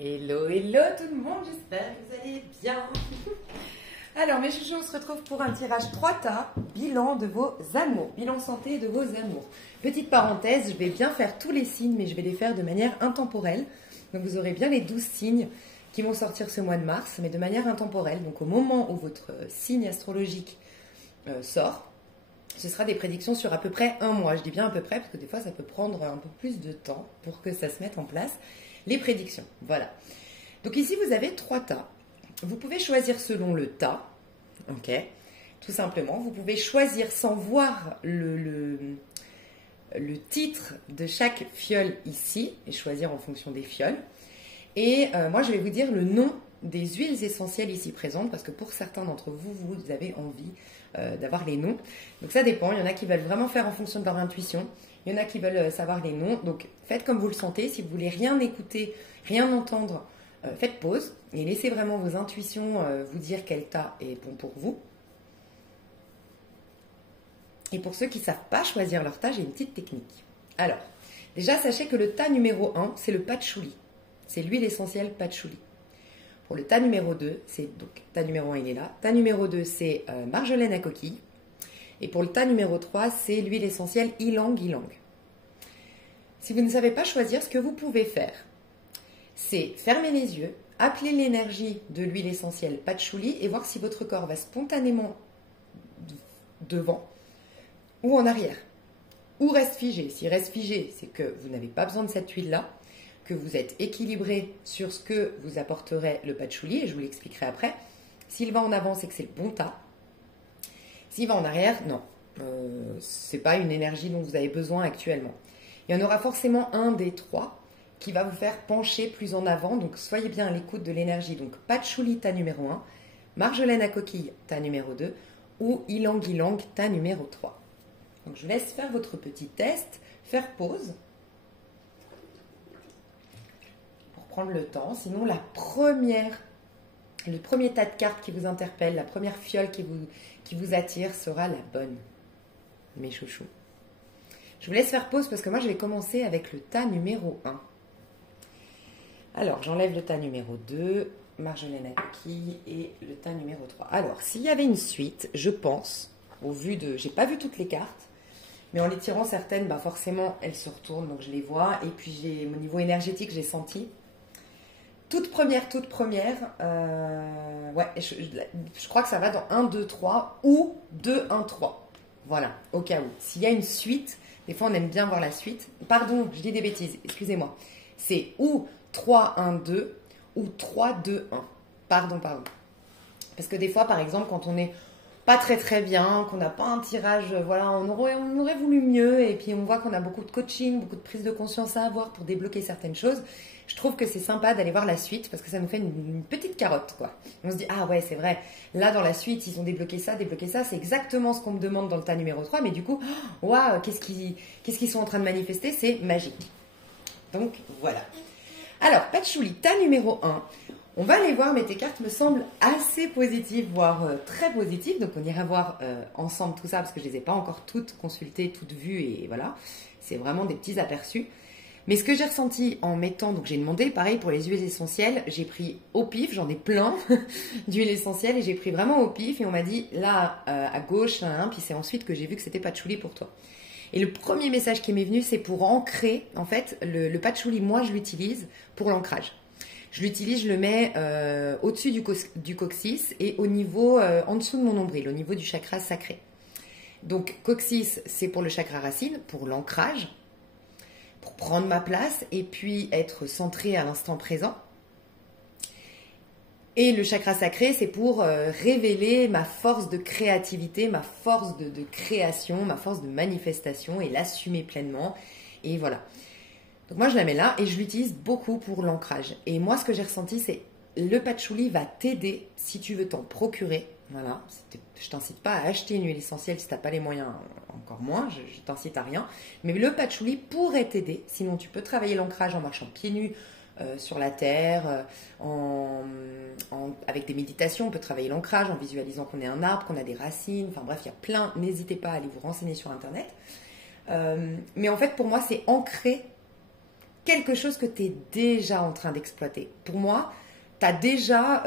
Hello, hello tout le monde, j'espère que vous allez bien. Alors mes chouchous, on se retrouve pour un tirage 3 tas, bilan de vos amours, bilan santé de vos amours. Petite parenthèse, je vais bien faire tous les signes, mais je vais les faire de manière intemporelle. Donc vous aurez bien les 12 signes qui vont sortir ce mois de mars, mais de manière intemporelle. Donc au moment où votre signe astrologique sort, ce sera des prédictions sur à peu près un mois. Je dis bien à peu près, parce que des fois ça peut prendre un peu plus de temps pour que ça se mette en place. Les prédictions, voilà. Donc ici, vous avez 3 tas. Vous pouvez choisir selon le tas, ok, tout simplement. Vous pouvez choisir sans voir le titre de chaque fiole ici, et choisir en fonction des fioles. Et moi, je vais vous dire le nom des huiles essentielles ici présentes, parce que pour certains d'entre vous, vous avez envie d'avoir les noms. Donc ça dépend, il y en a qui veulent vraiment faire en fonction de leur intuition. Il y en a qui veulent savoir les noms, donc faites comme vous le sentez. Si vous voulez rien écouter, rien entendre, faites pause et laissez vraiment vos intuitions vous dire quel tas est bon pour vous. Et pour ceux qui ne savent pas choisir leur tas, j'ai une petite technique. Alors, déjà, sachez que le tas numéro 1, c'est le patchouli. C'est l'huile essentielle patchouli. Pour le tas numéro 2, c'est donc tas numéro 1, il est là. Tas numéro 2, c'est marjolaine à coquille. Et pour le tas numéro 3, c'est l'huile essentielle ylang-ylang. Si vous ne savez pas choisir, ce que vous pouvez faire, c'est fermer les yeux, appeler l'énergie de l'huile essentielle patchouli et voir si votre corps va spontanément devant ou en arrière. Ou reste figé. S'il reste figé, c'est que vous n'avez pas besoin de cette huile-là, que vous êtes équilibré sur ce que vous apporterait le patchouli, et je vous l'expliquerai après. S'il va en avant, c'est que c'est le bon tas. S'il va en arrière, non. Ce n'est pas une énergie dont vous avez besoin actuellement. Il y en aura forcément un des 3 qui va vous faire pencher plus en avant. Donc, soyez bien à l'écoute de l'énergie. Donc, patchouli, tas numéro 1, marjolaine à coquille, tas numéro 2, ou ylang-ylang, tas numéro 3. Donc, je vous laisse faire votre petit test, faire pause pour prendre le temps. Sinon, le premier tas de cartes qui vous interpelle, la première fiole qui vous attire sera la bonne, mes chouchous. Je vous laisse faire pause parce que moi, je vais commencer avec le tas numéro 1. Alors, j'enlève le tas numéro 2, marjolaine à coquille, et le tas numéro 3. Alors, s'il y avait une suite, je pense, au vu de... J'ai pas vu toutes les cartes, mais en les tirant certaines, bah forcément, elles se retournent, donc je les vois. Et puis, au niveau énergétique, j'ai senti... Toute première, ouais, je crois que ça va dans 1, 2, 3 ou 2, 1, 3. Voilà, au cas où. S'il y a une suite, des fois on aime bien voir la suite. Pardon, je dis des bêtises, excusez-moi. C'est ou 3, 1, 2 ou 3, 2, 1. Pardon. Parce que des fois, par exemple, quand on n'est pas très bien, qu'on n'a pas un tirage, voilà, on aurait voulu mieux et puis on voit qu'on a beaucoup de coaching, beaucoup de prise de conscience à avoir pour débloquer certaines choses. Je trouve que c'est sympa d'aller voir la suite parce que ça nous fait une petite carotte, quoi. On se dit, ah ouais, c'est vrai, là dans la suite, ils ont débloqué ça, c'est exactement ce qu'on me demande dans le tas numéro 3, mais du coup, waouh, qu'est-ce qu'ils sont en train de manifester, c'est magique. Donc, voilà. Alors, patchouli, tas numéro 1. On va aller voir, mais tes cartes me semblent assez positives, voire très positives. Donc, on ira voir ensemble tout ça parce que je ne les ai pas encore toutes consultées, toutes vues et voilà. C'est vraiment des petits aperçus. Mais ce que j'ai ressenti en mettant, donc j'ai demandé, pareil pour les huiles essentielles, j'ai pris au pif, j'en ai plein d'huiles essentielles et j'ai pris vraiment au pif et on m'a dit là à gauche, puis c'est ensuite que j'ai vu que c'était patchouli pour toi. Et le premier message qui m'est venu, c'est pour ancrer, en fait, le patchouli, moi je l'utilise pour l'ancrage. Je l'utilise, je le mets au-dessus du coccyx et au niveau, en dessous de mon nombril, au niveau du chakra sacré. Donc coccyx, c'est pour le chakra racine, pour l'ancrage, pour prendre ma place et puis être centré à l'instant présent. Et le chakra sacré, c'est pour révéler ma force de créativité, ma force de création, ma force de manifestation et l'assumer pleinement. Et voilà. Donc moi, je la mets là et je l'utilise beaucoup pour l'ancrage. Et moi, ce que j'ai ressenti, c'est le patchouli va t'aider si tu veux t'en procurer. Voilà, je t'incite pas à acheter une huile essentielle si tu n'as pas les moyens, encore moins, je t'incite à rien. Mais le patchouli pourrait t'aider, sinon tu peux travailler l'ancrage en marchant pieds nus sur la terre, avec des méditations, on peut travailler l'ancrage en visualisant qu'on est un arbre, qu'on a des racines, enfin bref, il y a plein, n'hésitez pas à aller vous renseigner sur internet. Mais en fait pour moi c'est ancrer quelque chose que tu es déjà en train d'exploiter. Pour moi, tu as déjà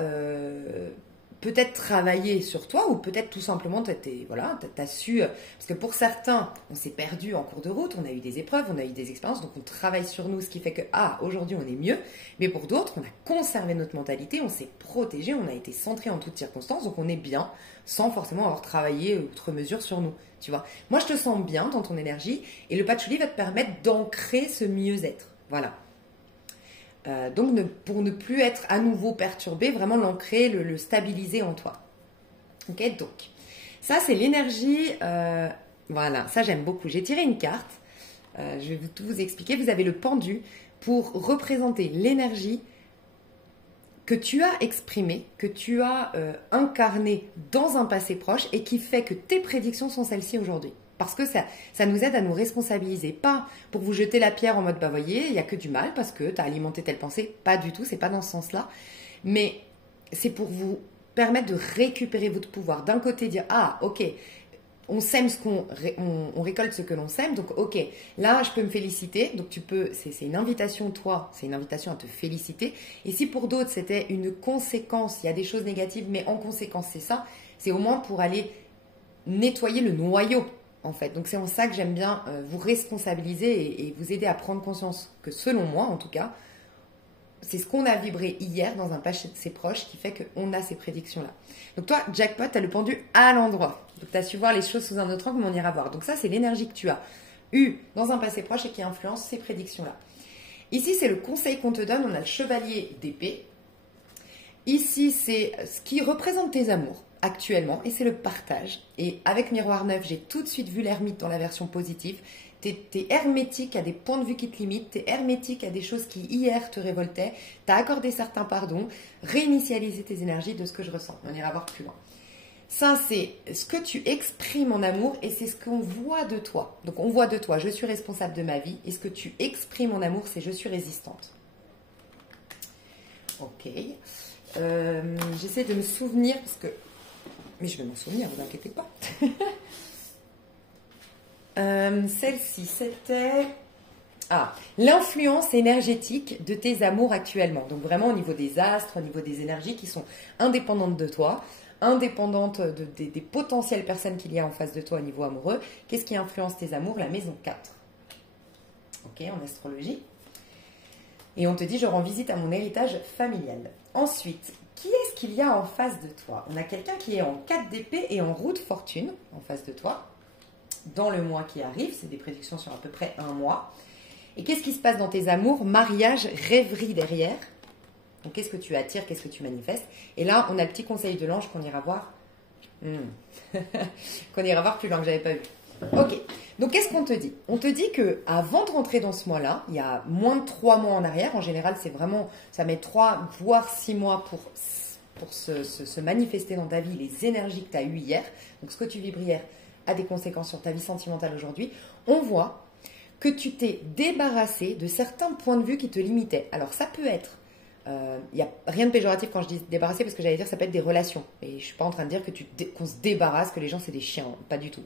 peut-être travaillé sur toi ou peut-être tout simplement voilà, t'as su, parce que pour certains, on s'est perdu en cours de route, on a eu des épreuves, on a eu des expériences, donc on travaille sur nous, ce qui fait que, aujourd'hui on est mieux, mais pour d'autres, on a conservé notre mentalité, on s'est protégé, on a été centré en toutes circonstances, donc on est bien, sans forcément avoir travaillé outre mesure sur nous, tu vois. Moi, je te sens bien dans ton énergie, et le patchouli va te permettre d'ancrer ce mieux-être, voilà. Donc pour ne plus être à nouveau perturbé, vraiment l'ancrer, le stabiliser en toi. Ok, donc ça c'est l'énergie, voilà, ça j'aime beaucoup. J'ai tiré une carte, je vais tout vous expliquer. Vous avez le pendu pour représenter l'énergie que tu as exprimée, que tu as incarnée dans un passé proche et qui fait que tes prédictions sont celles-ci aujourd'hui. Parce que ça nous aide à nous responsabiliser. Pas pour vous jeter la pierre en mode, bah voyez, il n'y a que du mal parce que tu as alimenté telle pensée. Pas du tout, c'est pas dans ce sens-là. Mais c'est pour vous permettre de récupérer votre pouvoir. D'un côté, dire, ok, on sème on récolte ce que l'on sème. Donc, ok, là, je peux me féliciter. Donc, c'est une invitation, toi, c'est une invitation à te féliciter. Et si pour d'autres, c'était une conséquence, il y a des choses négatives, mais en conséquence, c'est ça, c'est au moins pour aller nettoyer le noyau. En fait, donc c'est en ça que j'aime bien vous responsabiliser et vous aider à prendre conscience que selon moi, en tout cas, c'est ce qu'on a vibré hier dans un passé de ses proches qui fait qu'on a ces prédictions-là. Donc toi, jackpot, tu as le pendu à l'endroit. Donc tu as su voir les choses sous un autre angle, mais on ira voir. Donc ça, c'est l'énergie que tu as eue dans un passé proche et qui influence ces prédictions-là. Ici, c'est le conseil qu'on te donne. On a le chevalier d'épée. Ici, c'est ce qui représente tes amours actuellement, et c'est le partage. Et avec Miroir Neuf, j'ai tout de suite vu l'ermite dans la version positive. T'es hermétique à des points de vue qui te limitent, t'es hermétique à des choses qui hier te révoltaient, t'as accordé certains pardons, réinitialisé tes énergies de ce que je ressens. On ira voir plus loin. Ça, c'est ce que tu exprimes en amour et c'est ce qu'on voit de toi. Donc, on voit de toi, je suis responsable de ma vie, et ce que tu exprimes en amour, c'est je suis résistante. Ok. J'essaie de me souvenir, parce que... Mais je vais m'en souvenir, ne vous inquiétez pas. Celle-ci, c'était... l'influence énergétique de tes amours actuellement. Donc vraiment au niveau des astres, au niveau des énergies qui sont indépendantes de toi, indépendantes des potentielles personnes qu'il y a en face de toi au niveau amoureux. Qu'est-ce qui influence tes amours? La maison 4. Ok, en astrologie. Et on te dit, je rends visite à mon héritage familial. Ensuite, qui est-ce qu'il y a en face de toi? On a quelqu'un qui est en 4 d'épée et en roue de fortune en face de toi. Dans le mois qui arrive, c'est des prédictions sur à peu près un mois. Et qu'est-ce qui se passe dans tes amours? Mariage, rêverie derrière. Donc, qu'est-ce que tu attires? Qu'est-ce que tu manifestes? Et là, on a le petit conseil de l'ange qu'on ira voir. Qu'on ira voir plus loin que j'avais pas vu. Ok. Donc, qu'est-ce qu'on te dit? On te dit que avant de rentrer dans ce mois-là, il y a moins de 3 mois en arrière. En général, c'est vraiment, ça met 3 voire 6 mois pour se manifester dans ta vie, les énergies que tu as eues hier. Donc, ce que tu vibres hier a des conséquences sur ta vie sentimentale aujourd'hui. On voit que tu t'es débarrassé de certains points de vue qui te limitaient. Alors, ça peut être, il n'y a rien de péjoratif quand je dis débarrasser, parce que j'allais dire ça peut être des relations. Et je ne suis pas en train de dire qu'on se débarrasse, que les gens c'est des chiens, pas du tout.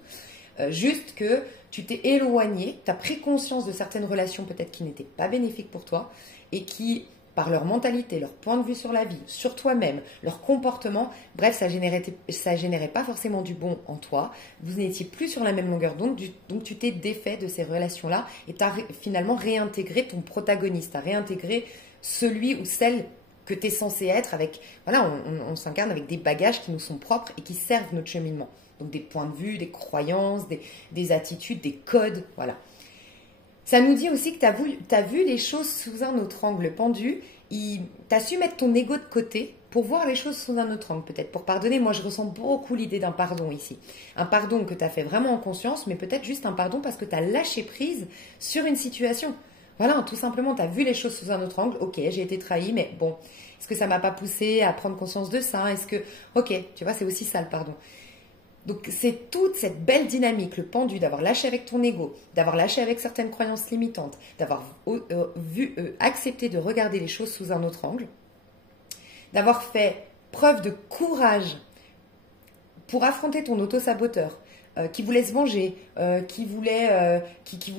Juste que tu t'es éloigné, tu as pris conscience de certaines relations peut-être qui n'étaient pas bénéfiques pour toi et qui, par leur mentalité, leur point de vue sur la vie, sur toi-même, leur comportement, bref, ça générait pas forcément du bon en toi. Vous n'étiez plus sur la même longueur d'onde, donc tu t'es défait de ces relations-là et tu as finalement réintégré ton protagoniste, tu as réintégré celui ou celle que tu es censé être avec... Voilà, on s'incarne avec des bagages qui nous sont propres et qui servent notre cheminement. Donc des points de vue, des croyances, des attitudes, des codes, voilà. Ça nous dit aussi que tu as vu les choses sous un autre angle pendu. Tu as su mettre ton ego de côté pour voir les choses sous un autre angle, peut-être, pour pardonner. Moi, je ressens beaucoup l'idée d'un pardon ici. Un pardon que tu as fait vraiment en conscience, mais peut-être juste un pardon parce que tu as lâché prise sur une situation. Voilà, tout simplement, tu as vu les choses sous un autre angle. Ok, j'ai été trahi, mais bon, est-ce que ça m'a pas poussé à prendre conscience de ça? Est-ce que... Ok, tu vois, c'est aussi ça le pardon. Donc, c'est toute cette belle dynamique, le pendu, d'avoir lâché avec ton ego, d'avoir lâché avec certaines croyances limitantes, d'avoir accepté de regarder les choses sous un autre angle, d'avoir fait preuve de courage pour affronter ton auto-saboteur, qui voulait se venger, qui voulait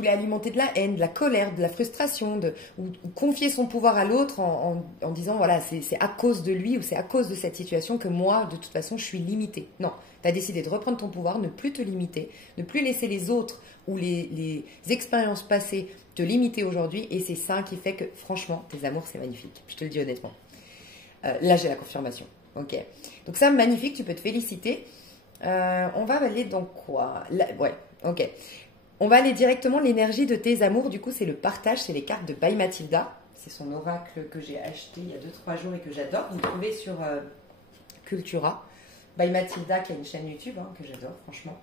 alimenter de la haine, de la colère, de la frustration, ou confier son pouvoir à l'autre en disant voilà, c'est à cause de lui ou c'est à cause de cette situation que moi, de toute façon, je suis limitée. Non, tu as décidé de reprendre ton pouvoir, ne plus te limiter, ne plus laisser les autres ou les expériences passées te limiter aujourd'hui, et c'est ça qui fait que, franchement, tes amours, c'est magnifique. Je te le dis honnêtement. Là, j'ai la confirmation. Ok. Donc ça, magnifique, tu peux te féliciter. On va aller dans quoi? Ouais, ok. On va aller directement l'énergie de tes amours. Du coup, c'est le partage, c'est les cartes de By Mathilda. C'est son oracle que j'ai acheté il y a 2-3 jours et que j'adore. Vous le trouvez sur Cultura. By Mathilda, qui a une chaîne YouTube, hein, que j'adore, franchement.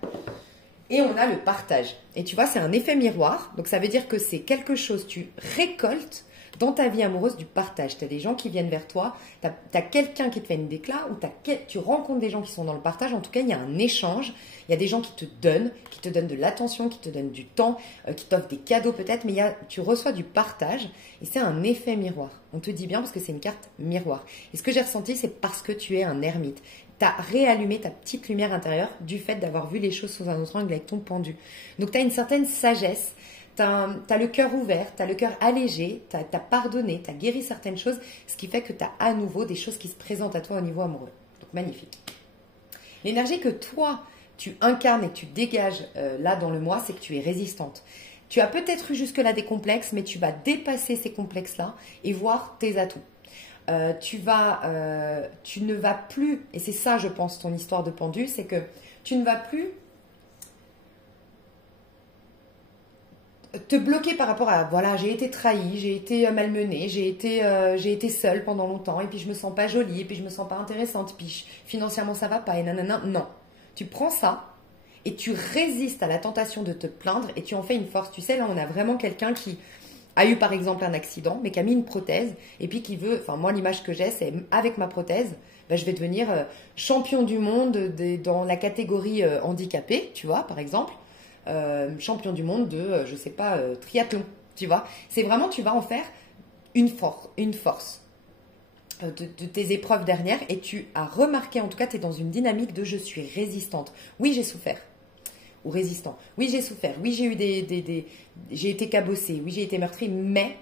Et on a le partage. Et tu vois, c'est un effet miroir. Donc, ça veut dire que c'est quelque chose, tu récoltes dans ta vie amoureuse du partage. Tu as des gens qui viennent vers toi, tu as quelqu'un qui te fait une déclat, ou tu rencontres des gens qui sont dans le partage. En tout cas, il y a un échange. Il y a des gens qui te donnent de l'attention, qui te donnent du temps, qui t'offrent des cadeaux peut-être, mais tu reçois du partage. Et c'est un effet miroir. On te dit bien parce que c'est une carte miroir. Et ce que j'ai ressenti, c'est parce que tu es un ermite. Tu as réallumé ta petite lumière intérieure du fait d'avoir vu les choses sous un autre angle avec ton pendu. Donc, tu as une certaine sagesse, tu as le cœur ouvert, tu as le cœur allégé, tu as pardonné, tu as guéri certaines choses, ce qui fait que tu as à nouveau des choses qui se présentent à toi au niveau amoureux. Donc, magnifique. L'énergie que toi, tu incarnes et que tu dégages là dans le mois, c'est que tu es résistante. Tu as peut-être eu jusque-là des complexes, mais tu vas dépasser ces complexes-là et voir tes atouts. Tu ne vas plus, et c'est ça je pense ton histoire de pendu, c'est que tu ne vas plus te bloquer par rapport à voilà, j'ai été trahie, j'ai été malmenée, j'ai été seule pendant longtemps et puis je me sens pas jolie et puis je me sens pas intéressante et puis financièrement ça va pas et nanana. Non, tu prends ça et tu résistes à la tentation de te plaindre et tu en fais une force. Tu sais, là on a vraiment quelqu'un qui a eu par exemple un accident, mais qui a mis une prothèse, et puis qui veut, enfin moi l'image que j'ai, c'est avec ma prothèse, ben, je vais devenir champion du monde dans la catégorie handicapé, tu vois, par exemple, champion du monde de, je sais pas, triathlon, tu vois. C'est vraiment, tu vas en faire une force de tes épreuves dernières, et tu as remarqué, en tout cas, tu es dans une dynamique de je suis résistante. Oui, j'ai souffert. Ou résistant. Oui, j'ai souffert. Oui, j'ai eu j'ai été cabossée. Oui, j'ai été meurtrie, mais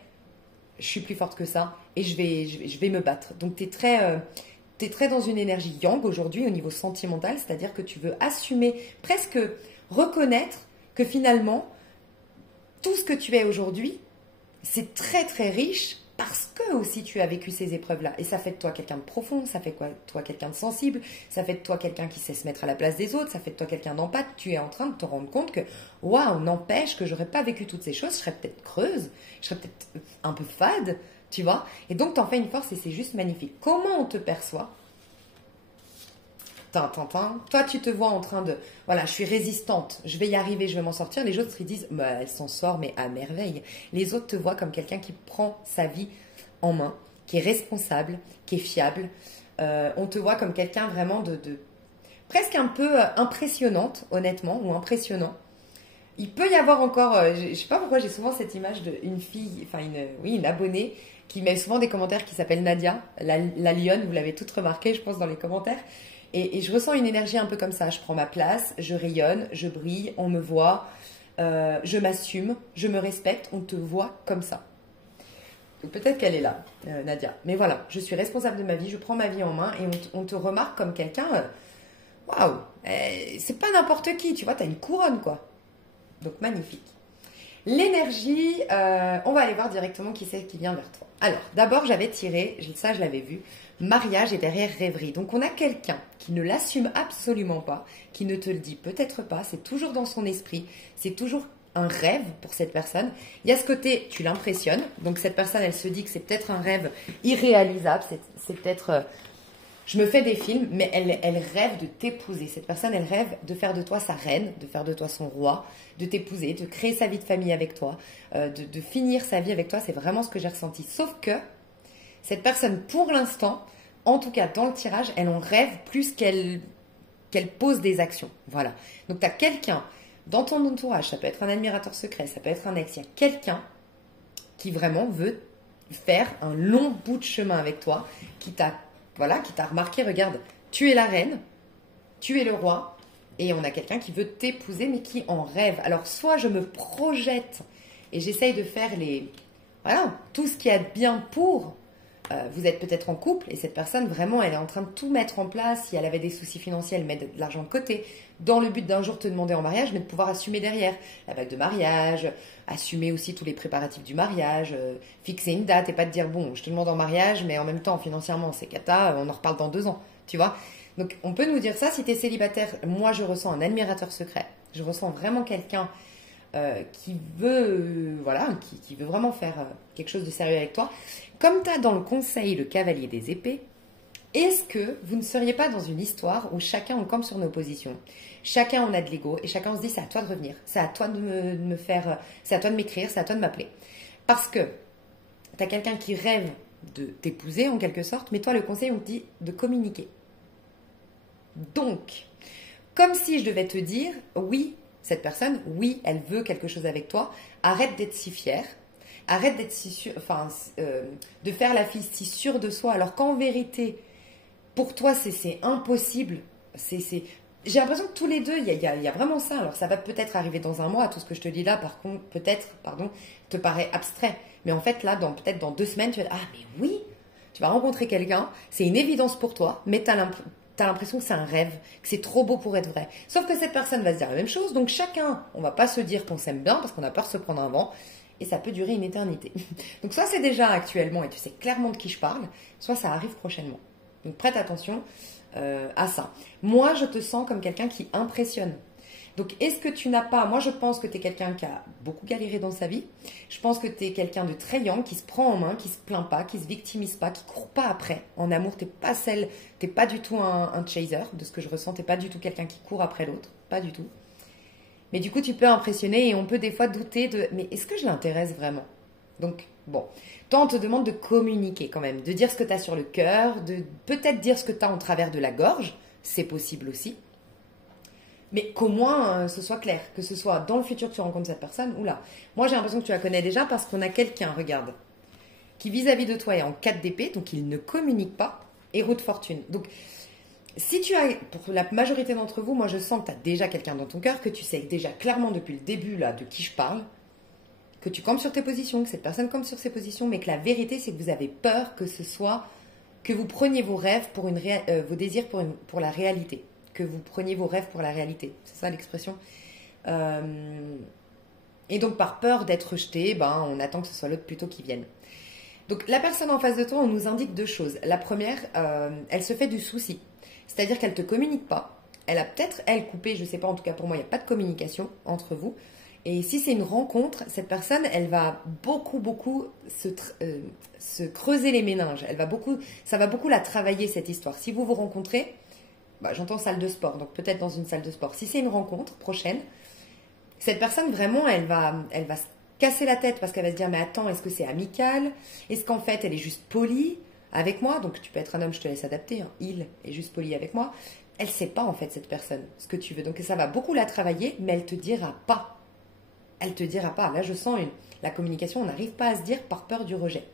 je suis plus forte que ça et je vais me battre. Donc, tu es très dans une énergie yang aujourd'hui au niveau sentimental, c'est-à-dire que tu veux assumer, presque reconnaître que finalement, tout ce que tu es aujourd'hui, c'est très très riche parce que aussi tu as vécu ces épreuves-là. Et ça fait de toi quelqu'un de profond, ça fait de toi quelqu'un de sensible, ça fait de toi quelqu'un qui sait se mettre à la place des autres, ça fait de toi quelqu'un d'empathe. Tu es en train de te rendre compte que, waouh, n'empêche que j'aurais pas vécu toutes ces choses, je serais peut-être creuse, je serais peut-être un peu fade, tu vois. Et donc, t'en fais une force et c'est juste magnifique. Comment on te perçoit? Toi, tu te vois en train de... Voilà, je suis résistante, je vais y arriver, je vais m'en sortir. Les autres, ils disent, bah, elle s'en sort, mais à merveille. Les autres te voient comme quelqu'un qui prend sa vie en main, qui est responsable, qui est fiable. On te voit comme quelqu'un vraiment de presque un peu impressionnante, honnêtement, ou impressionnant. Il peut y avoir encore... je ne sais pas pourquoi j'ai souvent cette image d'une fille, enfin, une abonnée, qui met souvent des commentaires qui s'appelle Nadia, la lionne, vous l'avez toutes remarqué, je pense, dans les commentaires. Et je ressens une énergie un peu comme ça. Je prends ma place, je rayonne, je brille, on me voit, je m'assume, je me respecte, on te voit comme ça. Peut-être qu'elle est là, Nadia. Mais voilà, je suis responsable de ma vie, je prends ma vie en main et on te remarque comme quelqu'un... Waouh, c'est pas n'importe qui, tu vois, t'as une couronne, quoi. Donc, magnifique. L'énergie, on va aller voir directement qui c'est qui vient vers toi. Alors, d'abord, j'avais tiré, ça je l'avais vu, mariage et derrière rêverie. Donc, on a quelqu'un qui ne l'assume absolument pas, qui ne te le dit peut-être pas, c'est toujours dans son esprit, c'est toujours un rêve pour cette personne. Il y a ce côté, tu l'impressionnes, donc cette personne, elle se dit que c'est peut-être un rêve irréalisable, c'est peut-être... je me fais des films, mais elle rêve de t'épouser. Cette personne, elle rêve de faire de toi sa reine, de faire de toi son roi, de t'épouser, de créer sa vie de famille avec toi, de finir sa vie avec toi. C'est vraiment ce que j'ai ressenti. Sauf que cette personne, pour l'instant, en tout cas dans le tirage, elle en rêve plus qu'elle pose des actions. Voilà. Donc, tu as quelqu'un dans ton entourage, ça peut être un admirateur secret, ça peut être un ex, il y a quelqu'un qui vraiment veut faire un long bout de chemin avec toi, qui t'a remarqué, regarde, tu es la reine, tu es le roi, Et on a quelqu'un qui veut t'épouser, mais qui en rêve. Alors, soit je me projette et j'essaye de faire voilà, tout ce qu'il y a de bien pour. Vous êtes peut-être en couple et cette personne, vraiment, elle est en train de tout mettre en place. Si elle avait des soucis financiers, elle met de l'argent de côté dans le but d'un jour te demander en mariage, mais de pouvoir assumer derrière la bague de mariage, assumer aussi tous les préparatifs du mariage, fixer une date et pas te dire, bon, je te demande en mariage, mais en même temps, financièrement, c'est cata, on en reparle dans 2 ans, tu vois. Donc, on peut nous dire ça. Si tu es célibataire, moi, je ressens un admirateur secret. Je ressens vraiment quelqu'un qui veut, voilà, qui veut vraiment faire quelque chose de sérieux avec toi. Comme tu as dans le conseil le cavalier des épées, est-ce que vous ne seriez pas dans une histoire où chacun on campe sur nos positions, chacun on a de l'ego et chacun on se dit c'est à toi de revenir, c'est à toi de me faire, c'est à toi de m'écrire, c'est à toi de m'appeler. Parce que tu as quelqu'un qui rêve de t'épouser en quelque sorte, mais toi le conseil on te dit de communiquer. Donc, comme si je devais te dire, oui, cette personne, oui, elle veut quelque chose avec toi, arrête d'être si fière, arrête d'être si sûre, de faire la fille si sûre de soi, alors qu'en vérité, pour toi, c'est impossible. J'ai l'impression que tous les deux, il y a vraiment ça. Alors, ça va peut-être arriver dans un mois, tout ce que je te dis là, par contre, te paraît abstrait. Mais en fait, là, peut-être dans 2 semaines, tu vas dire, ah, mais oui, tu vas rencontrer quelqu'un, c'est une évidence pour toi, mais tu as l'impression que c'est un rêve, que c'est trop beau pour être vrai. Sauf que cette personne va se dire la même chose, donc chacun, on va pas se dire qu'on s'aime bien, parce qu'on a peur de se prendre un vent, et ça peut durer une éternité. Donc soit c'est déjà actuellement, et tu sais clairement de qui je parle, soit ça arrive prochainement. Donc prête attention à ça. Moi, je te sens comme quelqu'un qui impressionne. Donc, est-ce que tu n'as pas... Moi, je pense que tu es quelqu'un qui a beaucoup galéré dans sa vie. Je pense que tu es quelqu'un de très young, qui se prend en main, qui se plaint pas, qui se victimise pas, qui court pas après. En amour, t'es pas du tout un chaser, de ce que je ressens. T'es pas du tout quelqu'un qui court après l'autre. Pas du tout. Mais du coup, tu peux impressionner et on peut des fois douter de... Mais est-ce que je l'intéresse vraiment? Donc, bon. Toi, on te demande de communiquer quand même, de dire ce que tu as sur le cœur, de peut-être dire ce que tu as en travers de la gorge. C'est possible aussi. Mais qu'au moins ce soit clair, que ce soit dans le futur que tu rencontres cette personne ou là. Moi, j'ai l'impression que tu la connais déjà parce qu'on a quelqu'un, regarde, qui vis-à-vis de toi est en 4 d'épée, donc il ne communique pas, et roue de fortune. Donc, si tu as, pour la majorité d'entre vous, moi je sens que tu as déjà quelqu'un dans ton cœur, que tu sais déjà clairement depuis le début là de qui je parle, que tu campes sur tes positions, que cette personne campe sur ses positions, mais que la vérité c'est que vous avez peur que ce soit, que vous preniez vos rêves pour vos désirs pour la réalité. Que vous preniez vos rêves pour la réalité. C'est ça l'expression. Et donc, par peur d'être rejeté, on attend que ce soit l'autre plutôt qui vienne. Donc, la personne en face de toi, on nous indique 2 choses. La première, elle se fait du souci. C'est-à-dire qu'elle ne te communique pas. Elle a peut-être, elle, coupé, je ne sais pas, en tout cas pour moi, il n'y a pas de communication entre vous. Et si c'est une rencontre, cette personne, elle va beaucoup se creuser les méninges. Ça va beaucoup la travailler, cette histoire. Si vous vous rencontrez... j'entends salle de sport, donc peut-être dans une salle de sport. Si c'est une rencontre prochaine, cette personne vraiment, elle va se casser la tête parce qu'elle va se dire mais attends, est-ce que c'est amical? Est-ce qu'en fait elle est juste polie avec moi? Donc tu peux être un homme, je te laisse adapter. Hein. Il est juste poli avec moi. Elle sait pas en fait cette personne ce que tu veux, donc ça va beaucoup la travailler, mais elle te dira pas. Elle te dira pas. Là je sens la communication, on n'arrive pas à se dire par peur du rejet.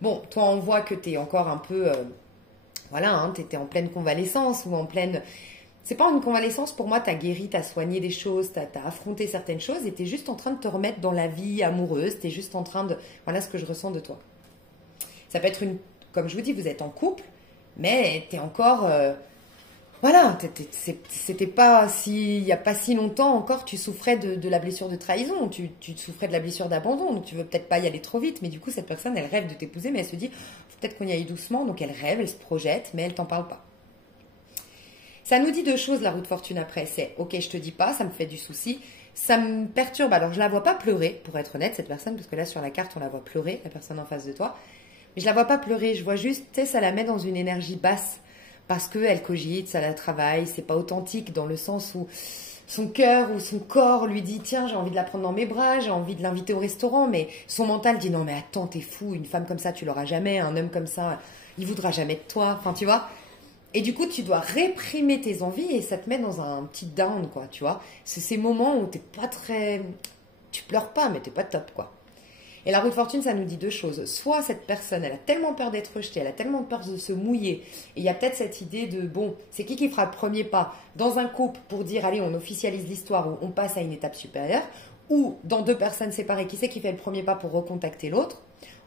Bon, toi on voit que tu es encore un peu voilà, hein, tu étais en pleine convalescence ou en pleine... C'est pas une convalescence, pour moi, tu as guéri, tu as soigné des choses, tu as affronté certaines choses et tu es juste en train de te remettre dans la vie amoureuse, tu es juste en train de... Voilà ce que je ressens de toi. Ça peut être Comme je vous dis, vous êtes en couple, mais tu es encore... Voilà, c'était pas il n'y a pas si longtemps encore, tu souffrais de la blessure de trahison, tu souffrais de la blessure d'abandon, donc tu veux peut-être pas y aller trop vite, mais du coup, cette personne, elle rêve de t'épouser, mais elle se dit, faut peut-être qu'on y aille doucement, donc elle rêve, elle se projette, mais elle t'en parle pas. Ça nous dit 2 choses, la roue de fortune après, c'est, ok, je te dis pas, ça me fait du souci, ça me perturbe, alors je la vois pas pleurer, pour être honnête, cette personne, parce que là, sur la carte, on la voit pleurer, la personne en face de toi, mais je la vois pas pleurer, je vois juste, tu sais, ça la met dans une énergie basse, parce qu'elle cogite, ça la travaille, c'est pas authentique dans le sens où son cœur ou son corps lui dit tiens, j'ai envie de la prendre dans mes bras, j'ai envie de l'inviter au restaurant, mais son mental dit non mais attends, t'es fou, une femme comme ça tu l'auras jamais, un homme comme ça il voudra jamais de toi, enfin tu vois. Et du coup tu dois réprimer tes envies et ça te met dans un petit down quoi, tu vois. C'est ces moments où t'es pas très... Tu pleures pas mais t'es pas top quoi. Et la roue de fortune, ça nous dit deux choses. Soit cette personne, elle a tellement peur d'être rejetée, elle a tellement peur de se mouiller. Et il y a peut-être cette idée de, bon, c'est qui fera le premier pas dans un couple pour dire, allez, on officialise l'histoire ou on passe à une étape supérieure. Ou dans deux personnes séparées, qui c'est qui fait le premier pas pour recontacter l'autre.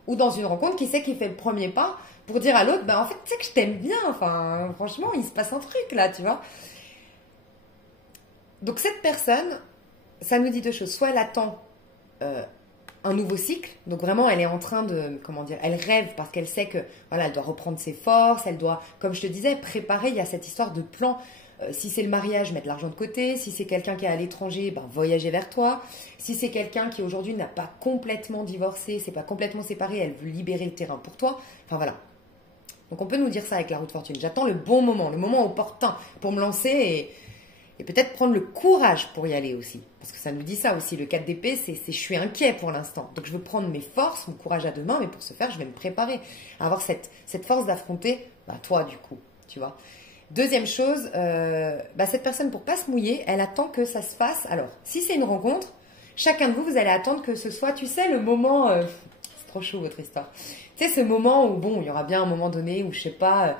Ou dans une rencontre, qui c'est qui fait le premier pas pour dire à l'autre, ben en fait, tu sais que je t'aime bien. Enfin, franchement, il se passe un truc là, tu vois. Donc cette personne, ça nous dit deux choses. Soit elle attend un nouveau cycle. Donc vraiment, elle est en train de, comment dire, elle rêve parce qu'elle sait que, voilà, elle doit reprendre ses forces, elle doit, comme je te disais, préparer. Il y a cette histoire de plan. Si c'est le mariage, mettre l'argent de côté. Si c'est quelqu'un qui est à l'étranger, ben, voyager vers toi. Si c'est quelqu'un qui aujourd'hui n'a pas complètement divorcé, c'est pas complètement séparé, elle veut libérer le terrain pour toi. Enfin voilà. Donc on peut nous dire ça avec la roue de fortune. J'attends le bon moment, le moment opportun pour me lancer et peut-être prendre le courage pour y aller aussi. Parce que ça nous dit ça aussi. Le 4 d'épée, c'est je suis inquiet pour l'instant. Donc je veux prendre mes forces, mon courage à deux mains, mais pour ce faire, je vais me préparer à avoir cette force d'affronter toi du coup, tu vois. Deuxième chose, cette personne, pour pas se mouiller, elle attend que ça se fasse. Alors, si c'est une rencontre, chacun de vous, vous allez attendre que ce soit, tu sais, le moment... c'est trop chaud votre histoire. Tu sais, ce moment où, bon, il y aura bien un moment donné où, je sais pas...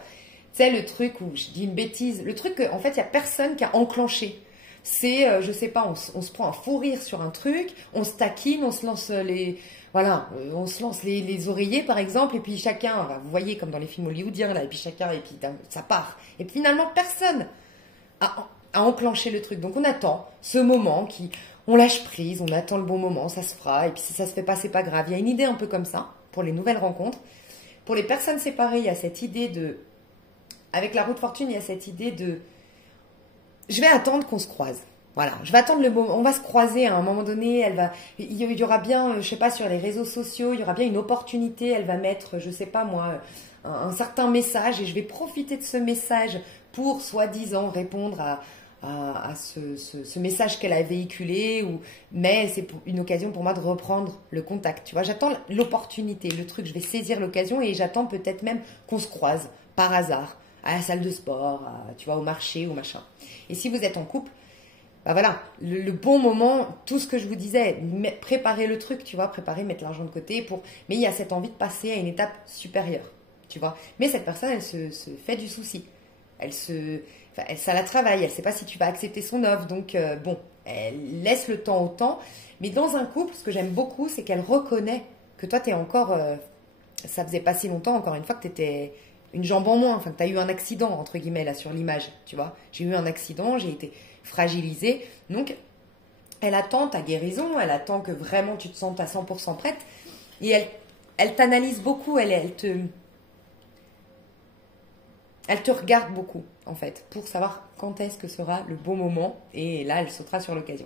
tu sais, le truc où, je dis une bêtise, le truc qu'en fait, il y a personne qui a enclenché. C'est, je sais pas, on se prend un fou rire sur un truc, on se taquine, on se lance on se lance les oreillers par exemple, et puis chacun, vous voyez comme dans les films hollywoodiens là, et puis chacun, et puis ça part. Et puis finalement, personne a enclenché le truc. Donc on attend ce moment on lâche prise, on attend le bon moment, ça se fera, et puis si ça se fait pas, c'est pas grave. Il y a une idée un peu comme ça pour les nouvelles rencontres. Pour les personnes séparées, il y a cette idée avec la roue de fortune, il y a cette idée de je vais attendre qu'on se croise. Voilà, je vais attendre le moment. On va se croiser à un moment donné. Il y aura bien, je sais pas, sur les réseaux sociaux, il y aura bien une opportunité. Elle va mettre, je sais pas moi, un certain message et je vais profiter de ce message pour soi-disant répondre à ce message qu'elle a véhiculé. Mais c'est une occasion pour moi de reprendre le contact. Tu vois, j'attends l'opportunité, le truc. Je vais saisir l'occasion et j'attends peut-être même qu'on se croise par hasard à la salle de sport, tu vois, au marché ou machin. Et si vous êtes en couple, voilà, le bon moment, tout ce que je vous disais, préparer le truc, tu vois, mettre l'argent de côté mais il y a cette envie de passer à une étape supérieure, tu vois. Mais cette personne, elle se fait du souci. Ça la travaille, elle ne sait pas si tu vas accepter son offre, donc elle laisse le temps au temps. Mais dans un couple, ce que j'aime beaucoup, c'est qu'elle reconnaît que toi, t'es encore, ça faisait pas si longtemps, encore une fois, que t'étais une jambe en moins, enfin, que tu as eu un accident, entre guillemets, là, sur l'image, tu vois. J'ai eu un accident, j'ai été fragilisée. Donc, elle attend ta guérison, elle attend que vraiment tu te sentes à 100% prête. Et elle t'analyse beaucoup, elle te regarde beaucoup, en fait, pour savoir quand est-ce que sera le bon moment. Et là, elle sautera sur l'occasion.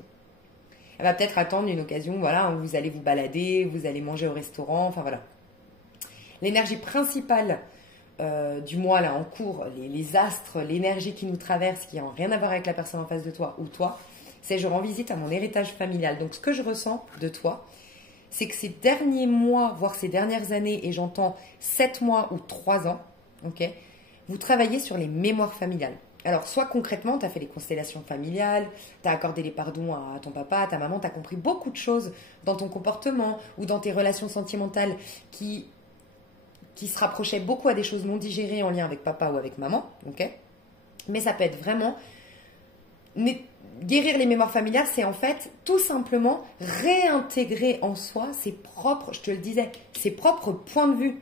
Elle va peut-être attendre une occasion, voilà, où vous allez vous balader, vous allez manger au restaurant, enfin voilà. L'énergie principale du mois là en cours, les astres, l'énergie qui nous traverse, qui n'a rien à voir avec la personne en face de toi ou toi, c'est je rends visite à mon héritage familial. Donc ce que je ressens de toi, c'est que ces derniers mois, voire ces dernières années, et j'entends 7 mois ou 3 ans, ok, vous travaillez sur les mémoires familiales. Alors, soit concrètement, tu as fait les constellations familiales, tu as accordé les pardons à ton papa, à ta maman, tu as compris beaucoup de choses dans ton comportement ou dans tes relations sentimentales qui se rapprochait beaucoup à des choses non digérées en lien avec papa ou avec maman, ok. Mais ça peut être vraiment... Guérir les mémoires familiales, c'est en fait tout simplement réintégrer en soi ses propres, je te le disais, ses propres points de vue,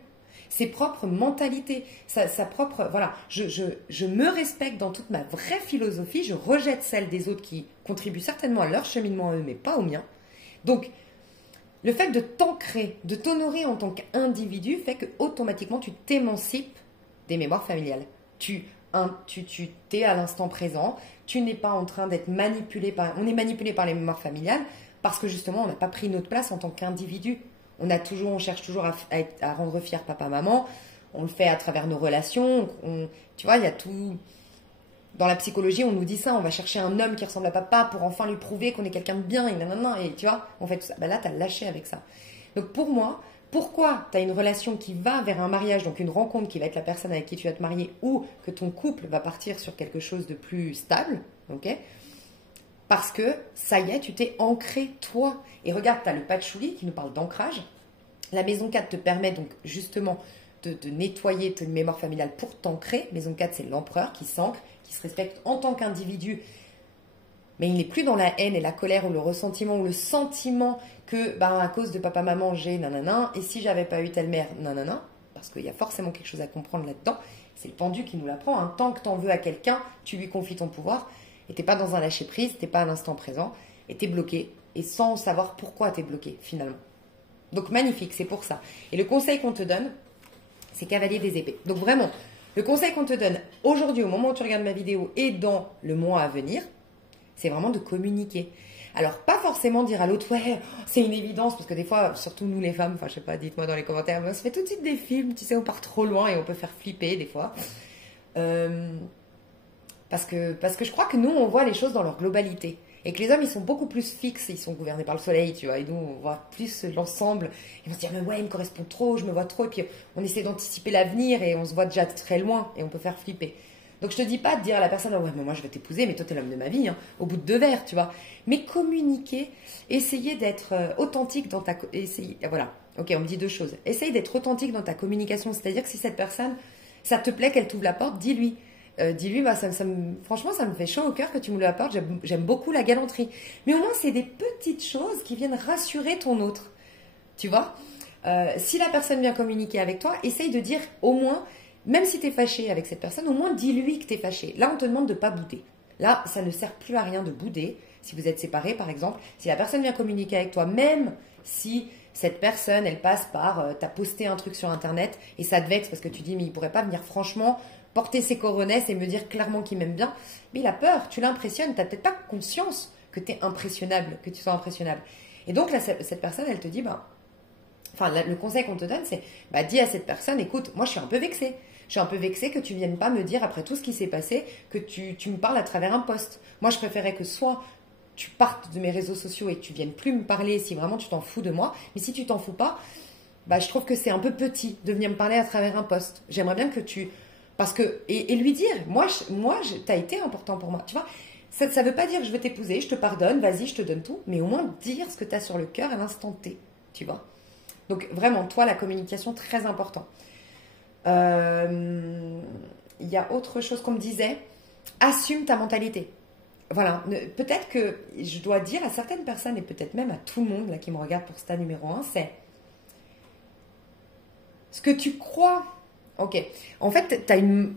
ses propres mentalités, sa propre... Voilà, je me respecte dans toute ma vraie philosophie, je rejette celle des autres qui contribuent certainement à leur cheminement à eux, mais pas au mien. Donc, le fait de t'ancrer, de t'honorer en tant qu'individu fait que automatiquement tu t'émancipes des mémoires familiales. Tu t'es à l'instant présent, tu n'es pas en train d'être manipulé on est manipulé par les mémoires familiales parce que justement on n'a pas pris notre place en tant qu'individu. On cherche toujours à rendre fier papa, maman, on le fait à travers nos relations, tu vois, il y a tout... Dans la psychologie, on nous dit ça, on va chercher un homme qui ressemble à papa pour enfin lui prouver qu'on est quelqu'un de bien, et tu vois, on fait tout ça. Là, tu as lâché avec ça. Donc pour moi, pourquoi tu as une relation qui va vers un mariage, donc une rencontre qui va être la personne avec qui tu vas te marier, ou que ton couple va partir sur quelque chose de plus stable, ok? Parce que, ça y est, tu t'es ancré toi. Et regarde, tu as le patchouli qui nous parle d'ancrage, La maison 4 te permet donc justement de nettoyer ta mémoire familiale pour t'ancrer. Maison 4, c'est l'empereur qui s'ancre, qui se respecte en tant qu'individu, mais il n'est plus dans la haine et la colère ou le ressentiment ou le sentiment que à cause de papa, maman, j'ai nanana, et si j'avais pas eu telle mère, nanana, parce qu'il y a forcément quelque chose à comprendre là-dedans. C'est le pendu qui nous l'apprend. Hein. Tant que tu en veux à quelqu'un, tu lui confies ton pouvoir, et t'es pas dans un lâcher-prise, t'es pas à l'instant présent, et t'es bloqué, et sans savoir pourquoi t'es bloqué, finalement. Donc magnifique, c'est pour ça. Et le conseil qu'on te donne, c'est cavalier des épées. Donc vraiment, le conseil qu'on te donne aujourd'hui, au moment où tu regardes ma vidéo, et dans le mois à venir, c'est vraiment de communiquer. Alors, pas forcément dire à l'autre, ouais, c'est une évidence, parce que des fois, surtout nous les femmes, enfin, je sais pas, dites-moi dans les commentaires, on se fait tout de suite des films, tu sais, on part trop loin et on peut faire flipper des fois. Parce que je crois que nous, on voit les choses dans leur globalité. Et que les hommes, ils sont beaucoup plus fixes, ils sont gouvernés par le soleil, tu vois, et nous, on voit plus l'ensemble. Ils vont se dire, mais ouais, il me correspond trop, je me vois trop, et puis on essaie d'anticiper l'avenir et on se voit déjà très loin et on peut faire flipper. Donc je te dis pas de dire à la personne, oh ouais, mais moi je vais t'épouser, mais toi t'es l'homme de ma vie, hein, au bout de 2 verres, tu vois. Mais communiquer, essayer d'être authentique dans ta... Voilà, ok, on me dit 2 choses. Essaye d'être authentique dans ta communication, c'est-à-dire que si cette personne, ça te plaît qu'elle t'ouvre la porte, dis-lui. Dis-lui, franchement, ça me fait chaud au cœur que tu me l'apportes, j'aime beaucoup la galanterie. Mais au moins, c'est des petites choses qui viennent rassurer ton autre, tu vois. Si la personne vient communiquer avec toi, essaye de dire au moins... Même si tu es fâché avec cette personne, au moins dis-lui que tu es fâché. Là, on te demande de ne pas bouder. Là, ça ne sert plus à rien de bouder. Si vous êtes séparés, par exemple, si la personne vient communiquer avec toi, même si cette personne, elle passe par, t'as posté un truc sur Internet et ça te vexe parce que tu dis, mais il pourrait pas venir franchement porter ses coronesses et me dire clairement qu'il m'aime bien. Mais il a peur, tu l'impressionnes, tu n'as peut-être pas conscience que tu es impressionnable, que tu sois impressionnable. Et donc là, cette personne, elle te dit, le conseil qu'on te donne, c'est, dis à cette personne, écoute, moi je suis un peu vexée. Je suis un peu vexée que tu ne viennes pas me dire, après tout ce qui s'est passé, que tu me parles à travers un post. Moi, je préférais que soit tu partes de mes réseaux sociaux et que tu viennes plus me parler si vraiment tu t'en fous de moi. Mais si tu t'en fous pas, je trouve que c'est un peu petit de venir me parler à travers un post. J'aimerais bien que tu... Parce que... Et lui dire, moi t'as été important pour moi. Tu vois, ça ne veut pas dire je vais t'épouser, je te pardonne, vas-y, je te donne tout. Mais au moins dire ce que tu as sur le cœur à l'instant T. Tu vois. Donc vraiment, toi, la communication, très important. Il y a autre chose qu'on me disait, assume ta mentalité. Voilà, peut-être que je dois dire à certaines personnes et peut-être même à tout le monde là qui me regarde pour stade numéro 1, c'est ce que tu crois. Ok, en fait,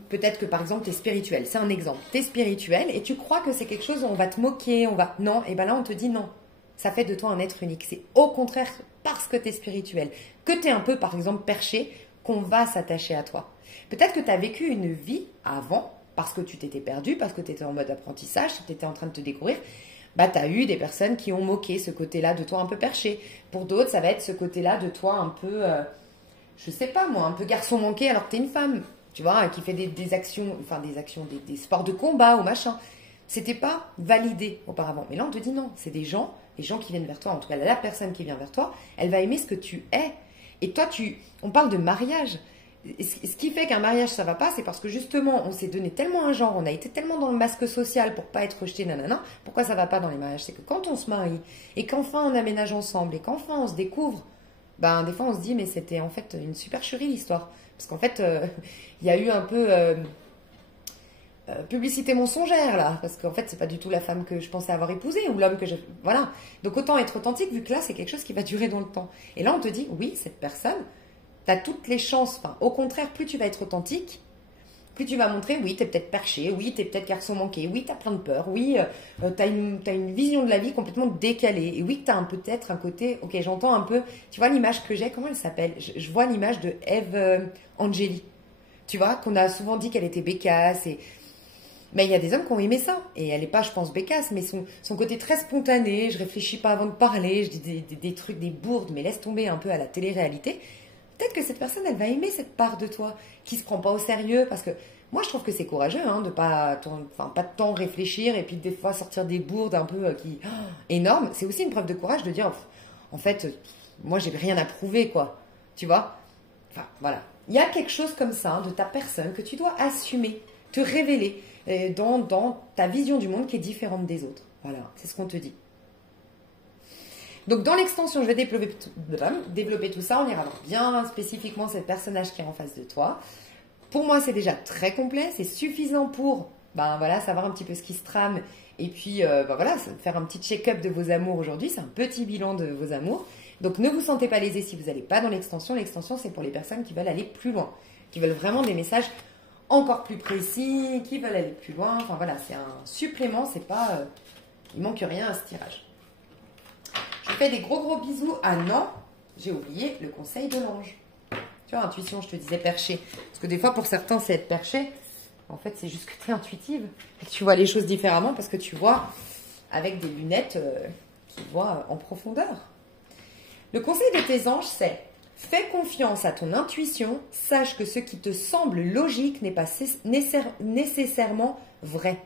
peut-être que par exemple tu es spirituel, c'est un exemple, tu es spirituel et tu crois que c'est quelque chose où on va te moquer, non, et là on te dit non, ça fait de toi un être unique. C'est au contraire parce que tu es spirituel, que tu es un peu par exemple perché, qu'on va s'attacher à toi. Peut-être que tu as vécu une vie avant, parce que tu t'étais perdu, parce que tu étais en mode apprentissage, tu étais en train de te découvrir, tu as eu des personnes qui ont moqué ce côté-là de toi un peu perché. Pour d'autres, ça va être ce côté-là de toi un peu, je sais pas moi, un peu garçon manqué alors que tu es une femme, tu vois, qui fait des actions, des sports de combat ou machin. C'était pas validé auparavant. Mais là, on te dit non, c'est les gens qui viennent vers toi, en tout cas la personne qui vient vers toi, elle va aimer ce que tu es. Et toi, on parle de mariage. Ce qui fait qu'un mariage, ça va pas, c'est parce que justement, on s'est donné tellement un genre, on a été tellement dans le masque social pour pas être rejeté, nanana. Pourquoi ça va pas dans les mariages? C'est que quand on se marie, et qu'enfin on aménage ensemble, et qu'enfin on se découvre, des fois on se dit, mais c'était en fait une supercherie l'histoire. Parce qu'en fait, il y a eu un peu publicité mensongère là, parce qu'en fait c'est pas du tout la femme que je pensais avoir épousée ou l'homme que je... Voilà, donc autant être authentique vu que là c'est quelque chose qui va durer dans le temps. Et là on te dit, oui, cette personne, tu as toutes les chances, au contraire, plus tu vas être authentique, plus tu vas montrer, oui, tu es peut-être perché, oui, tu es peut-être garçon manqué, oui, tu as plein de peur, oui, tu as une vision de la vie complètement décalée, et oui, tu as peut-être un côté, ok, j'entends un peu, tu vois l'image que j'ai, comment elle s'appelle? Je vois l'image de Eve Angeli, tu vois, qu'on a souvent dit qu'elle était bécasse, mais il y a des hommes qui ont aimé ça. Et elle n'est pas, je pense, bécasse, mais son côté très spontané, je réfléchis pas avant de parler, je dis des trucs, des bourdes, mais laisse tomber un peu à la télé-réalité. Peut-être que cette personne, elle va aimer cette part de toi, qui se prend pas au sérieux, parce que moi, je trouve que c'est courageux, de pas de temps réfléchir, et puis des fois sortir des bourdes un peu énormes. C'est aussi une preuve de courage de dire, en fait, moi, j'ai rien à prouver, quoi. Tu vois? Enfin, voilà. Il y a quelque chose comme ça, de ta personne, que tu dois assumer, te révéler dans ta vision du monde qui est différente des autres. Voilà, c'est ce qu'on te dit. Donc dans l'extension, je vais développer tout ça. On ira voir bien spécifiquement ce personnage qui est en face de toi. Pour moi, c'est déjà très complet. C'est suffisant pour voilà, savoir un petit peu ce qui se trame. Et puis voilà, faire un petit check-up de vos amours aujourd'hui. C'est un petit bilan de vos amours. Donc ne vous sentez pas lésés si vous n'allez pas dans l'extension. L'extension, c'est pour les personnes qui veulent aller plus loin, qui veulent vraiment des messages encore plus précis, qui veulent aller plus loin. Enfin voilà, c'est un supplément, c'est pas... il manque rien à ce tirage. Je fais des gros bisous. Ah non, j'ai oublié le conseil de l'ange. Tu vois, intuition, je te disais perché. Parce que des fois, pour certains, c'est être perché. En fait, c'est juste que tu es intuitive. Et que tu vois les choses différemment parce que tu vois avec des lunettes qui voient en profondeur. Le conseil de tes anges, c'est: fais confiance à ton intuition, sache que ce qui te semble logique n'est pas nécessairement vrai.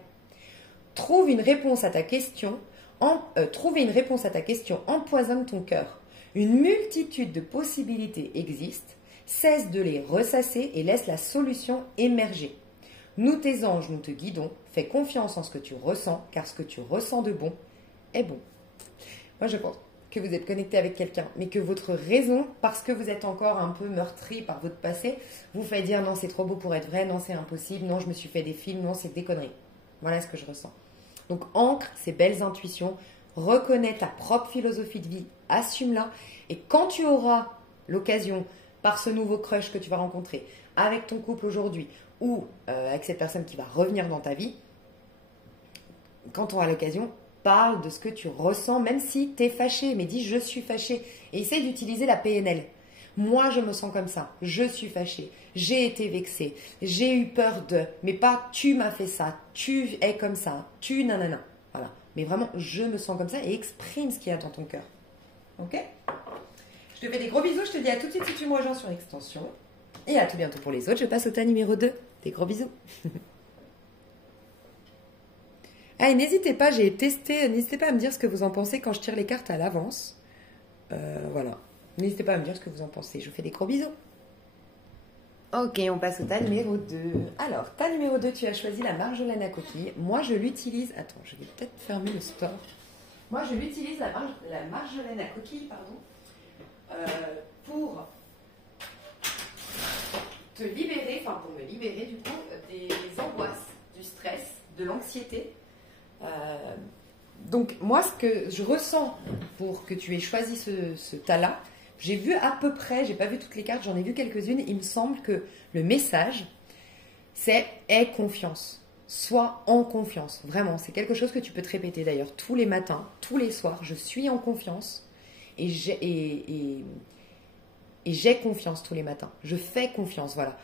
Trouver une réponse à ta question empoisonne ton cœur. Une multitude de possibilités existent, cesse de les ressasser et laisse la solution émerger. Nous, tes anges, nous te guidons, fais confiance en ce que tu ressens, car ce que tu ressens de bon est bon. Moi, je pense que vous êtes connecté avec quelqu'un, mais que votre raison, parce que vous êtes encore un peu meurtri par votre passé, vous fait dire non, c'est trop beau pour être vrai, non, c'est impossible, non, je me suis fait des films, non, c'est des conneries. Voilà ce que je ressens. Donc, ancre ces belles intuitions, reconnais ta propre philosophie de vie, assume-la, et quand tu auras l'occasion, par ce nouveau crush que tu vas rencontrer, avec ton couple aujourd'hui, ou avec cette personne qui va revenir dans ta vie, quand tu auras l'occasion, parle de ce que tu ressens, même si tu es fâché, mais dis je suis fâché. Et essaye d'utiliser la PNL. Moi, je me sens comme ça, je suis fâché, j'ai été vexé, j'ai eu peur de, mais pas tu m'as fait ça, tu es comme ça, tu nanana. Voilà. Mais vraiment, je me sens comme ça et exprime ce qu'il y a dans ton cœur. Ok? Je te fais des gros bisous, je te dis à tout de suite si tu me rejoins sur l'extension. Et à tout bientôt pour les autres. Je passe au tas numéro 2. Des gros bisous. Ah, et n'hésitez pas, j'ai testé, n'hésitez pas à me dire ce que vous en pensez quand je tire les cartes à l'avance. Voilà. N'hésitez pas à me dire ce que vous en pensez. Je vous fais des gros bisous. Ok, on passe au tas numéro 2. Alors, tas numéro 2, tu as choisi la marjolaine à coquille. Moi, je l'utilise... Attends, je vais peut-être fermer le store. Moi, je l'utilise, la marjolaine à coquille, pardon, pour te libérer, enfin pour me libérer du coup, des angoisses, du stress, de l'anxiété. Donc, moi, ce que je ressens pour que tu aies choisi ce tas-là, j'ai vu à peu près, j'ai pas vu toutes les cartes, j'en ai vu quelques-unes. Il me semble que le message, c'est « aie confiance ». Sois en confiance. Vraiment, c'est quelque chose que tu peux te répéter d'ailleurs tous les matins, tous les soirs. Je suis en confiance et j'ai confiance tous les matins. Je fais confiance, voilà.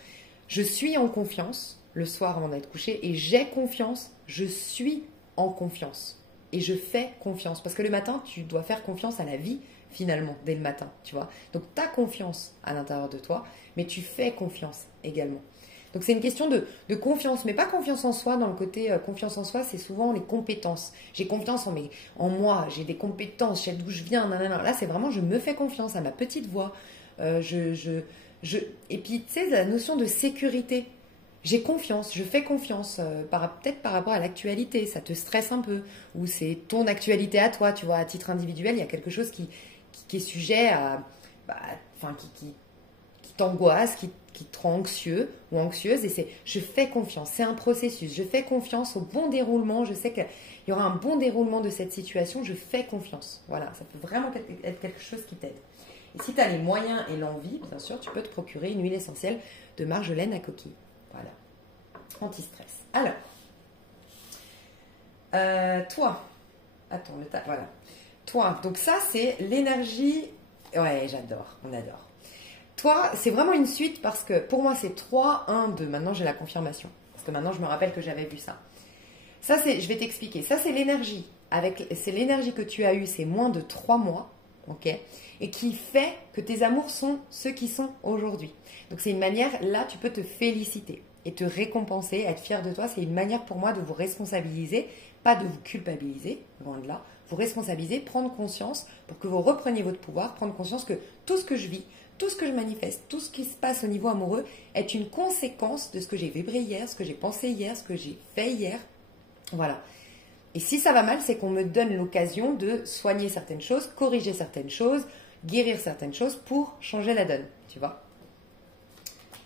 Je suis en confiance le soir avant d'être couché et j'ai confiance, je suis en confiance et je fais confiance. Parce que le matin, tu dois faire confiance à la vie finalement, dès le matin, tu vois. Donc, tu as confiance à l'intérieur de toi, mais tu fais confiance également. Donc, c'est une question de confiance, mais pas confiance en soi. Dans le côté confiance en soi, c'est souvent les compétences. J'ai confiance en moi, j'ai des compétences, je sais d'où je viens. Nanana. Là, c'est vraiment, je me fais confiance à ma petite voix. Et puis, tu sais, la notion de sécurité. J'ai confiance, je fais confiance, peut-être par rapport à l'actualité. Ça te stresse un peu, ou c'est ton actualité à toi, tu vois, à titre individuel, il y a quelque chose qui est sujet à... qui t'angoisse, qui te rend anxieux ou anxieuse, et c'est je fais confiance, c'est un processus, je fais confiance au bon déroulement, je sais qu'il y aura un bon déroulement de cette situation, je fais confiance. Voilà, ça peut vraiment être quelque chose qui t'aide. Et si tu as les moyens et l'envie, bien sûr, tu peux te procurer une huile essentielle de marjolaine à coquille. Voilà, anti-stress. Alors, toi, attends, voilà. Toi, donc ça c'est l'énergie, ouais j'adore, on adore. Toi, c'est vraiment une suite parce que pour moi, c'est 3, 1, 2. Maintenant, j'ai la confirmation. Parce que maintenant, je me rappelle que j'avais vu ça. Ça, je vais t'expliquer. Ça, c'est l'énergie. C'est l'énergie que tu as eue, c'est moins de 3 mois. Ok, et qui fait que tes amours sont ceux qui sont aujourd'hui. Donc, c'est une manière, là, tu peux te féliciter et te récompenser, être fier de toi. C'est une manière pour moi de vous responsabiliser, pas de vous culpabiliser, loin de là. Vous responsabiliser, prendre conscience pour que vous repreniez votre pouvoir, prendre conscience que tout ce que je vis, tout ce que je manifeste, tout ce qui se passe au niveau amoureux est une conséquence de ce que j'ai vibré hier, ce que j'ai pensé hier, ce que j'ai fait hier. Voilà. Et si ça va mal, c'est qu'on me donne l'occasion de soigner certaines choses, corriger certaines choses, guérir certaines choses pour changer la donne, tu vois.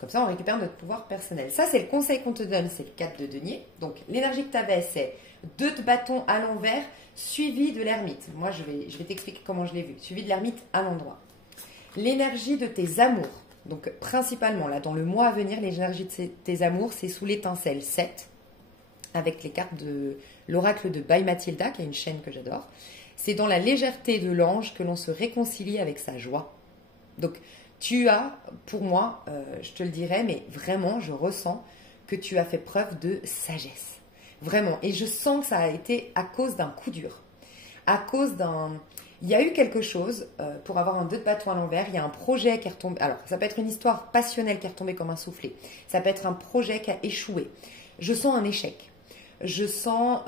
Comme ça, on récupère notre pouvoir personnel. Ça, c'est le conseil qu'on te donne, c'est le 4 de denier. Donc, l'énergie que tu avais, c'est 2 de bâton à l'envers, suivi de l'ermite. Moi, je vais t'expliquer comment je l'ai vu. Suivi de l'ermite à l'endroit. L'énergie de tes amours. Donc, principalement, là, dans le mois à venir, l'énergie de tes amours, c'est sous l'étincelle 7, avec les cartes de l'oracle de By Mathilda, qui est une chaîne que j'adore. C'est dans la légèreté de l'ange que l'on se réconcilie avec sa joie. Donc, tu as, pour moi, je te le dirais, mais vraiment, je ressens que tu as fait preuve de sagesse. Vraiment. Et je sens que ça a été à cause d'un coup dur. À cause d'un... Il y a eu quelque chose, pour avoir un 2 de bâton à l'envers, il y a un projet qui est retombé. Alors, ça peut être une histoire passionnelle qui est retombée comme un soufflet. Ça peut être un projet qui a échoué. Je sens un échec. Je sens...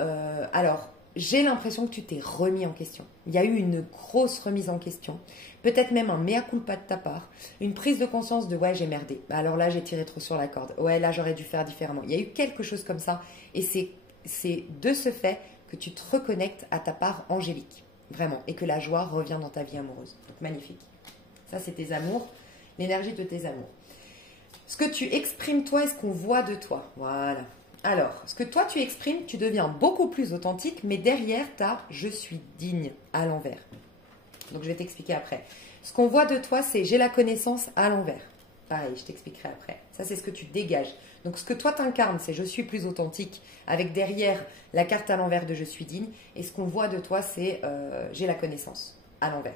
alors, j'ai l'impression que tu t'es remis en question. Il y a eu une grosse remise en question. Peut-être même un mea culpa de ta part. Une prise de conscience de « ouais, j'ai merdé. Alors là, j'ai tiré trop sur la corde. Ouais, là, j'aurais dû faire différemment. » Il y a eu quelque chose comme ça. Et c'est de ce fait que tu te reconnectes à ta part angélique. Vraiment. Et que la joie revient dans ta vie amoureuse. Donc, magnifique. Ça, c'est tes amours. L'énergie de tes amours. Ce que tu exprimes, toi, et ce qu'on voit de toi. Voilà. Alors, ce que toi, tu exprimes, tu deviens beaucoup plus authentique, mais derrière, tu as « je suis digne » à l'envers. Donc, je vais t'expliquer après. Ce qu'on voit de toi, c'est « j'ai la connaissance » à l'envers. Pareil, je t'expliquerai après. Ça, c'est ce que tu dégages. Donc, ce que toi t'incarnes, c'est « je suis plus authentique » avec derrière la carte à l'envers de « je suis digne ». Et ce qu'on voit de toi, c'est « j'ai la connaissance » à l'envers.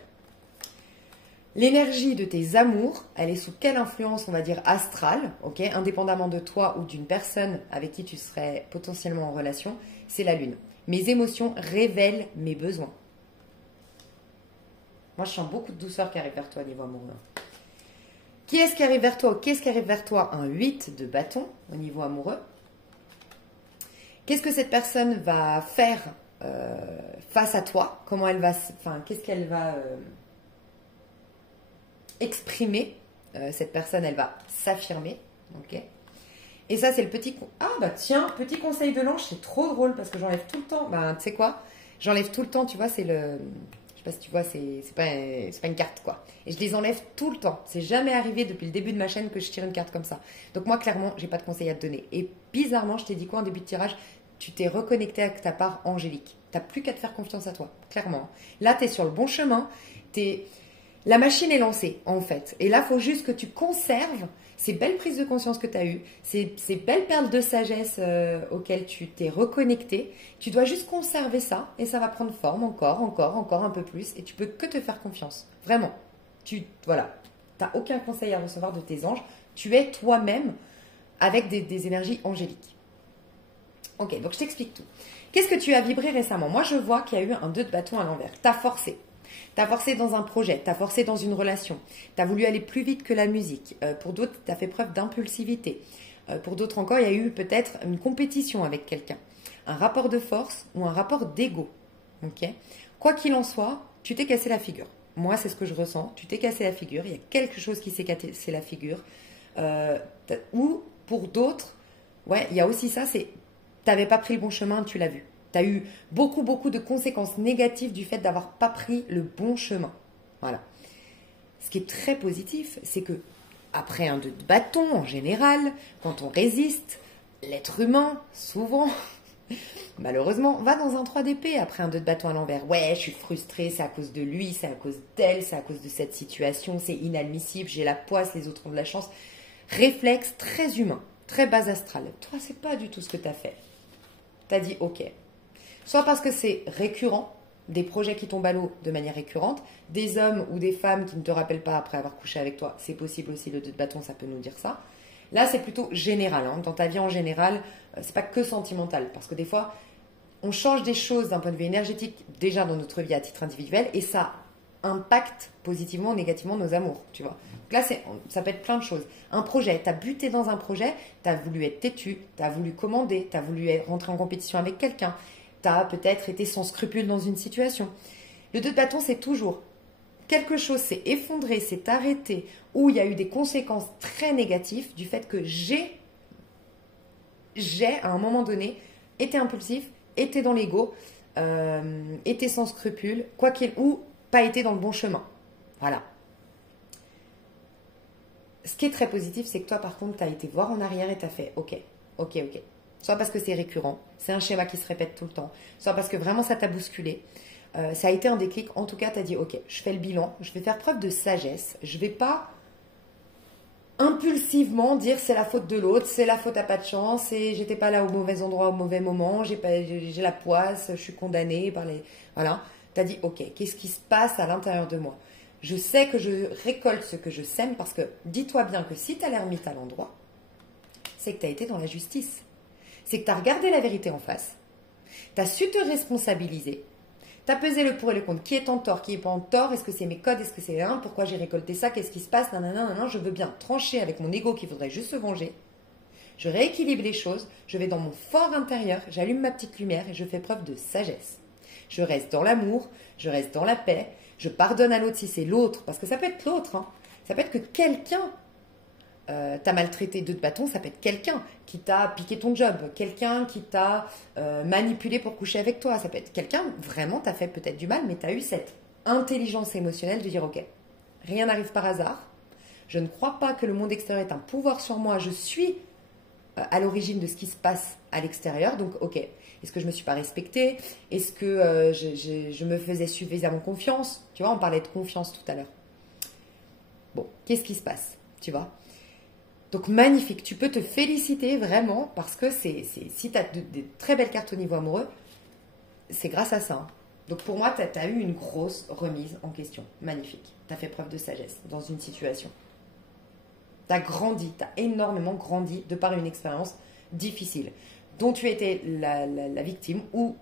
L'énergie de tes amours, elle est sous quelle influence, on va dire, astrale, ok, indépendamment de toi ou d'une personne avec qui tu serais potentiellement en relation, c'est la lune. Mes émotions révèlent mes besoins. Moi, je sens beaucoup de douceur qui arrive vers toi niveau amoureux. Qui est-ce qui arrive vers toi? Qu'est-ce qui arrive vers toi? Un 8 de bâton au niveau amoureux. Qu'est-ce que cette personne va faire face à toi? Comment elle va, enfin, qu'est-ce qu'elle va exprimer? Cette personne, elle va s'affirmer, ok. Et ça, c'est le petit... Ah, bah tiens, petit conseil de l'ange, c'est trop drôle parce que j'enlève tout le temps. Bah, tu sais quoi? J'enlève tout le temps, tu vois, c'est le... Je sais pas si tu vois, c'est pas une carte, quoi. Et je les enlève tout le temps. C'est jamais arrivé depuis le début de ma chaîne que je tire une carte comme ça. Donc moi, clairement, j'ai pas de conseil à te donner. Et bizarrement, je t'ai dit quoi en début de tirage? Tu t'es reconnecté avec ta part angélique. T'as plus qu'à te faire confiance à toi, clairement. Là, tu es sur le bon chemin. La machine est lancée, en fait. Et là, il faut juste que tu conserves ces belles prises de conscience que tu as eues, ces belles perles de sagesse auxquelles tu t'es reconnecté. Tu dois juste conserver ça et ça va prendre forme encore un peu plus. Et tu peux que te faire confiance. Vraiment. Voilà. Tu n'as aucun conseil à recevoir de tes anges. Tu es toi-même avec des énergies angéliques. Ok, donc je t'explique tout. Qu'est-ce que tu as vibré récemment? Moi, je vois qu'il y a eu un 2 de bâton à l'envers. Tu as forcé. Tu as forcé dans un projet, tu as forcé dans une relation, tu as voulu aller plus vite que la musique. Pour d'autres, tu as fait preuve d'impulsivité. Pour d'autres encore, il y a eu peut-être une compétition avec quelqu'un, un rapport de force ou un rapport d'ego. Okay. Quoi qu'il en soit, tu t'es cassé la figure. Moi, c'est ce que je ressens. Tu t'es cassé la figure. Il y a quelque chose qui s'est cassé la figure. Ou pour d'autres, ouais, il y a aussi ça, c'est tu n'avais pas pris le bon chemin, tu l'as vu. Tu as eu beaucoup de conséquences négatives du fait d'avoir pas pris le bon chemin. Voilà. Ce qui est très positif, c'est que après un 2 de bâton, en général, quand on résiste, l'être humain, souvent, malheureusement, va dans un 3 d'épée après un 2 de bâton à l'envers. Ouais, je suis frustrée, c'est à cause de lui, c'est à cause d'elle, c'est à cause de cette situation, c'est inadmissible, j'ai la poisse, les autres ont de la chance. Réflexe très humain, très bas astral. Toi, c'est pas du tout ce que tu as fait. Tu as dit ok. Soit parce que c'est récurrent, des projets qui tombent à l'eau de manière récurrente, des hommes ou des femmes qui ne te rappellent pas après avoir couché avec toi, c'est possible aussi, le 2 de bâton, ça peut nous dire ça. Là, c'est plutôt général. Hein. Dans ta vie en général, c'est pas que sentimental. Parce que des fois, on change des choses d'un point de vue énergétique déjà dans notre vie à titre individuel et ça impacte positivement ou négativement nos amours, tu vois. Donc là, ça peut être plein de choses. Un projet, tu as buté dans un projet, tu as voulu être têtu, tu as voulu commander, tu as voulu rentrer en compétition avec quelqu'un. Tu as peut-être été sans scrupule dans une situation. Le 2 de bâton, c'est toujours quelque chose s'est effondré, s'est arrêté, ou il y a eu des conséquences très négatives du fait que j'ai, à un moment donné, été impulsif, été dans l'ego, été sans scrupule, quoi qu'il ou pas été dans le bon chemin. Voilà. Ce qui est très positif, c'est que toi, par contre, tu as été voir en arrière et tu as fait ok, ok, ok. Soit parce que c'est récurrent, c'est un schéma qui se répète tout le temps, soit parce que vraiment ça t'a bousculé. Ça a été un déclic. En tout cas, tu as dit ok, je fais le bilan, je vais faire preuve de sagesse. Je ne vais pas impulsivement dire c'est la faute de l'autre, c'est la faute à pas de chance, et j'étais pas là au mauvais endroit au mauvais moment, j'ai la poisse, je suis condamnée par les... Voilà. Tu as dit ok, qu'est-ce qui se passe à l'intérieur de moi? Je sais que je récolte ce que je sème parce que dis-toi bien que si tu as l'ermite à l'endroit, c'est que tu as été dans la justice. C'est que tu as regardé la vérité en face. Tu as su te responsabiliser. Tu as pesé le pour et le contre. Qui est en tort, qui n'est pas en tort? Est-ce que c'est mes codes? Est-ce que c'est un? Pourquoi j'ai récolté ça? Qu'est-ce qui se passe? Non, je veux bien trancher avec mon ego qui voudrait juste se venger. Je rééquilibre les choses. Je vais dans mon fort intérieur. J'allume ma petite lumière et je fais preuve de sagesse. Je reste dans l'amour. Je reste dans la paix. Je pardonne à l'autre si c'est l'autre. Parce que ça peut être l'autre. Hein. Ça peut être que quelqu'un t'a maltraité de bâton, ça peut être quelqu'un qui t'a piqué ton job, quelqu'un qui t'a manipulé pour coucher avec toi, ça peut être quelqu'un, vraiment, t'as fait peut-être du mal, mais t'as eu cette intelligence émotionnelle de dire ok, rien n'arrive par hasard, je ne crois pas que le monde extérieur ait un pouvoir sur moi, je suis à l'origine de ce qui se passe à l'extérieur, donc ok, est-ce que je ne me suis pas respectée, est-ce que je me faisais suffisamment confiance, tu vois, on parlait de confiance tout à l'heure. Bon, qu'est-ce qui se passe, tu vois? Donc magnifique, tu peux te féliciter vraiment parce que si tu as des très belles cartes au niveau amoureux, c'est grâce à ça. Hein. Donc pour moi, tu as eu une grosse remise en question. Magnifique, tu as fait preuve de sagesse dans une situation. Tu as grandi, tu as énormément grandi de par une expérience difficile dont tu as été la victime ou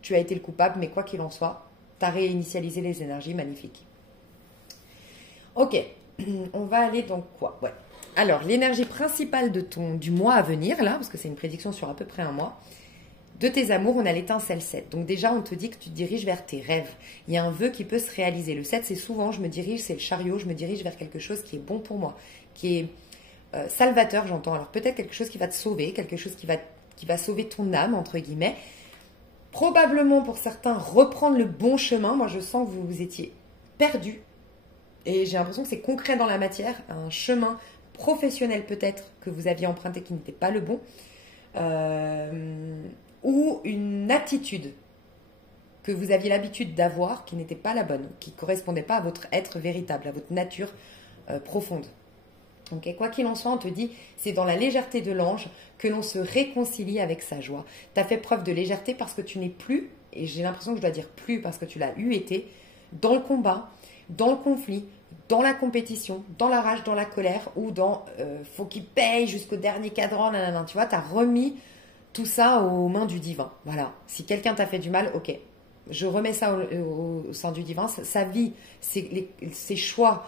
tu as été le coupable, mais quoi qu'il en soit, tu as réinitialisé les énergies, magnifique. Ok, on va aller dans quoi? Ouais. Alors, l'énergie principale du mois à venir, là, parce que c'est une prédiction sur à peu près un mois, de tes amours, on a l'étincelle 7. Donc déjà, on te dit que tu te diriges vers tes rêves. Il y a un vœu qui peut se réaliser. Le 7, c'est souvent, c'est le chariot, je me dirige vers quelque chose qui est bon pour moi, qui est salvateur, j'entends. Alors peut-être quelque chose qui va te sauver, quelque chose qui va sauver ton âme, entre guillemets. Probablement, pour certains, reprendre le bon chemin. Moi, je sens que vous étiez perdu. Et j'ai l'impression que c'est concret dans la matière, un chemin professionnel peut-être que vous aviez emprunté qui n'était pas le bon, ou une attitude que vous aviez l'habitude d'avoir qui n'était pas la bonne, qui ne correspondait pas à votre être véritable, à votre nature profonde. Okay, quoi qu'il en soit, on te dit, c'est dans la légèreté de l'ange que l'on se réconcilie avec sa joie. Tu as fait preuve de légèreté parce que tu n'es plus, et j'ai l'impression que je dois dire plus parce que tu l'as été, dans le combat, dans le conflit, dans la compétition, dans la rage, dans la colère, ou dans faut qu'il paye jusqu'au dernier cadran, nanana. Tu vois, tu as remis tout ça aux mains du divin. Voilà. Si quelqu'un t'a fait du mal, ok, je remets ça au sein du divin. Sa vie, ses choix,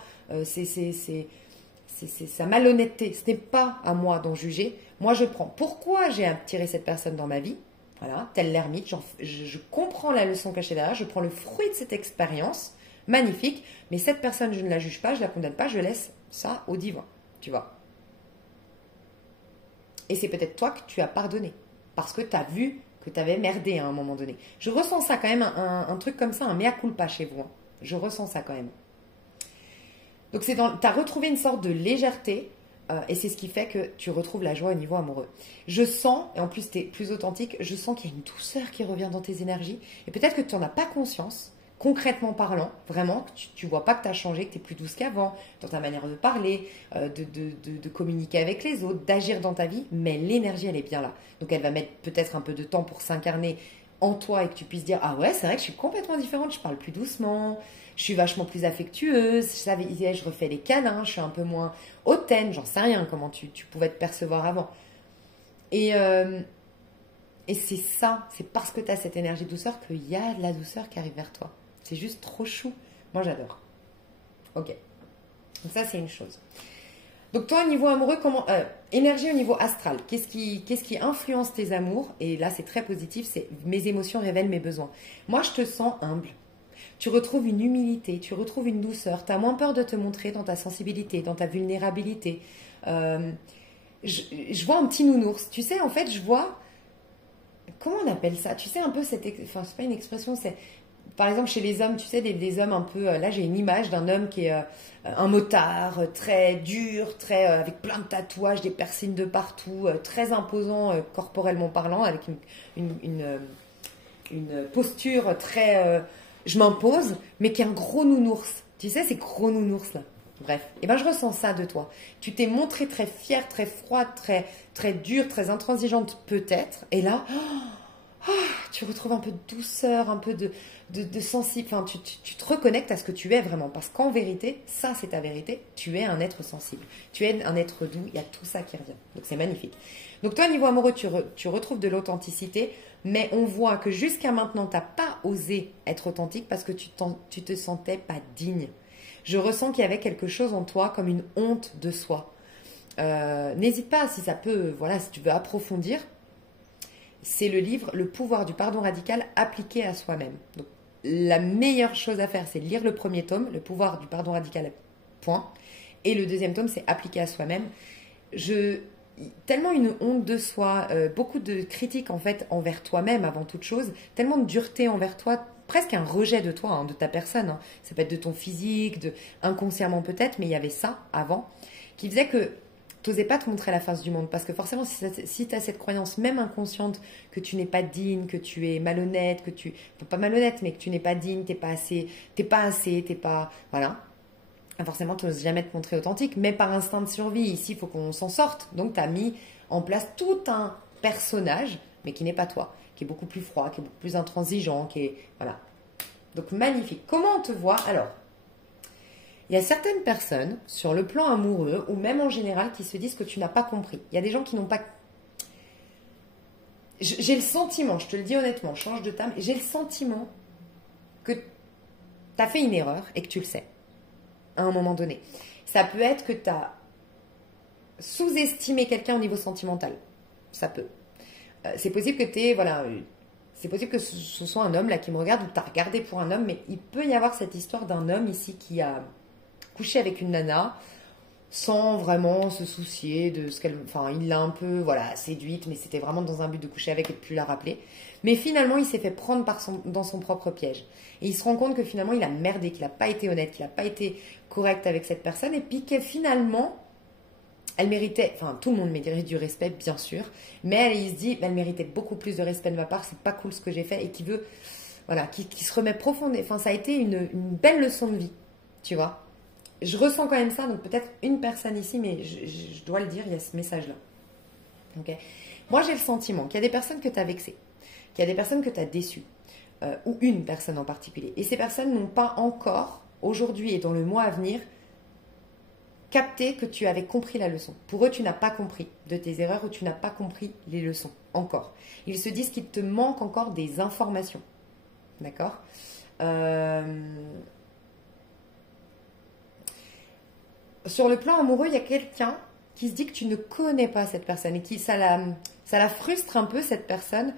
sa malhonnêteté, ce n'est pas à moi d'en juger. Moi, je prends. Pourquoi j'ai attiré cette personne dans ma vie? Voilà, telle l'ermite, je comprends la leçon cachée derrière, je prends le fruit de cette expérience. Magnifique, mais cette personne, je ne la juge pas, je ne la condamne pas, je laisse ça au divin, tu vois. Et c'est peut-être toi que tu as pardonné, parce que tu as vu que tu avais merdé à un moment donné. Je ressens ça quand même, un truc comme ça, un mea culpa chez vous. Hein. Je ressens ça quand même. Donc tu as retrouvé une sorte de légèreté, et c'est ce qui fait que tu retrouves la joie au niveau amoureux. Je sens, et en plus tu es plus authentique, je sens qu'il y a une douceur qui revient dans tes énergies, et peut-être que tu n'en as pas conscience, concrètement parlant, vraiment, tu vois pas que tu as changé, que tu es plus douce qu'avant, dans ta manière de parler, de communiquer avec les autres, d'agir dans ta vie, mais l'énergie, elle est bien là. Donc elle va mettre peut-être un peu de temps pour s'incarner en toi et que tu puisses dire « Ah ouais, c'est vrai que je suis complètement différente, je parle plus doucement, je suis vachement plus affectueuse, je refais les câlins, je suis un peu moins hautaine, j'en sais rien comment tu pouvais te percevoir avant. » Et c'est ça, c'est parce que tu as cette énergie de douceur qu'il y a de la douceur qui arrive vers toi. C'est juste trop chou. Moi, j'adore. Ok. Donc ça, c'est une chose. Donc toi, au niveau amoureux, énergie au niveau astral. Qu'est-ce qui influence tes amours? Et là, c'est très positif. C'est mes émotions révèlent mes besoins. Moi, je te sens humble. Tu retrouves une humilité, tu retrouves une douceur. Tu as moins peur de te montrer dans ta sensibilité, dans ta vulnérabilité. Je vois un petit nounours. Tu sais, en fait, je vois comment on appelle ça? Tu sais, un peu enfin, c'est pas une expression, c'est. Par exemple, chez les hommes, tu sais, des hommes un peu. Là, j'ai une image d'un homme qui est un motard, très dur, très avec plein de tatouages, des piercings de partout, très imposant corporellement parlant, avec une posture très. Je m'impose, mais qui est un gros nounours. Tu sais, ces gros nounours là. Bref, et ben je ressens ça de toi. Tu t'es montrée très fière, très froide, très dure, très intransigeante peut-être, et là. Tu retrouves un peu de douceur, un peu de sensible. Enfin, tu te reconnectes à ce que tu es vraiment. Parce qu'en vérité, ça c'est ta vérité, tu es un être sensible. Tu es un être doux, il y a tout ça qui revient. Donc c'est magnifique. Donc toi, au niveau amoureux, tu retrouves de l'authenticité, mais on voit que jusqu'à maintenant, tu n'as pas osé être authentique parce que tu te sentais pas digne. Je ressens qu'il y avait quelque chose en toi comme une honte de soi. N'hésite pas, si ça peut, voilà, si tu veux approfondir. C'est le livre Le pouvoir du pardon radical appliqué à soi-même. Donc, la meilleure chose à faire, c'est lire le premier tome, Le pouvoir du pardon radical, point. Et le deuxième tome, c'est appliqué à soi-même. Tellement une honte de soi, beaucoup de critiques en fait envers toi-même avant toute chose, tellement de dureté envers toi, presque un rejet de toi, hein, de ta personne. Hein. Ça peut être de ton physique, inconsciemment peut-être, mais il y avait ça avant, qui faisait que t'osais pas te montrer la face du monde parce que forcément si tu as cette croyance même inconsciente que tu n'es pas digne, que tu es malhonnête, pas malhonnête mais que tu n'es pas digne, t'es pas voilà. Forcément tu n'oses jamais te montrer authentique, mais par instinct de survie, ici il faut qu'on s'en sorte. Donc tu as mis en place tout un personnage mais qui n'est pas toi, qui est beaucoup plus froid, qui est beaucoup plus intransigeant, qui est voilà. Donc magnifique. Comment on te voit alors? Il y a certaines personnes, sur le plan amoureux, ou même en général, qui se disent que tu n'as pas compris. Il y a des gens qui n'ont pas... J'ai le sentiment, je te le dis honnêtement, change de terme, j'ai le sentiment que tu as fait une erreur et que tu le sais, à un moment donné. Ça peut être que tu as sous-estimé quelqu'un au niveau sentimental. Ça peut. C'est possible que tu aies... Voilà, c'est possible que ce soit un homme là qui me regarde ou tu as regardé pour un homme, mais il peut y avoir cette histoire d'un homme ici qui a couché avec une nana sans vraiment se soucier de ce qu'elle... Enfin, il l'a un peu, voilà, séduite, mais c'était vraiment dans un but de coucher avec et de plus la rappeler. Mais finalement, il s'est fait prendre dans son propre piège. Et il se rend compte que finalement, il a merdé, qu'il n'a pas été honnête, qu'il n'a pas été correct avec cette personne. Et puis que finalement, elle méritait... Enfin, tout le monde méritait du respect, bien sûr. Mais il se dit, elle méritait beaucoup plus de respect de ma part. C'est pas cool ce que j'ai fait. Et qui veut... Voilà, qui se remet profondément... Enfin, ça a été une belle leçon de vie, tu vois. Je ressens quand même ça, donc peut-être une personne ici, mais je dois le dire, il y a ce message-là. Okay. Moi, j'ai le sentiment qu'il y a des personnes que tu as vexées, qu'il y a des personnes que tu as déçues, ou une personne en particulier. Et ces personnes n'ont pas encore, aujourd'hui et dans le mois à venir, capté que tu avais compris la leçon. Pour eux, tu n'as pas compris de tes erreurs ou tu n'as pas compris les leçons, encore. Ils se disent qu'il te manque encore des informations. D'accord ? Sur le plan amoureux, il y a quelqu'un qui se dit que tu ne connais pas cette personne et qui ça la frustre un peu cette personne,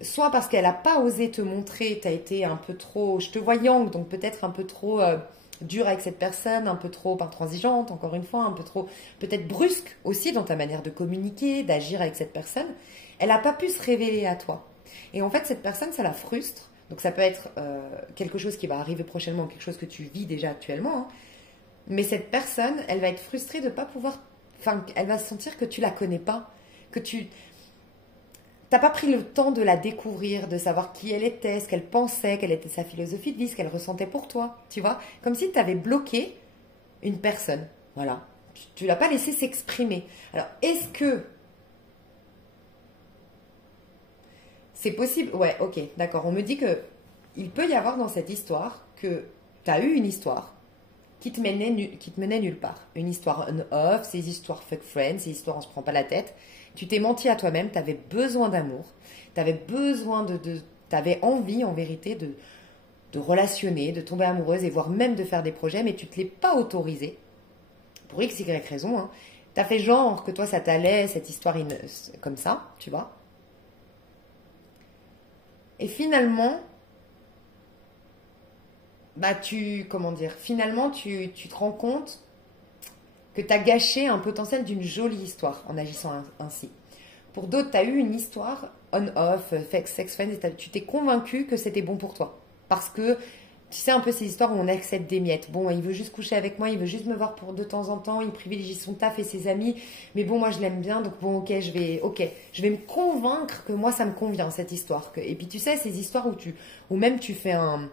soit parce qu'elle n'a pas osé te montrer, tu as été un peu trop, je te vois yang, donc peut-être un peu trop dure avec cette personne, un peu trop intransigeante, encore une fois, un peu trop peut-être brusque aussi dans ta manière de communiquer, d'agir avec cette personne. Elle n'a pas pu se révéler à toi. Et en fait, cette personne, ça la frustre. Donc ça peut être quelque chose qui va arriver prochainement, quelque chose que tu vis déjà actuellement, hein. Mais cette personne, elle va être frustrée de ne pas pouvoir... Enfin, elle va sentir que tu ne la connais pas, que tu n'as pas pris le temps de la découvrir, de savoir qui elle était, ce qu'elle pensait, quelle était sa philosophie de vie, ce qu'elle ressentait pour toi, tu vois. Comme si tu avais bloqué une personne, voilà. Tu ne l'as pas laissé s'exprimer. Alors, est-ce que... C'est possible? Ouais, ok, d'accord. On me dit que il peut y avoir dans cette histoire que tu as eu une histoire qui te menait nulle part. Une histoire on-off, ces histoires fuck friends, ces histoires on se prend pas la tête. Tu t'es menti à toi-même, tu avais besoin d'amour, tu avais besoin tu avais envie en vérité de relationner, de tomber amoureuse et voire même de faire des projets, mais tu ne te l'es pas autorisé. Pour x, y raison. Hein. Tu as fait genre que toi ça t'allait, cette histoire comme ça, tu vois. Et finalement... Bah finalement tu te rends compte que tu as gâché un potentiel d'une jolie histoire en agissant ainsi. Pour d'autres, tu as eu une histoire on-off, sex friends, et tu t'es convaincu que c'était bon pour toi. Parce que, tu sais, un peu ces histoires où on accepte des miettes. Bon, il veut juste coucher avec moi, il veut juste me voir pour de temps en temps, il privilégie son taf et ses amis. Mais bon, moi, je l'aime bien, donc bon, ok, je vais me convaincre que moi, ça me convient, cette histoire. Et puis, tu sais, ces histoires où même tu fais un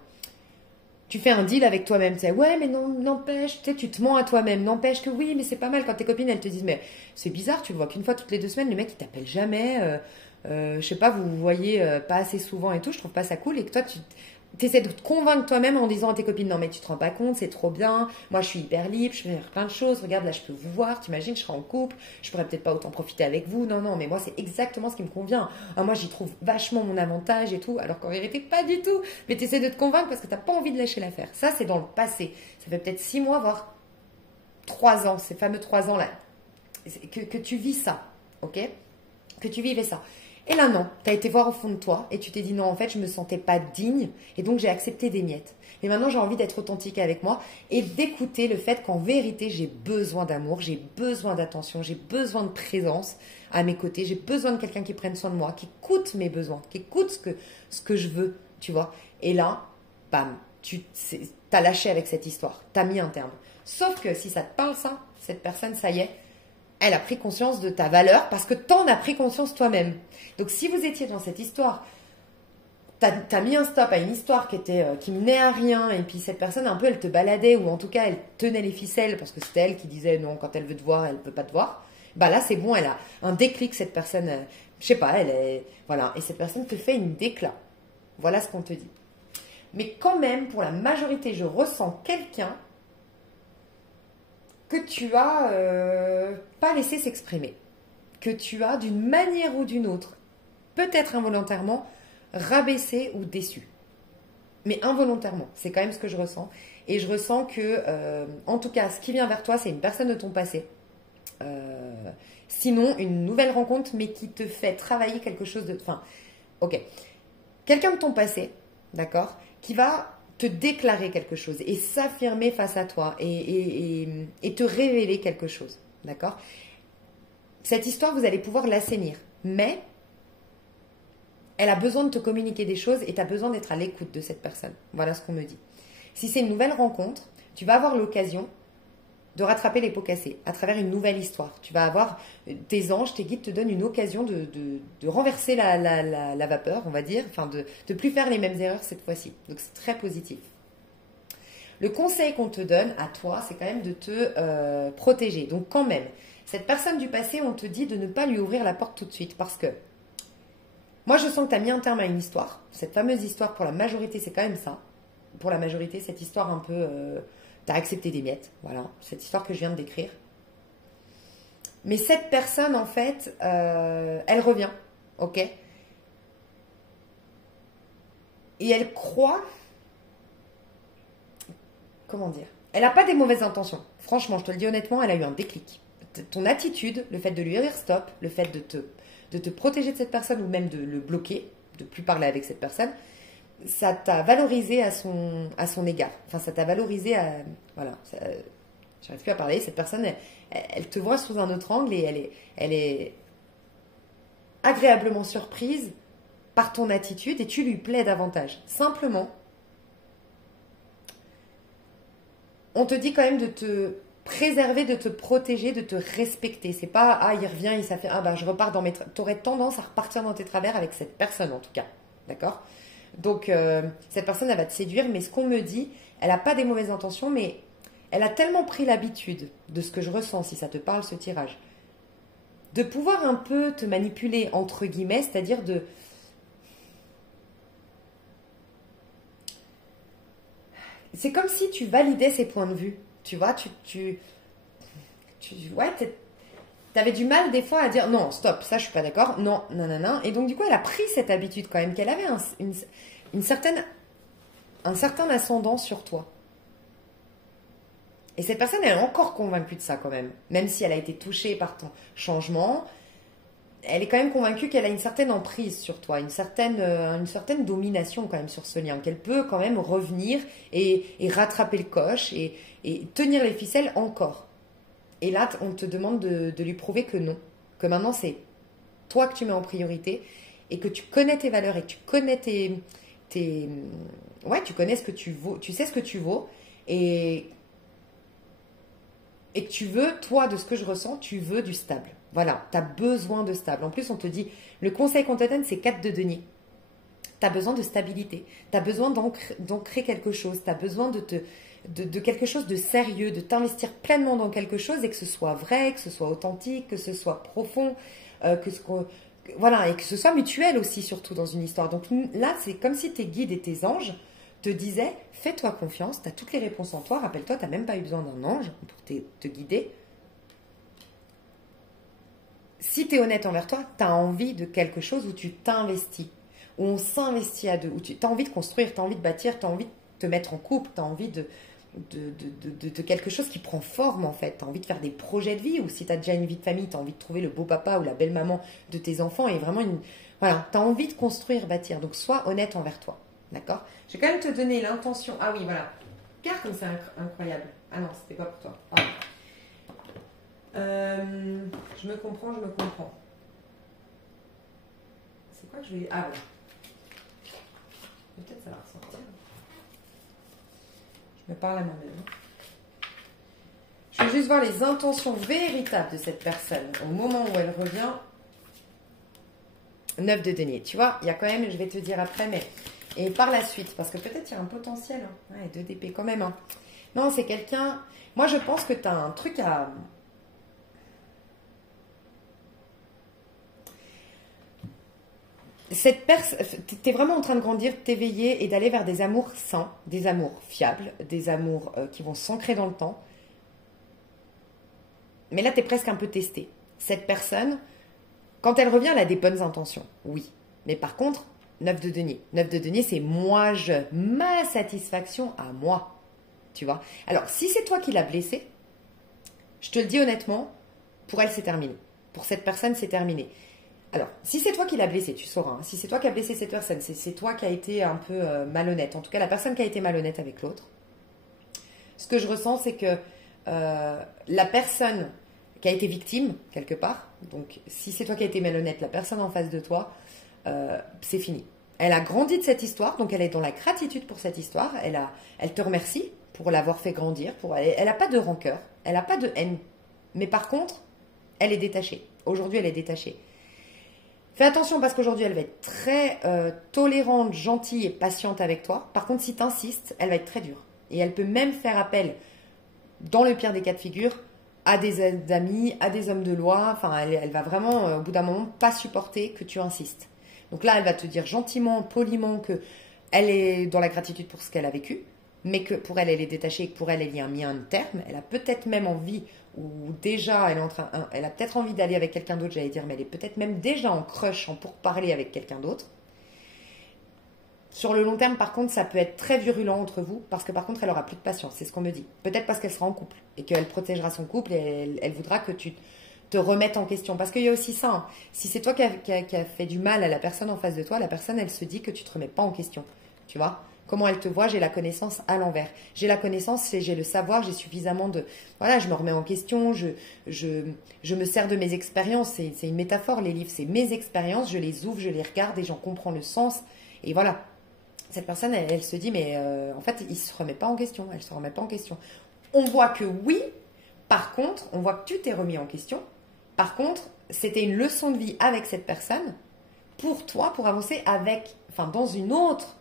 deal avec toi-même, tu sais, ouais, mais non, n'empêche, tu sais, tu te mens à toi-même, n'empêche que oui, mais c'est pas mal quand tes copines, elles te disent, mais c'est bizarre, tu le vois qu'une fois toutes les 2 semaines, le mec, il t'appelle jamais, je sais pas, vous vous voyez pas assez souvent et tout, je trouve pas ça cool, et que toi, tu essaies de te convaincre toi-même en disant à tes copines, non, mais tu te rends pas compte, c'est trop bien, moi, je suis hyper libre, je peux faire plein de choses, regarde, là, je peux vous voir, t'imagines, je serai en couple, je pourrais peut-être pas autant profiter avec vous, non, non, mais moi, c'est exactement ce qui me convient. Ah, moi, j'y trouve vachement mon avantage et tout, alors qu'en vérité, pas du tout. Mais tu essaies de te convaincre parce que t'as pas envie de lâcher l'affaire. Ça, c'est dans le passé. Ça fait peut-être 6 mois, voire 3 ans, ces fameux 3 ans là, que tu vis ça, ok? Que tu vivais ça. Et là, non, tu as été voir au fond de toi et tu t'es dit non, en fait, je me sentais pas digne et donc j'ai accepté des miettes. Et maintenant, j'ai envie d'être authentique avec moi et d'écouter le fait qu'en vérité, j'ai besoin d'amour, j'ai besoin d'attention, j'ai besoin de présence à mes côtés, j'ai besoin de quelqu'un qui prenne soin de moi, qui écoute mes besoins, qui écoute ce que je veux, tu vois. Et là, bam, t'as lâché avec cette histoire, t'as mis un terme. Sauf que si ça te parle ça, cette personne, ça y est, elle a pris conscience de ta valeur parce que t'en as pris conscience toi-même. Donc si vous étiez dans cette histoire, t'as mis un stop à une histoire qui menait à rien et puis cette personne un peu elle te baladait ou en tout cas elle tenait les ficelles parce que c'était elle qui disait non, quand elle veut te voir, elle peut pas te voir. Bah là c'est bon, elle a un déclic cette personne, je sais pas, elle est voilà, et cette personne te fait une déclat. Voilà ce qu'on te dit. Mais quand même pour la majorité, je ressens quelqu'un que tu as pas laissé s'exprimer, que tu as d'une manière ou d'une autre, peut-être involontairement, rabaissé ou déçu. Mais involontairement, c'est quand même ce que je ressens. Et je ressens que, en tout cas, ce qui vient vers toi, c'est une personne de ton passé. Sinon, une nouvelle rencontre, mais qui te fait travailler quelque chose de... Enfin, ok. Quelqu'un de ton passé, d'accord, qui va te déclarer quelque chose et s'affirmer face à toi et te révéler quelque chose. D'accord? Cette histoire, vous allez pouvoir l'assainir. Mais elle a besoin de te communiquer des choses et tu as besoin d'être à l'écoute de cette personne. Voilà ce qu'on me dit. Si c'est une nouvelle rencontre, tu vas avoir l'occasion de rattraper les pots cassés à travers une nouvelle histoire. Tu vas avoir tes anges, tes guides te donnent une occasion de renverser la vapeur, on va dire, enfin de plus faire les mêmes erreurs cette fois-ci. Donc c'est très positif. Le conseil qu'on te donne à toi, c'est quand même de te protéger. Donc quand même, cette personne du passé, on te dit de ne pas lui ouvrir la porte tout de suite parce que moi je sens que tu as mis un terme à une histoire. Cette fameuse histoire, pour la majorité, c'est quand même ça. Pour la majorité, cette histoire un peu... tu as accepté des miettes, voilà, cette histoire que je viens de décrire. Mais cette personne, en fait, elle revient, ok? Et elle croit... Comment dire? Elle n'a pas des mauvaises intentions. Franchement, je te le dis honnêtement, elle a eu un déclic. Ton attitude, le fait de lui dire stop, le fait de te protéger de cette personne ou même de le bloquer, de ne plus parler avec cette personne, ça t'a valorisé à son égard. Enfin, ça t'a valorisé à... Voilà, j'arrive plus à parler. Cette personne, elle te voit sous un autre angle et elle est agréablement surprise par ton attitude et tu lui plais davantage. Simplement, on te dit quand même de te préserver, de te protéger, de te respecter. C'est pas, ah, il revient, ça fait, ah, bah, je repars dans mes... T'aurais tendance à repartir dans tes travers avec cette personne, en tout cas. D'accord? Donc, cette personne, elle va te séduire, mais ce qu'on me dit, elle n'a pas des mauvaises intentions, mais elle a tellement pris l'habitude de ce que je ressens, si ça te parle, ce tirage, de pouvoir un peu te manipuler, entre guillemets, c'est-à-dire de... C'est comme si tu validais ses points de vue, tu vois, ouais, t'avais du mal des fois à dire non, stop, ça je suis pas d'accord, non, non, non, non. Et donc du coup, elle a pris cette habitude quand même, qu'elle avait un certain ascendant sur toi. Et cette personne, elle est encore convaincue de ça quand même si elle a été touchée par ton changement, elle est quand même convaincue qu'elle a une certaine emprise sur toi, une certaine domination quand même sur ce lien, qu'elle peut quand même revenir et rattraper le coche et tenir les ficelles encore. Et là, on te demande de lui prouver que non, que maintenant c'est toi que tu mets en priorité et que tu connais tes valeurs et que tu connais ouais, tu connais ce que tu vaux, tu sais ce que tu vaux et que tu veux, toi, de ce que je ressens, tu veux du stable. Voilà, tu as besoin de stable. En plus, on te dit, le conseil qu'on te donne, c'est 4 de denier. Tu as besoin de stabilité, tu as besoin d'ancrer quelque chose, tu as besoin de quelque chose de sérieux, de t'investir pleinement dans quelque chose et que ce soit vrai, que ce soit authentique, que ce soit profond, voilà, et que ce soit mutuel aussi, surtout dans une histoire. Donc là, c'est comme si tes guides et tes anges te disaient, fais-toi confiance, tu as toutes les réponses en toi, rappelle-toi, tu n'as même pas eu besoin d'un ange pour te guider. Si tu es honnête envers toi, tu as envie de quelque chose où tu t'investis, où on s'investit à deux, où tu as envie de construire, tu as envie de bâtir, tu as envie de te mettre en couple, tu as envie de quelque chose qui prend forme en fait. Tu as envie de faire des projets de vie ou si tu as déjà une vie de famille, tu as envie de trouver le beau papa ou la belle maman de tes enfants et vraiment voilà, tu as envie de construire, bâtir. Donc sois honnête envers toi. D'accord? Je vais quand même te donner l'intention. Ah oui, voilà. Regarde comme c'est incroyable. Ah non, c'était pas pour toi. Pardon. Je me comprends, je me comprends. C'est quoi que je vais... Ah voilà. Peut-être ça va ressortir. Je me parle à moi-même. Je veux juste voir les intentions véritables de cette personne au moment où elle revient. 9 de denier. Tu vois, il y a quand même, je vais te dire après, mais... Et par la suite, parce que peut-être il y a un potentiel. Hein. Ouais, 2 d'épée quand même. Hein. Non, c'est quelqu'un... Moi, je pense que tu as un truc à... T'es vraiment en train de grandir, de t'éveiller et d'aller vers des amours sains, des amours fiables, des amours qui vont s'ancrer dans le temps. Mais là, t'es presque un peu testé. Cette personne, quand elle revient, elle a des bonnes intentions, oui. Mais par contre, 9 de denier. 9 de denier, c'est ma satisfaction à moi. Tu vois? Alors, si c'est toi qui l'as blessée, je te le dis honnêtement, pour elle, c'est terminé. Pour cette personne, c'est terminé. Alors, si c'est toi qui l'as blessé, tu sauras. Hein, si c'est toi qui as blessé cette personne, c'est toi qui as été un peu malhonnête. En tout cas, la personne qui a été malhonnête avec l'autre. Ce que je ressens, c'est que la personne qui a été victime, quelque part, donc si c'est toi qui as été malhonnête, la personne en face de toi, c'est fini. Elle a grandi de cette histoire, donc elle est dans la gratitude pour cette histoire. Elle te remercie pour l'avoir fait grandir. Elle n'a pas de rancœur, elle n'a pas de haine. Mais par contre, elle est détachée. Aujourd'hui, elle est détachée. Fais attention parce qu'aujourd'hui, elle va être très tolérante, gentille et patiente avec toi. Par contre, si tu insistes, elle va être très dure. Et elle peut même faire appel, dans le pire des cas de figure, à des amis, à des hommes de loi. Enfin, elle va vraiment, au bout d'un moment, pas supporter que tu insistes. Donc là, elle va te dire gentiment, poliment qu'elle est dans la gratitude pour ce qu'elle a vécu, mais que pour elle, elle est détachée et que pour elle, il y a mis un terme. Elle a peut-être même envie... ou déjà elle a peut-être envie d'aller avec quelqu'un d'autre, j'allais dire, mais elle est peut-être même déjà en crush, en pourparler avec quelqu'un d'autre. Sur le long terme, par contre, ça peut être très virulent entre vous, parce que par contre, elle aura plus de patience, c'est ce qu'on me dit. Peut-être parce qu'elle sera en couple, et qu'elle protégera son couple, et elle voudra que tu te remettes en question. Parce qu'il y a aussi ça, hein. Si c'est toi qui a fait du mal à la personne en face de toi, la personne, elle se dit que tu ne te remets pas en question, tu vois. Comment elle te voit, j'ai la connaissance à l'envers. J'ai la connaissance, j'ai le savoir, j'ai suffisamment de... Voilà, je me remets en question, je me sers de mes expériences. C'est une métaphore, les livres, c'est mes expériences, je les ouvre, je les regarde et j'en comprends le sens. Et voilà. Cette personne, elle se dit, mais en fait, il ne se remet pas en question, elle ne se remet pas en question. On voit que oui, par contre, on voit que tu t'es remis en question. Par contre, c'était une leçon de vie avec cette personne, pour toi, pour avancer dans une autre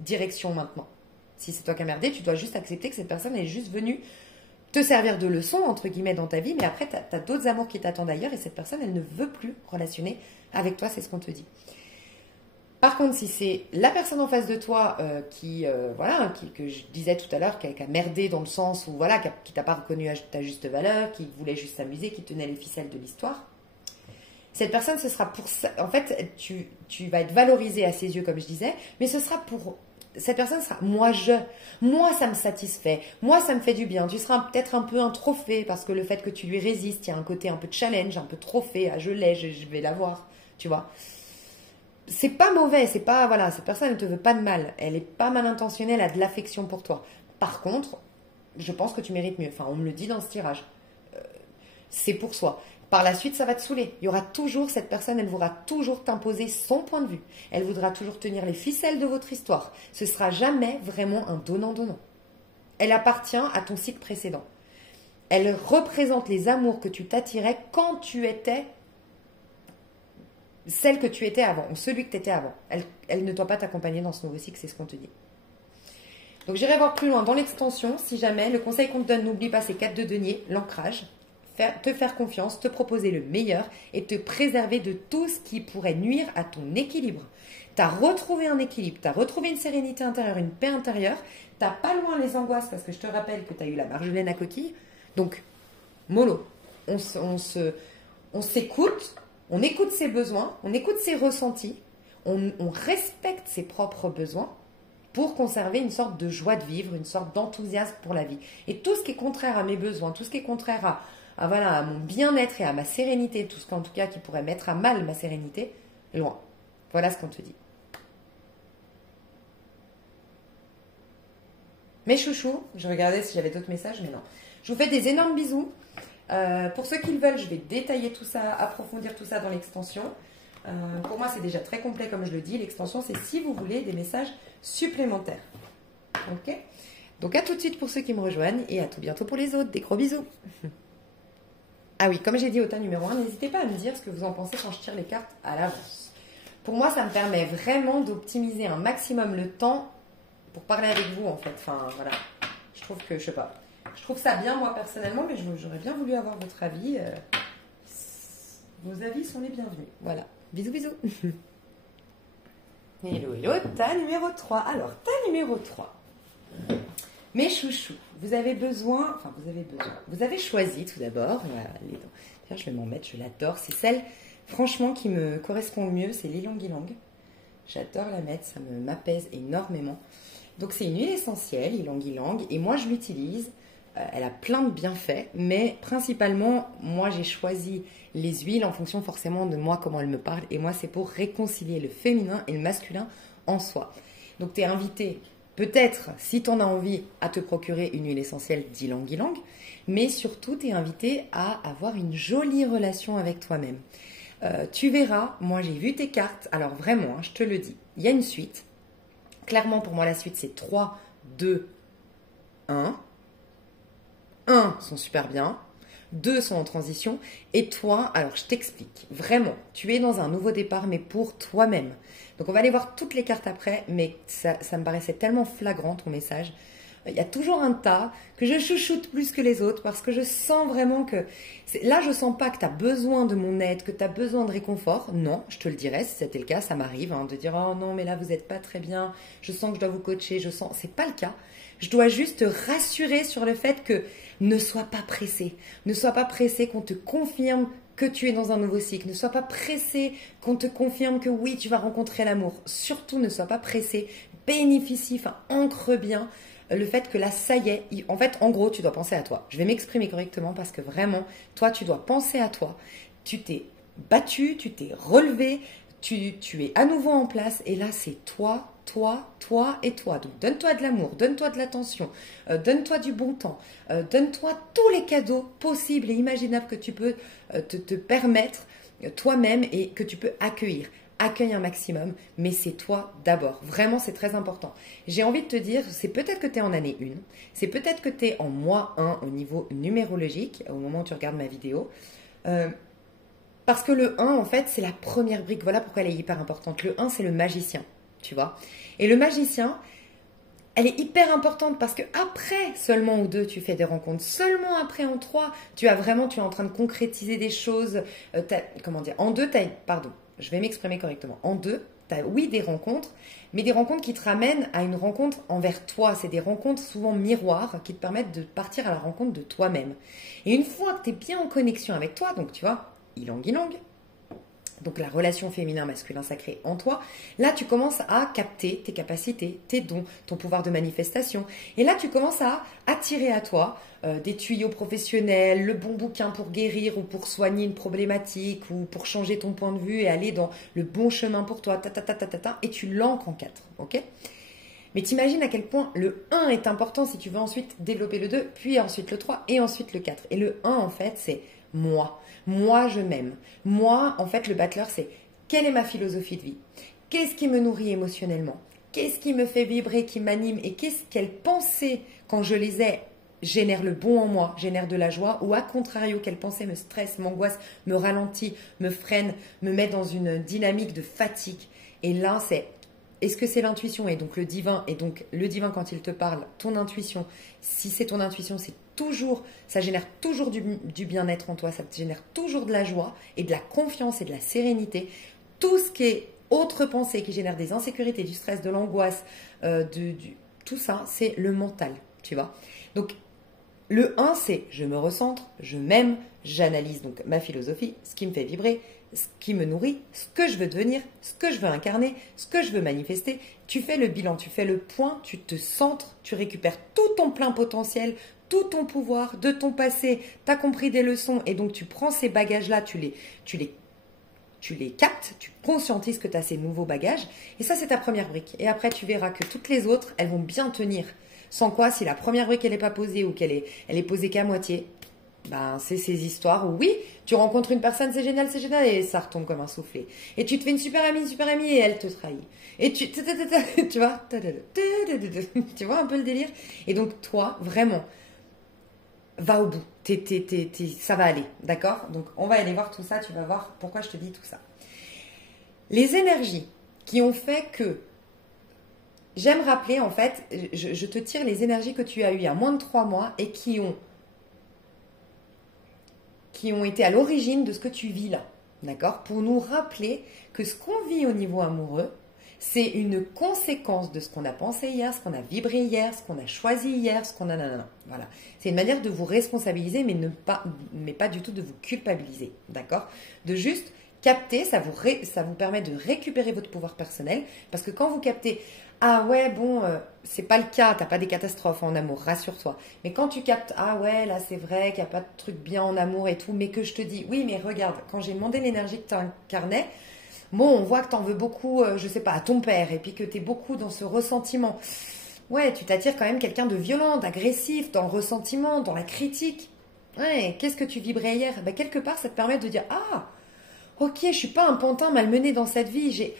direction maintenant. Si c'est toi qui as merdé, tu dois juste accepter que cette personne est juste venue te servir de leçon, entre guillemets, dans ta vie, mais après, tu as d'autres amours qui t'attendent ailleurs et cette personne, elle ne veut plus relationner avec toi, c'est ce qu'on te dit. Par contre, si c'est la personne en face de toi que je disais tout à l'heure, qui a merdé dans le sens où, voilà, qui t'a pas reconnu à ta juste valeur, qui voulait juste s'amuser, qui tenait les ficelles de l'histoire, cette personne, ce sera pour ça. En fait, tu vas être valorisé à ses yeux, comme je disais, mais ce sera pour... Cette personne sera moi, ça me satisfait, moi, ça me fait du bien. Tu seras peut-être un peu un trophée parce que le fait que tu lui résistes, il y a un côté un peu challenge, un peu trophée. Ah, je l'ai, je vais l'avoir, tu vois. C'est pas mauvais, c'est pas... Voilà, cette personne, elle ne te veut pas de mal. Elle est pas mal intentionnée, elle a de l'affection pour toi. Par contre, je pense que tu mérites mieux. Enfin, on me le dit dans ce tirage. C'est pour soi. Par la suite, ça va te saouler. Il y aura toujours cette personne, elle voudra toujours t'imposer son point de vue. Elle voudra toujours tenir les ficelles de votre histoire. Ce sera jamais vraiment un donnant-donnant. Elle appartient à ton cycle précédent. Elle représente les amours que tu t'attirais quand tu étais celle que tu étais avant, ou celui que tu étais avant. Elle ne doit pas t'accompagner dans ce nouveau cycle, c'est ce qu'on te dit. Donc j'irai voir plus loin dans l'extension, si jamais, le conseil qu'on te donne, n'oublie pas ces 4 de denier, l'ancrage, te faire confiance, te proposer le meilleur et te préserver de tout ce qui pourrait nuire à ton équilibre. Tu as retrouvé un équilibre, tu as retrouvé une sérénité intérieure, une paix intérieure, tu n'as pas loin les angoisses parce que je te rappelle que tu as eu la marjolaine à coquille. Donc, mollo, on s'écoute, on écoute ses besoins, on écoute ses ressentis, on respecte ses propres besoins pour conserver une sorte de joie de vivre, une sorte d'enthousiasme pour la vie. Et tout ce qui est contraire à mes besoins, tout ce qui est contraire à mon bien-être et à ma sérénité, tout ce qu'en tout cas qui pourrait mettre à mal ma sérénité, loin. Voilà ce qu'on te dit. Mes chouchous, je regardais si j'avais d'autres messages, mais non. Je vous fais des énormes bisous. Pour ceux qui le veulent, je vais détailler tout ça, approfondir tout ça dans l'extension. Pour moi, c'est déjà très complet, comme je le dis. L'extension, c'est si vous voulez des messages supplémentaires. Ok? Donc, à tout de suite pour ceux qui me rejoignent et à tout bientôt pour les autres. Des gros bisous. Ah oui, comme j'ai dit au tas numéro 1, n'hésitez pas à me dire ce que vous en pensez quand je tire les cartes à l'avance. Pour moi, ça me permet vraiment d'optimiser un maximum le temps pour parler avec vous, en fait. Enfin, voilà. Je trouve que, je sais pas. Je trouve ça bien, moi, personnellement, mais j'aurais bien voulu avoir votre avis. Vos avis sont les bienvenus. Voilà. Bisous, bisous. Hello, hello, tas numéro 3. Alors, tas numéro 3. Mes chouchous, vous avez choisi tout d'abord, voilà, les dents. Tiens, je vais m'en mettre, je l'adore. C'est celle, franchement, qui me correspond le mieux, c'est l'ylang ylang. J'adore la mettre, ça m'apaise énormément. Donc, c'est une huile essentielle, ylang ylang, et moi, je l'utilise. Elle a plein de bienfaits, mais principalement, moi, j'ai choisi les huiles en fonction forcément de moi, comment elles me parlent. Et moi, c'est pour réconcilier le féminin et le masculin en soi. Donc, tu es invité, peut-être, si tu en as envie, à te procurer une huile essentielle d'ylang ylang, mais surtout, tu es invité à avoir une jolie relation avec toi-même. Tu verras, moi, j'ai vu tes cartes. Alors, vraiment, hein, je te le dis, il y a une suite. Clairement, pour moi, la suite, c'est 3, 2, 1. 1 sont super bien, 2 sont en transition, et toi, alors je t'explique, vraiment, tu es dans un nouveau départ, mais pour toi-même. Donc on va aller voir toutes les cartes après, mais ça me paraissait tellement flagrant ton message. Il y a toujours un tas que je chouchoute plus que les autres, parce que je sens vraiment que... Là, je sens pas que tu as besoin de mon aide, que tu as besoin de réconfort. Non, je te le dirais, si c'était le cas, ça m'arrive hein, de dire « Oh non, mais là, vous n'êtes pas très bien, je sens que je dois vous coacher, je sens... » C'est pas le cas. Je dois juste te rassurer sur le fait que ne sois pas pressé. Ne sois pas pressé qu'on te confirme que tu es dans un nouveau cycle. Ne sois pas pressé qu'on te confirme que oui, tu vas rencontrer l'amour. Surtout, ne sois pas pressé. Bénéficie, enfin, ancre bien le fait que là, ça y est. En fait, en gros, tu dois penser à toi. Je vais m'exprimer correctement parce que vraiment, toi, tu dois penser à toi. Tu t'es battu, tu t'es relevé, tu es à nouveau en place. Et là, c'est toi, toi et toi. Donc, donne-toi de l'amour, donne-toi de l'attention, donne-toi du bon temps, donne-toi tous les cadeaux possibles et imaginables que tu peux te permettre toi-même et que tu peux accueillir. Accueille un maximum, mais c'est toi d'abord. Vraiment, c'est très important. J'ai envie de te dire, c'est peut-être que tu es en année 1, c'est peut-être que tu es en mois 1 au niveau numérologique, au moment où tu regardes ma vidéo. Parce que le 1, en fait, c'est la première brique. Voilà pourquoi elle est hyper importante. Le 1, c'est le magicien. Tu vois. Et le magicien, elle est hyper importante parce que après seulement en 2, tu fais des rencontres. Seulement après en 3, tu es en train de concrétiser des choses. Comment dire? En 2, pardon, je vais m'exprimer correctement. En 2, tu as, oui, des rencontres, mais des rencontres qui te ramènent à une rencontre envers toi. C'est des rencontres souvent miroirs qui te permettent de partir à la rencontre de toi-même. Et une fois que tu es bien en connexion avec toi, donc tu vois, ylang ylang, donc la relation féminin-masculin sacré en toi, là tu commences à capter tes capacités, tes dons, ton pouvoir de manifestation. Et là tu commences à attirer à toi des tuyaux professionnels, le bon bouquin pour guérir ou pour soigner une problématique ou pour changer ton point de vue et aller dans le bon chemin pour toi, et tu l'ancres en 4, ok? Mais t'imagines à quel point le 1 est important si tu veux ensuite développer le 2, puis ensuite le 3 et ensuite le 4. Et le 1 en fait c'est moi. Moi, je m'aime. Moi, en fait, le battleur, c'est quelle est ma philosophie de vie? Qu'est-ce qui me nourrit émotionnellement? Qu'est-ce qui me fait vibrer, qui m'anime? Et quelles pensées, quand je les ai, génèrent le bon en moi, génèrent de la joie? Ou à contrario, quelles pensées me stressent, m'angoissent, me ralentit, me freine, me met dans une dynamique de fatigue? Et là, est-ce que c'est l'intuition et donc le divin? Et donc le divin, quand il te parle, ton intuition, si c'est ton intuition, ça génère toujours du bien-être en toi, ça te génère toujours de la joie et de la confiance et de la sérénité. Tout ce qui est autre pensée qui génère des insécurités, du stress, de l'angoisse, tout ça, c'est le mental, tu vois. Donc le 1, c'est je me recentre, je m'aime, j'analyse donc ma philosophie, ce qui me fait vibrer, ce qui me nourrit, ce que je veux devenir, ce que je veux incarner, ce que je veux manifester. Tu fais le bilan, tu fais le point, tu te centres, tu récupères tout ton plein potentiel, tout ton pouvoir de ton passé. Tu as compris des leçons et donc tu prends ces bagages-là, tu les captes, tu conscientises que tu as ces nouveaux bagages. Et ça, c'est ta première brique. Et après, tu verras que toutes les autres, elles vont bien tenir. Sans quoi, si la première brique, elle n'est pas posée ou elle est posée qu'à moitié, ben, c'est ces histoires où oui, tu rencontres une personne, c'est génial, et ça retombe comme un soufflet. Et tu te fais une super amie, et elle te trahit. Et tu vois, tu vois un peu le délire. Et donc, toi, vraiment, va au bout. Ça va aller, d'accord? Donc, on va aller voir tout ça, tu vas voir pourquoi je te dis tout ça. Les énergies qui ont fait que... J'aime rappeler, en fait, je te tire les énergies que tu as eues il y a moins de 3 mois et qui ont été à l'origine de ce que tu vis là, d'accord? Pour nous rappeler que ce qu'on vit au niveau amoureux, c'est une conséquence de ce qu'on a pensé hier, ce qu'on a vibré hier, ce qu'on a choisi hier, ce qu'on a... Voilà. C'est une manière de vous responsabiliser, mais pas du tout de vous culpabiliser, d'accord? De juste capter, ça vous permet de récupérer votre pouvoir personnel, parce que quand vous captez... Ah ouais, bon, c'est pas le cas, t'as pas des catastrophes en amour, rassure-toi. Mais quand tu captes, ah ouais, là c'est vrai qu'il n'y a pas de truc bien en amour et tout, mais que je te dis, oui, mais regarde, quand j'ai demandé l'énergie que tu incarnais, bon, on voit que t'en veux beaucoup, je sais pas, à ton père, et puis que t'es beaucoup dans ce ressentiment. Ouais, tu t'attires quand même quelqu'un de violent, d'agressif, dans le ressentiment, dans la critique. Ouais, qu'est-ce que tu vibrais hier? Ben, quelque part, ça te permet de dire, ah, ok, je suis pas un pantin malmené dans cette vie,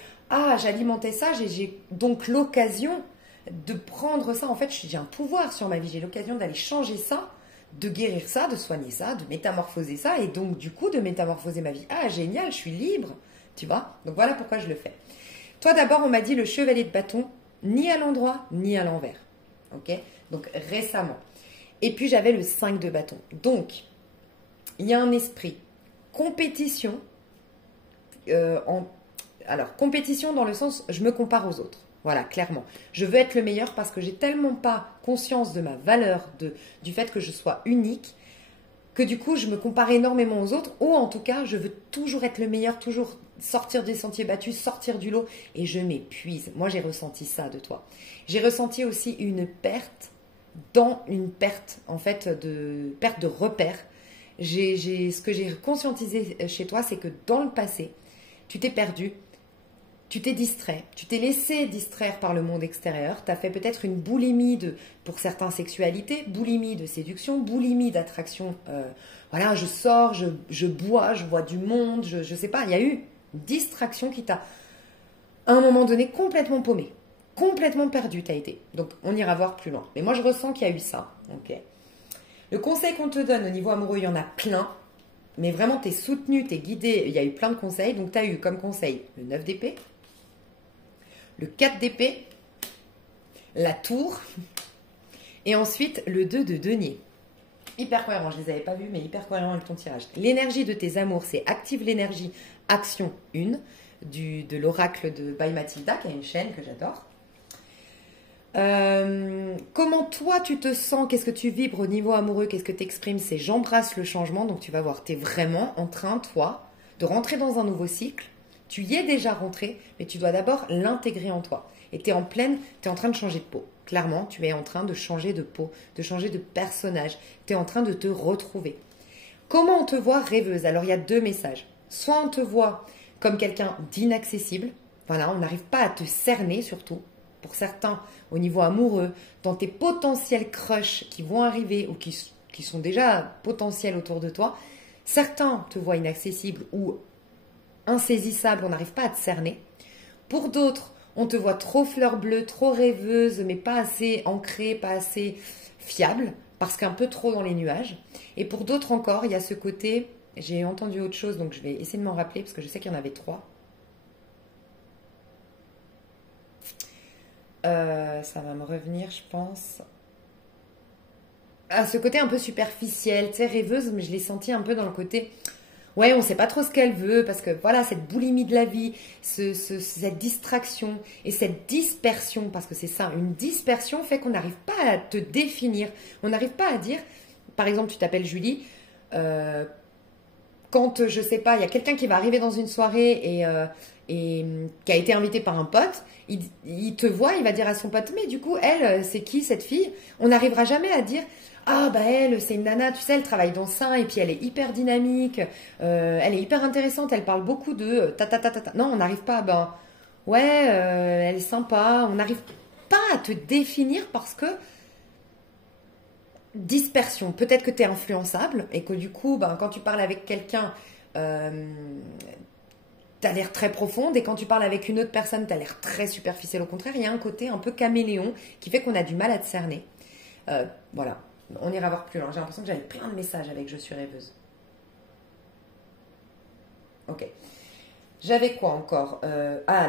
j'alimentais ça, j'ai donc l'occasion de prendre ça. En fait, j'ai un pouvoir sur ma vie. J'ai l'occasion d'aller changer ça, de guérir ça, de soigner ça, de métamorphoser ça et donc du coup de métamorphoser ma vie. Ah, génial, je suis libre, tu vois. Donc voilà pourquoi je le fais. Toi d'abord, on m'a dit le chevalier de bâton, ni à l'endroit, ni à l'envers. Ok? Donc récemment. Et puis j'avais le 5 de bâton. Donc, il y a un esprit compétition Alors, compétition dans le sens, je me compare aux autres. Voilà, clairement. Je veux être le meilleur parce que j'ai tellement pas conscience de ma valeur, du fait que je sois unique, que du coup, je me compare énormément aux autres, ou en tout cas, je veux toujours être le meilleur, toujours sortir des sentiers battus, sortir du lot, et je m'épuise. Moi, j'ai ressenti ça de toi. J'ai ressenti aussi une perte, en fait, perte de repères. Ce que j'ai conscientisé chez toi, c'est que dans le passé, tu t'es perdu, tu t'es distrait, tu t'es laissé distraire par le monde extérieur, tu as fait peut-être une boulimie pour certaines sexualités, boulimie de séduction, boulimie d'attraction. Voilà, je sors, je bois, je vois du monde, je sais pas, il y a eu une distraction qui t'a, à un moment donné, complètement paumé, complètement perdu t'as été. Donc, on ira voir plus loin. Mais moi, je ressens qu'il y a eu ça. Okay. Le conseil qu'on te donne au niveau amoureux, il y en a plein. Mais vraiment, tu es soutenu, tu es guidé. Il y a eu plein de conseils. Donc, tu as eu comme conseil le 9 d'épée, le 4 d'épée, la tour, et ensuite le 2 de denier. Hyper cohérent, je ne les avais pas vus, mais hyper cohérent avec ton tirage. L'énergie de tes amours, c'est active l'énergie action 1 de l'oracle de By Mathilda, qui est une chaîne que j'adore. Comment toi tu te sens, qu'est-ce que tu vibres au niveau amoureux, qu'est-ce que tu exprimes, c'est j'embrasse le changement. Donc tu vas voir, tu es vraiment en train, toi, de rentrer dans un nouveau cycle. Tu y es déjà rentré, mais tu dois d'abord l'intégrer en toi. Et tu es en train de changer de peau. Clairement, tu es en train de changer de peau, de changer de personnage. Tu es en train de te retrouver. Comment on te voit rêveuse? Alors il y a 2 messages. Soit on te voit comme quelqu'un d'inaccessible. Voilà, on n'arrive pas à te cerner surtout. Pour certains, au niveau amoureux, dans tes potentiels crushs qui vont arriver ou qui sont déjà potentiels autour de toi, Certains te voient inaccessible ou insaisissable, on n'arrive pas à te cerner. Pour d'autres, on te voit trop fleur bleue, trop rêveuse, mais pas assez ancrée, pas assez fiable, parce qu'un peu trop dans les nuages. Et pour d'autres encore, il y a ce côté, j'ai entendu autre chose, donc je vais essayer de m'en rappeler, parce que je sais qu'il y en avait 3. Ça va me revenir, je pense. À ce côté un peu superficiel, tu sais, rêveuse, mais je l'ai senti un peu dans le côté... Ouais, on ne sait pas trop ce qu'elle veut, parce que voilà, cette boulimie de la vie, cette distraction et cette dispersion, parce que c'est ça, une dispersion fait qu'on n'arrive pas à te définir. On n'arrive pas à dire, par exemple, tu t'appelles Julie, quand, je sais pas, il y a quelqu'un qui va arriver dans une soirée et qui a été invité par un pote, il te voit, il va dire à son pote, mais du coup, elle, c'est qui cette fille? On n'arrivera jamais à dire, ah bah elle, c'est une nana, tu sais, elle travaille dans ça et puis elle est hyper dynamique, elle est hyper intéressante, elle parle beaucoup de ta ta ta ta ta. Non, on n'arrive pas, ben ouais, elle est sympa, on n'arrive pas à te définir parce que dispersion. Peut-être que tu es influençable et que du coup, ben, quand tu parles avec quelqu'un, tu as l'air très profonde et quand tu parles avec une autre personne, tu as l'air très superficielle. Au contraire, il y a un côté un peu caméléon qui fait qu'on a du mal à te cerner. Voilà, on ira voir plus loin. J'ai l'impression que j'avais plein de messages avec Je suis rêveuse. Ok. J'avais quoi encore?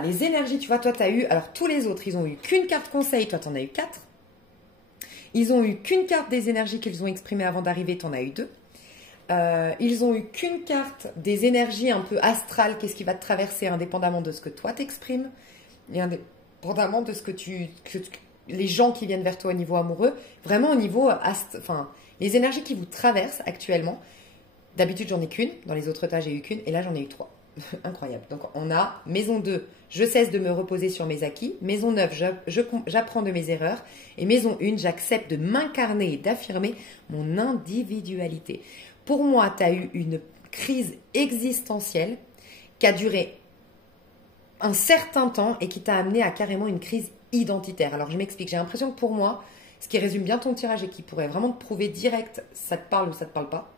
Les énergies, tu vois, toi, tu as eu... Alors, tous les autres, ils ont eu qu'une carte conseil, toi, tu en as eu 4. Ils ont eu qu'une carte des énergies qu'ils ont exprimées avant d'arriver, tu en as eu 2. Ils ont eu qu'une carte des énergies un peu astrales, qu'est-ce qui va te traverser indépendamment de ce que toi t'exprimes et indépendamment de ce que les gens qui viennent vers toi au niveau amoureux, vraiment au niveau enfin, les énergies qui vous traversent actuellement. D'habitude, j'en ai qu'une, dans les autres tas, j'ai eu qu'une, et là, j'en ai eu 3. Incroyable. Donc, on a maison 2, je cesse de me reposer sur mes acquis. Maison 9, j'apprends de mes erreurs. Et maison 1, j'accepte de m'incarner et d'affirmer mon individualité. Pour moi, tu as eu une crise existentielle qui a duré un certain temps et qui t'a amené à carrément une crise identitaire. Alors, je m'explique. J'ai l'impression que pour moi, ce qui résume bien ton tirage et qui pourrait vraiment te prouver direct, ça te parle ou ça te parle pas.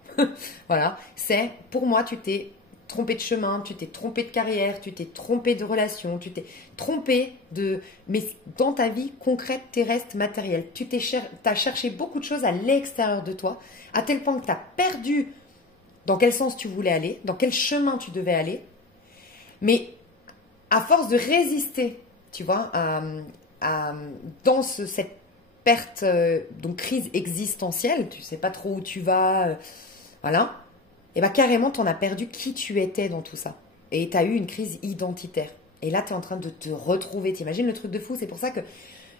Voilà, c'est pour moi, tu t'es trompé de chemin, tu t'es trompé de carrière, tu t'es trompé de relation, tu t'es trompé mais dans ta vie concrète, terrestre, matérielle. T'as cherché beaucoup de choses à l'extérieur de toi, à tel point que tu as perdu dans quel sens tu voulais aller, dans quel chemin tu devais aller. Mais à force de résister, tu vois, dans cette perte, donc crise existentielle, tu sais pas trop où tu vas, voilà. Et bien carrément, tu en as perdu qui tu étais dans tout ça. Et tu as eu une crise identitaire. Et là, tu es en train de te retrouver. T'imagines le truc de fou? C'est pour ça que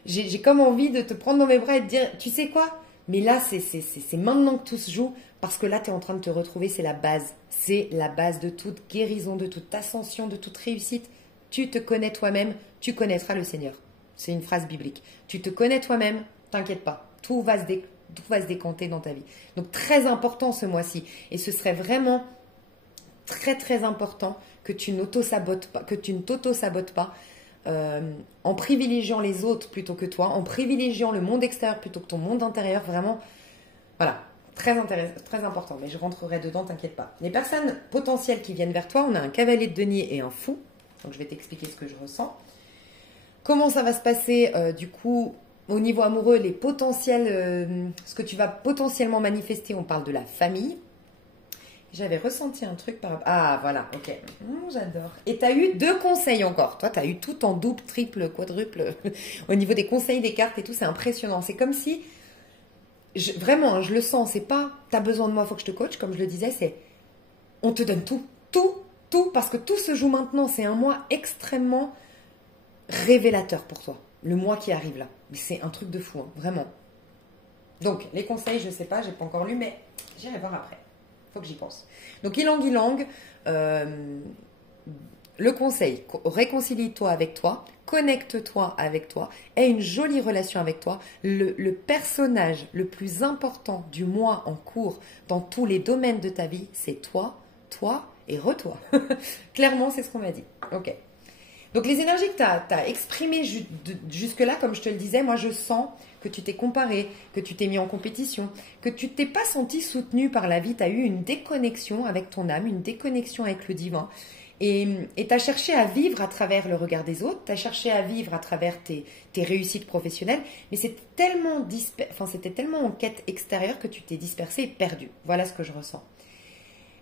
j'ai comme envie de te prendre dans mes bras et de dire, tu sais quoi? Mais là, c'est maintenant que tout se joue. Parce que là, tu es en train de te retrouver. C'est la base. C'est la base de toute guérison, de toute ascension, de toute réussite. Tu te connais toi-même, tu connaîtras le Seigneur. C'est une phrase biblique. Tu te connais toi-même, t'inquiète pas. Tout va se décanter dans ta vie. Donc très important ce mois-ci. Et ce serait vraiment très très important que tu ne t'auto-sabotes pas en privilégiant les autres plutôt que toi, en privilégiant le monde extérieur plutôt que ton monde intérieur. Vraiment, voilà, très important. Mais je rentrerai dedans, t'inquiète pas. Les personnes potentielles qui viennent vers toi, on a un cavalier de denier et un fou. Donc je vais t'expliquer ce que je ressens. Comment ça va se passer du coup au niveau amoureux, les potentiels, ce que tu vas potentiellement manifester, on parle de la famille. J'avais ressenti un truc par rapport... Ah, voilà, ok. J'adore. Et tu as eu 2 conseils encore. Toi, tu as eu tout en double, triple, quadruple. Au niveau des conseils, des cartes et tout, c'est impressionnant. C'est comme si... Vraiment, hein, je le sens. C'est pas « t'as besoin de moi, il faut que je te coach », comme je le disais, c'est « on te donne tout, tout, parce que tout se joue maintenant. » C'est un mois extrêmement révélateur pour toi. Le mois qui arrive là. Mais c'est un truc de fou, hein, vraiment. Donc, les conseils, je sais pas, j'ai pas encore lu, mais j'irai voir après. Faut que j'y pense. Donc, ylang, le conseil, réconcilie-toi avec toi, connecte-toi avec toi, aie une jolie relation avec toi. Le personnage le plus important du mois en cours dans tous les domaines de ta vie, c'est toi et re-toi. Clairement, c'est ce qu'on m'a dit. Ok. Donc les énergies que tu as exprimées jusque-là, comme je te le disais, moi je sens que tu t'es comparé, que tu t'es mis en compétition, que tu t'es pas senti soutenu par la vie, tu as eu une déconnexion avec ton âme, une déconnexion avec le divin. Et tu as cherché à vivre à travers le regard des autres, tu as cherché à vivre à travers tes réussites professionnelles, mais c'était tellement en quête extérieure que tu t'es dispersé et perdu. Voilà ce que je ressens.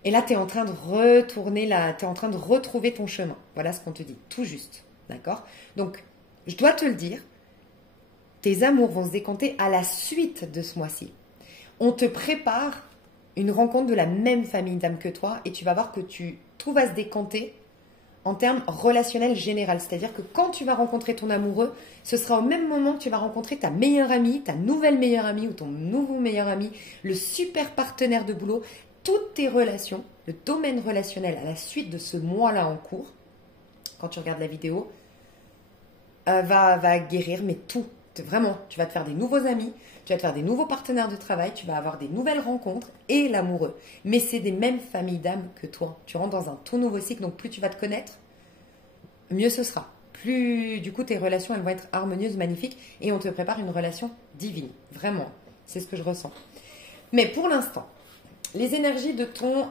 Et là, tu es en train de retourner tu es en train de retrouver ton chemin. Voilà ce qu'on te dit, tout juste. D'accord? Donc, je dois te le dire, tes amours vont se décanter à la suite de ce mois-ci. On te prépare une rencontre de la même famille d'âme que toi et tu vas voir que tout va se décanter en termes relationnels généraux. C'est-à-dire que quand tu vas rencontrer ton amoureux, ce sera au même moment que tu vas rencontrer ta meilleure amie, ta nouvelle meilleure amie ou ton nouveau meilleur ami, le super partenaire de boulot. Toutes tes relations, le domaine relationnel à la suite de ce mois-là en cours, quand tu regardes la vidéo, va guérir, mais tout. Vraiment, tu vas te faire des nouveaux amis, tu vas te faire des nouveaux partenaires de travail, tu vas avoir des nouvelles rencontres et l'amoureux. Mais c'est des mêmes familles d'âmes que toi. Tu rentres dans un tout nouveau cycle, donc plus tu vas te connaître, mieux ce sera. Plus, du coup, tes relations, elles vont être harmonieuses, magnifiques, et on te prépare une relation divine. Vraiment, c'est ce que je ressens. Mais pour l'instant, les énergies de ton...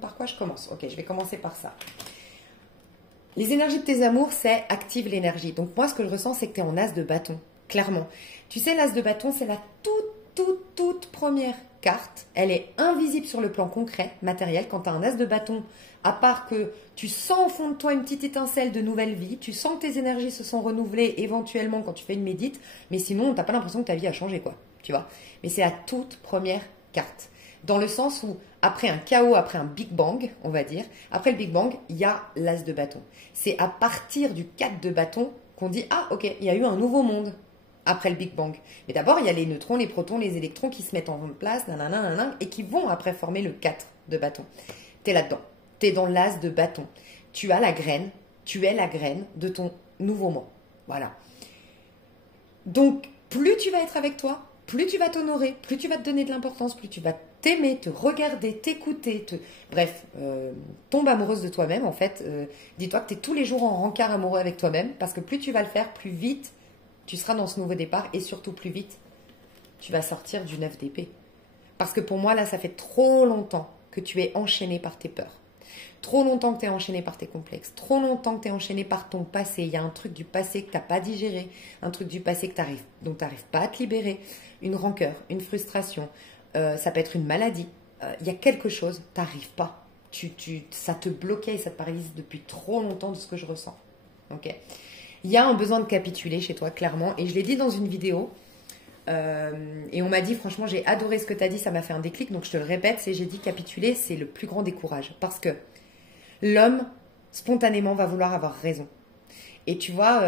par quoi je commence? Ok, je vais commencer par ça. Les énergies de tes amours, c'est active l'énergie. Donc moi, ce que je ressens, c'est que tu es en as de bâton, clairement. Tu sais, l'as de bâton, c'est la toute première carte. Elle est invisible sur le plan concret, matériel. Quand tu as un as de bâton, à part que tu sens au fond de toi une petite étincelle de nouvelle vie, tu sens que tes énergies se sont renouvelées éventuellement quand tu fais une médite, mais sinon, tu n'as pas l'impression que ta vie a changé, quoi. Tu vois? Mais c'est la toute première carte. Dans le sens où, après un chaos, après un Big Bang, on va dire, après le Big Bang, il y a l'as de bâton. C'est à partir du 4 de bâton qu'on dit « Ah, ok, il y a eu un nouveau monde après le Big Bang. » Mais d'abord, il y a les neutrons, les protons, les électrons qui se mettent en place, nanana, et qui vont après former le 4 de bâton. Tu es là-dedans. Tu es dans l'as de bâton. Tu as la graine, tu es la graine de ton nouveau monde. Voilà. Donc, plus tu vas être avec toi, plus tu vas t'honorer, plus tu vas te donner de l'importance, plus tu vas t'aimer, te regarder, t'écouter, bref, tombe amoureuse de toi-même en fait. Dis-toi que tu es tous les jours en rencard amoureux avec toi-même parce que plus tu vas le faire, plus vite tu seras dans ce nouveau départ et surtout plus vite tu vas sortir du 9 d'épée. Parce que pour moi là, ça fait trop longtemps que tu es enchaîné par tes peurs. Trop longtemps que tu es enchaîné par tes complexes. Trop longtemps que tu es enchaîné par ton passé. Il y a un truc du passé que tu n'as pas digéré. Un truc du passé dont tu n'arrives pas à te libérer. Une rancœur, une frustration. Ça peut être une maladie. Il y a quelque chose, tu n'arrives pas. Ça te bloquait et ça te paralyse depuis trop longtemps de ce que je ressens. Okay. Il y a un besoin de capituler chez toi, clairement. Et je l'ai dit dans une vidéo. Et on m'a dit, franchement, j'ai adoré ce que tu as dit. Ça m'a fait un déclic. Donc je te le répète, j'ai dit capituler, c'est le plus grand des courages. Parce que l'homme, spontanément, va vouloir avoir raison. Et tu vois,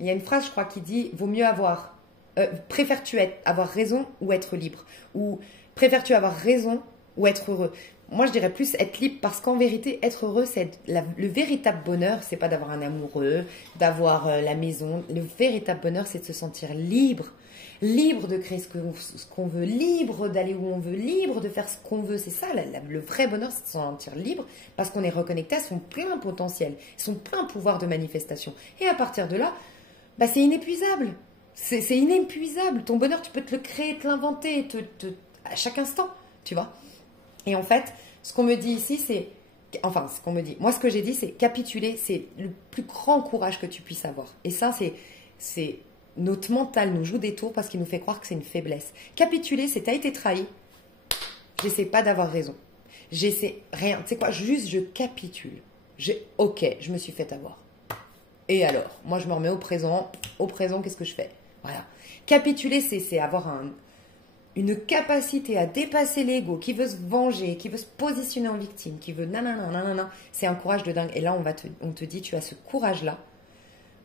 il y a une phrase, je crois, qui dit « Vaut mieux avoir... préfères-tu avoir raison ou être libre ?» Ou « Préfères-tu avoir raison ou être heureux ?» Moi, je dirais plus être libre parce qu'en vérité, être heureux, c'est le véritable bonheur, c'est pas d'avoir un amoureux, d'avoir la maison. Le véritable bonheur, c'est de se sentir libre. Libre de créer ce qu'on veut, libre d'aller où on veut, libre de faire ce qu'on veut. C'est ça, le vrai bonheur, c'est de se sentir libre parce qu'on est reconnecté à son plein potentiel, son plein pouvoir de manifestation. Et à partir de là, bah, c'est inépuisable. C'est inépuisable. Ton bonheur, tu peux te le créer, te l'inventer à chaque instant, tu vois. Et en fait, ce qu'on me dit ici, c'est... Enfin, ce qu'on me dit... Moi, ce que j'ai dit, c'est capituler, c'est le plus grand courage que tu puisses avoir. Et ça, c'est notre mental nous joue des tours parce qu'il nous fait croire que c'est une faiblesse. Capituler, c'est t'as été trahi. J'essaie pas d'avoir raison. J'essaie rien. Tu sais quoi? Juste, je capitule. Ok, je me suis fait avoir. Et alors? Moi, je me remets au présent. Au présent, qu'est-ce que je fais? Voilà. Capituler, c'est avoir une capacité à dépasser l'ego, qui veut se venger, qui veut se positionner en victime, qui veut nanana. C'est un courage de dingue. Et là, on te dit, tu as ce courage-là,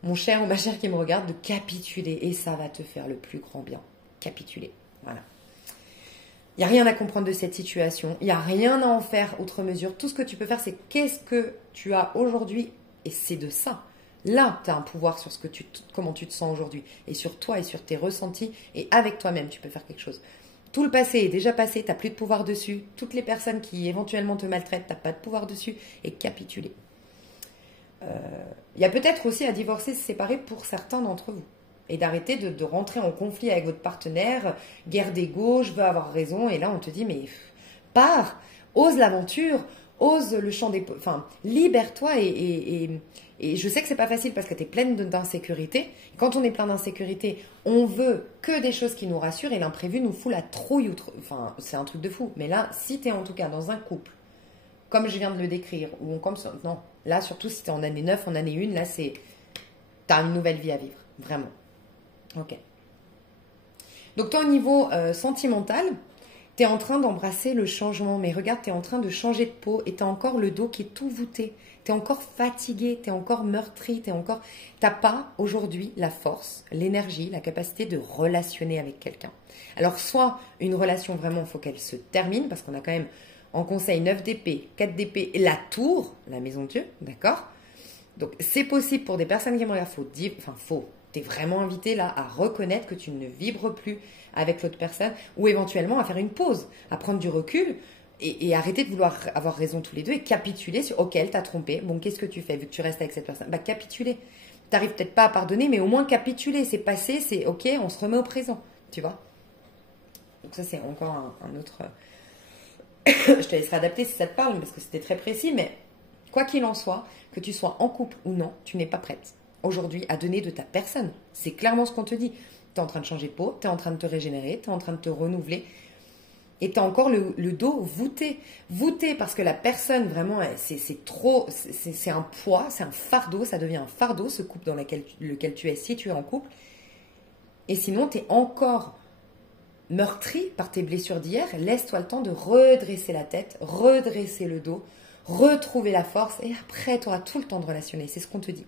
mon cher ou ma chère qui me regarde, de capituler. Et ça va te faire le plus grand bien. Capituler. Voilà. Il n'y a rien à comprendre de cette situation. Il n'y a rien à en faire outre mesure. Tout ce que tu peux faire, c'est qu'est-ce que tu as aujourd'hui. Et c'est de ça. Là, tu as un pouvoir sur comment tu te sens aujourd'hui. Et sur toi et sur tes ressentis. Et avec toi-même, tu peux faire quelque chose. Tout le passé est déjà passé. Tu n'as plus de pouvoir dessus. Toutes les personnes qui éventuellement te maltraitent, tu n'as pas de pouvoir dessus. Et capituler. Il Il y a peut-être aussi à divorcer, se séparer pour certains d'entre vous. Et d'arrêter de rentrer en conflit avec votre partenaire, guerre d'ego, je veux avoir raison. Et là, on te dit, mais pars, ose l'aventure, ose le champ des... Enfin, libère-toi et je sais que c'est pas facile parce que tu es pleine d'insécurité. Quand on est plein d'insécurité, on veut que des choses qui nous rassurent et l'imprévu nous fout la trouille. Enfin, c'est un truc de fou. Mais là, si tu es en tout cas dans un couple, comme je viens de le décrire, ou comme ça, non, là, surtout si tu es en année 9, en année 1, là, c'est... Tu as une nouvelle vie à vivre, vraiment. Ok. Donc toi, au niveau sentimental, tu es en train d'embrasser le changement. Mais regarde, tu es en train de changer de peau et tu as encore le dos qui est tout voûté. Tu es encore fatigué, tu es encore meurtri, tu n'as pas aujourd'hui la force, l'énergie, la capacité de relationner avec quelqu'un. Alors soit une relation vraiment, il faut qu'elle se termine, parce qu'on a quand même en conseil 9 d'épée, 4 d'épée et la tour, la maison de Dieu, d'accord? Donc c'est possible pour des personnes qui aimeraient, t'es vraiment invité là à reconnaître que tu ne vibres plus avec l'autre personne ou éventuellement à faire une pause, à prendre du recul et arrêter de vouloir avoir raison tous les deux et capituler sur ok, elle t'a trompé, bon qu'est-ce que tu fais vu que tu restes avec cette personne? Bah capituler. T'arrives peut-être pas à pardonner mais au moins capituler, c'est passé, c'est ok, on se remet au présent, tu vois? Donc ça c'est encore un autre... Je te laisserai adapter si ça te parle parce que c'était très précis, mais quoi qu'il en soit, que tu sois en couple ou non, tu n'es pas prête aujourd'hui à donner de ta personne. C'est clairement ce qu'on te dit. Tu es en train de changer de peau, tu es en train de te régénérer, tu es en train de te renouveler. Et tu as encore le dos voûté. Voûté parce que la personne, vraiment, c'est trop... C'est un poids, c'est un fardeau, ça devient un fardeau, ce couple dans lequel tu es, si tu es en couple. Et sinon, tu es encore meurtri par tes blessures d'hier. Laisse-toi le temps de redresser la tête, redresser le dos, retrouver la force. Et après, tu auras tout le temps de relationner. C'est ce qu'on te dit.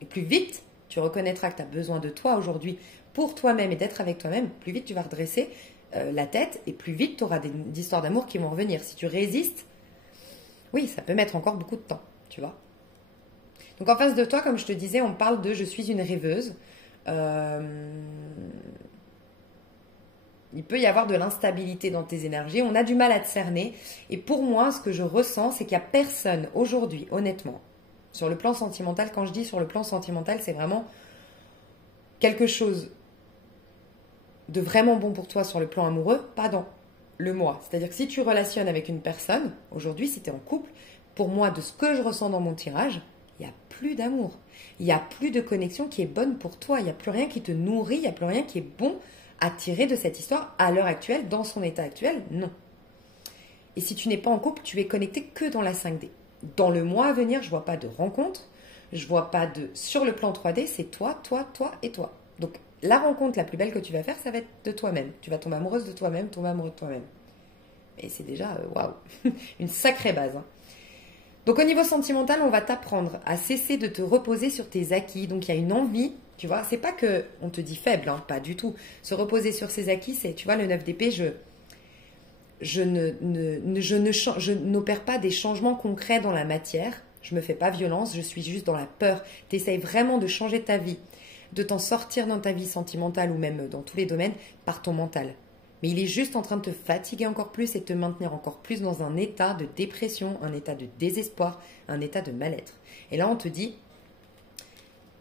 Et plus vite, tu reconnaîtras que tu as besoin de toi aujourd'hui pour toi-même et d'être avec toi-même, plus vite tu vas redresser la tête et plus vite tu auras des histoires d'amour qui vont revenir. Si tu résistes, oui, ça peut mettre encore beaucoup de temps, tu vois. Donc en face de toi, comme je te disais, on parle de « je suis une rêveuse ». Il peut y avoir de l'instabilité dans tes énergies, on a du mal à te cerner. Et pour moi, ce que je ressens, c'est qu'il n'y a personne aujourd'hui, honnêtement, sur le plan sentimental. Quand je dis sur le plan sentimental, c'est vraiment quelque chose de vraiment bon pour toi sur le plan amoureux, pas dans le moi. C'est-à-dire que si tu relationnes avec une personne, aujourd'hui, si tu es en couple, pour moi, de ce que je ressens dans mon tirage, il n'y a plus d'amour. Il n'y a plus de connexion qui est bonne pour toi. Il n'y a plus rien qui te nourrit, il n'y a plus rien qui est bon à tirer de cette histoire à l'heure actuelle, dans son état actuel, non. Et si tu n'es pas en couple, tu es connecté que dans la 5D. Dans le mois à venir, je ne vois pas de rencontre, je vois pas de... Sur le plan 3D, c'est toi, toi, toi et toi. Donc, la rencontre la plus belle que tu vas faire, ça va être de toi-même. Tu vas tomber amoureuse de toi-même, tomber amoureux de toi-même. Et c'est déjà, waouh, une sacrée base. Hein. Donc, au niveau sentimental, on va t'apprendre à cesser de te reposer sur tes acquis. Donc, il y a une envie, tu vois, c'est pas que on te dit faible, hein, pas du tout. Se reposer sur ses acquis, c'est, tu vois, le 9 d'épée, je n'opère pas des changements concrets dans la matière. Je ne me fais pas violence, je suis juste dans la peur. Tu essayes vraiment de changer ta vie, de t'en sortir dans ta vie sentimentale ou même dans tous les domaines par ton mental. Mais il est juste en train de te fatiguer encore plus et de te maintenir encore plus dans un état de dépression, un état de désespoir, un état de mal-être. Et là, on te dit,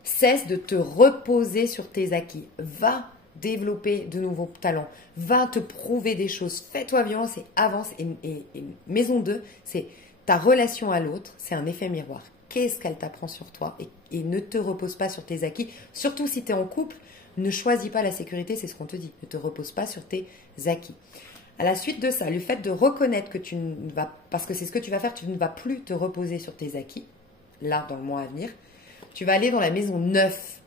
cesse de te reposer sur tes acquis. Va développer de nouveaux talents. Va te prouver des choses. Fais-toi violence et avance. Et maison 2, c'est ta relation à l'autre, c'est un effet miroir. Qu'est-ce qu'elle t'apprend sur toi et ne te repose pas sur tes acquis. Surtout si tu es en couple, ne choisis pas la sécurité, c'est ce qu'on te dit. Ne te repose pas sur tes acquis. À la suite de ça, le fait de reconnaître que tu ne vas... Parce que c'est ce que tu vas faire, tu ne vas plus te reposer sur tes acquis. Là, dans le mois à venir. Tu vas aller dans la maison 9.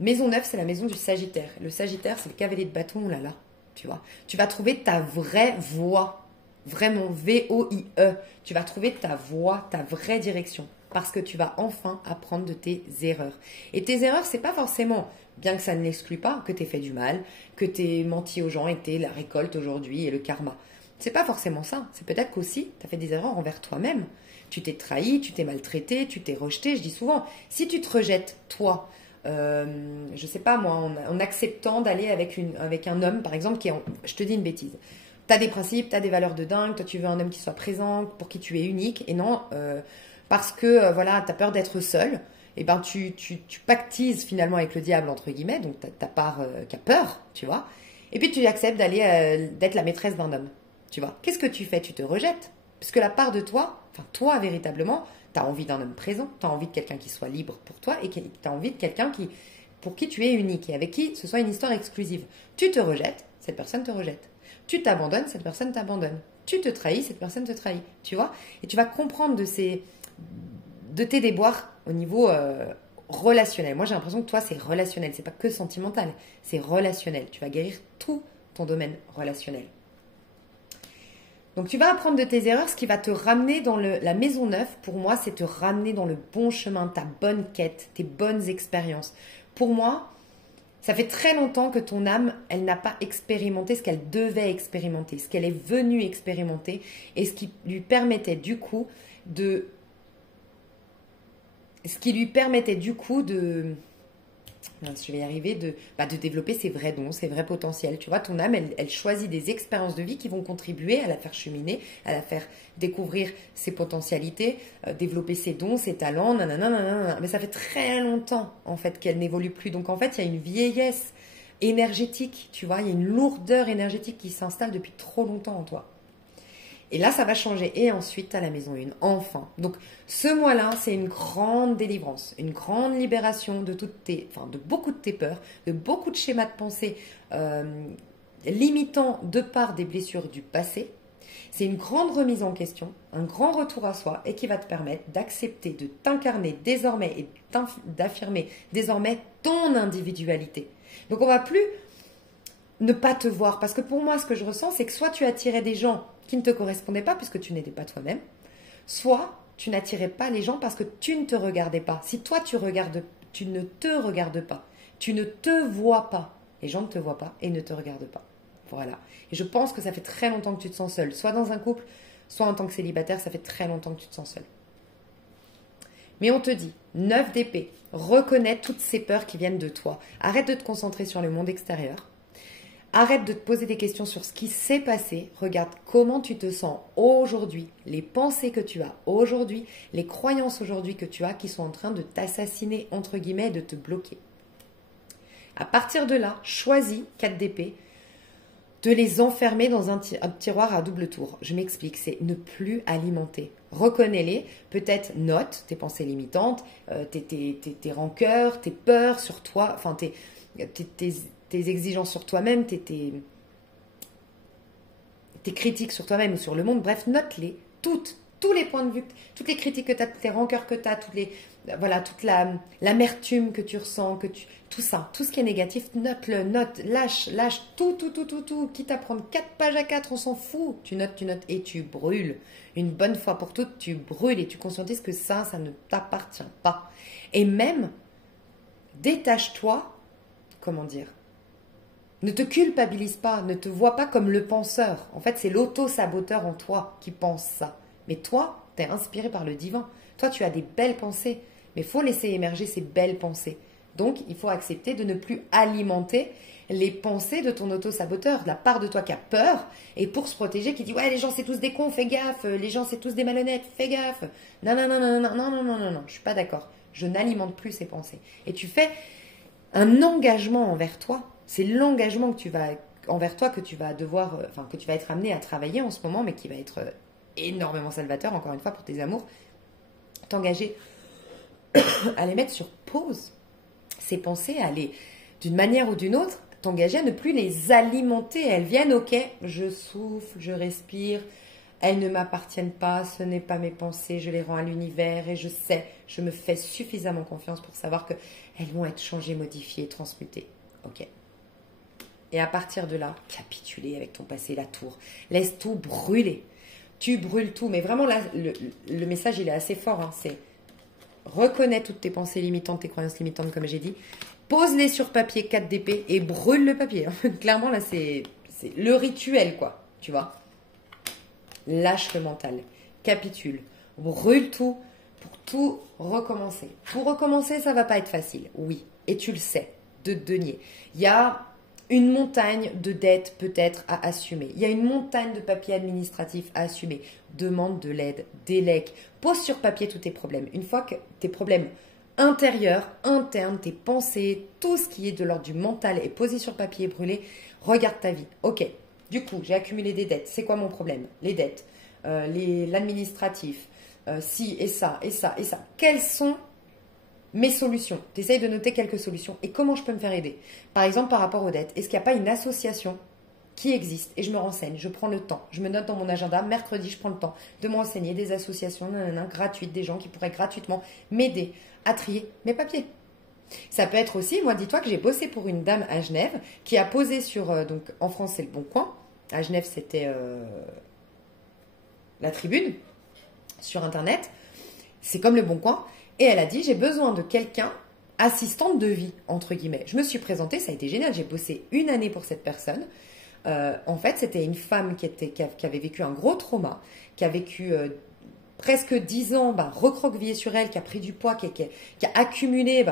Maison 9, c'est la maison du Sagittaire. Le Sagittaire, c'est le cavalier de bâton, oh là là. Tu vois. Tu vas trouver ta vraie voie. Vraiment, V-O-I-E. Tu vas trouver ta voie, ta vraie direction. Parce que tu vas enfin apprendre de tes erreurs. Et tes erreurs, c'est pas forcément, bien que ça ne l'exclue pas, que tu aies fait du mal, que tu aies menti aux gens et que tu aies la récolte aujourd'hui et le karma. C'est pas forcément ça. C'est peut-être qu'aussi, tu as fait des erreurs envers toi-même. Tu t'es trahi, tu t'es maltraité, tu t'es rejeté. Je dis souvent, si tu te rejettes, toi, je sais pas moi, en acceptant d'aller avec un homme, par exemple, je te dis une bêtise. Tu as des principes, tu as des valeurs de dingue, toi tu veux un homme qui soit présent, pour qui tu es unique, et non... parce que voilà, tu as peur d'être seul eh ben tu pactises finalement avec le diable, entre guillemets, donc ta part qui a peur, tu vois. Et puis tu acceptes d'être la maîtresse d'un homme, tu vois. Qu'est-ce que tu fais? Tu te rejettes. Puisque la part de toi, enfin toi véritablement, tu as envie d'un homme présent, tu as envie de quelqu'un qui soit libre pour toi et tu as envie de quelqu'un pour qui tu es unique et avec qui ce soit une histoire exclusive. Tu te rejettes, cette personne te rejette. Tu t'abandonnes, cette personne t'abandonne. Tu te trahis, cette personne te trahit. Tu vois? Et tu vas comprendre de tes déboires au niveau relationnel. Moi, j'ai l'impression que toi, c'est relationnel. C'est pas que sentimental, c'est relationnel. Tu vas guérir tout ton domaine relationnel. Donc, tu vas apprendre de tes erreurs. Ce qui va te ramener dans la maison neuve, pour moi, c'est te ramener dans le bon chemin, ta bonne quête, tes bonnes expériences. Pour moi, ça fait très longtemps que ton âme, elle n'a pas expérimenté ce qu'elle devait expérimenter, ce qu'elle est venue expérimenter et ce qui lui permettait du coup de... je vais y arriver, de développer ses vrais dons, ses vrais potentiels. Tu vois, ton âme, elle choisit des expériences de vie qui vont contribuer à la faire cheminer, à la faire découvrir ses potentialités, développer ses dons, ses talents, nanana, nanana. Mais ça fait très longtemps, en fait, qu'elle n'évolue plus. Donc, en fait, il y a une vieillesse énergétique, tu vois, il y a une lourdeur énergétique qui s'installe depuis trop longtemps en toi. Et là, ça va changer. Et ensuite, à la maison 1, enfin. Donc, ce mois-là, c'est une grande délivrance, une grande libération de beaucoup de tes peurs, de beaucoup de schémas de pensée limitant de par des blessures du passé. C'est une grande remise en question, un grand retour à soi et qui va te permettre d'accepter, de t'incarner désormais et d'affirmer désormais ton individualité. Donc, on ne va plus ne pas te voir. Parce que pour moi, ce que je ressens, c'est que soit tu attirais des gens qui ne te correspondaient pas puisque tu n'étais pas toi-même, soit tu n'attirais pas les gens parce que tu ne te regardais pas. Si toi tu ne te regardes pas, tu ne te vois pas, les gens ne te voient pas et ne te regardent pas. Voilà. Et je pense que ça fait très longtemps que tu te sens seul, soit dans un couple, soit en tant que célibataire, ça fait très longtemps que tu te sens seul. Mais on te dit, 9 d'épée, reconnais toutes ces peurs qui viennent de toi. Arrête de te concentrer sur le monde extérieur. Arrête de te poser des questions sur ce qui s'est passé. Regarde comment tu te sens aujourd'hui, les pensées que tu as aujourd'hui, les croyances aujourd'hui que tu as qui sont en train de t'assassiner, entre guillemets, et de te bloquer. À partir de là, choisis 4 d'épée de les enfermer dans un tiroir à double tour. Je m'explique, c'est ne plus alimenter. Reconnais-les, peut-être note tes pensées limitantes, tes rancœurs, tes peurs sur toi, enfin tes exigences sur toi-même, tes critiques sur toi-même ou sur le monde, bref, note-les toutes, tous les points de vue, toutes les critiques que tu as, toutes les rancœurs que tu as, toute l'amertume que tu ressens, tout ça, tout ce qui est négatif, note-le, lâche tout, quitte à prendre 4 pages à 4, on s'en fout, tu notes et tu brûles. Une bonne fois pour toutes, tu brûles et tu conscientises que ça ne t'appartient pas. Et même, détache-toi, comment dire, ne te culpabilise pas, ne te vois pas comme le penseur. En fait, c'est l'auto-saboteur en toi qui pense ça. Mais toi, tu es inspiré par le divin. Toi, tu as des belles pensées. Mais il faut laisser émerger ces belles pensées. Donc, il faut accepter de ne plus alimenter les pensées de ton auto-saboteur, de la part de toi qui a peur, et pour se protéger, qui dit « Ouais, les gens, c'est tous des cons, fais gaffe. Les gens, c'est tous des malhonnêtes, fais gaffe. » Non, je suis pas d'accord. Je n'alimente plus ces pensées. Et tu fais un engagement envers toi. C'est l'engagement que tu vas envers toi que tu vas devoir, que tu vas être amené à travailler en ce moment, mais qui va être énormément salvateur, encore une fois, pour tes amours. T'engager à les mettre sur pause, ces pensées, à les, d'une manière ou d'une autre, t'engager à ne plus les alimenter. Elles viennent, ok, je souffle, je respire, elles ne m'appartiennent pas, ce n'est pas mes pensées, je les rends à l'univers et je sais, je me fais suffisamment confiance pour savoir qu'elles vont être changées, modifiées, transmutées. Ok. Et à partir de là, capituler avec ton passé, la tour. Laisse tout brûler. Tu brûles tout. Mais vraiment, là, le message, il est assez fort. Hein. C'est reconnais toutes tes pensées limitantes, tes croyances limitantes, comme j'ai dit. Pose-les sur papier, 4 d'épée, et brûle le papier. Clairement, là, c'est le rituel, quoi. Tu vois. Lâche le mental. Capitule. Brûle tout pour tout recommencer. Pour recommencer, ça va pas être facile. Oui. Et tu le sais. De denier. Il y a une montagne de dettes peut-être à assumer. Il y a une montagne de papiers administratifs à assumer. Demande de l'aide, délègue. Pose sur papier tous tes problèmes. Une fois que tes problèmes intérieur, interne, tes pensées, tout ce qui est de l'ordre du mental est posé sur papier et brûlé. Regarde ta vie. Ok, du coup, j'ai accumulé des dettes. C'est quoi mon problème? Les dettes, l'administratif, ci et ça, et ça, et ça. Quelles sont mes solutions? Tu essayes de noter quelques solutions. Et comment je peux me faire aider? Par exemple, par rapport aux dettes, est-ce qu'il n'y a pas une association qui existe? Et je me renseigne, je prends le temps. Je me note dans mon agenda, mercredi, je prends le temps de me renseigner, des associations gratuites, des gens qui pourraient gratuitement m'aider à trier mes papiers. Ça peut être aussi, moi, dis-toi que j'ai bossé pour une dame à Genève qui a posé sur, donc en France, c'est le Bon Coin. À Genève, c'était la Tribune sur Internet. C'est comme le Bon Coin. Et elle a dit, j'ai besoin de quelqu'un, assistante de vie, entre guillemets. Je me suis présentée, ça a été génial. J'ai bossé 1 année pour cette personne. En fait, c'était une femme qui avait vécu un gros trauma, qui a vécu presque 10 ans recroquevillée sur elle, qui a pris du poids, qui a accumulé,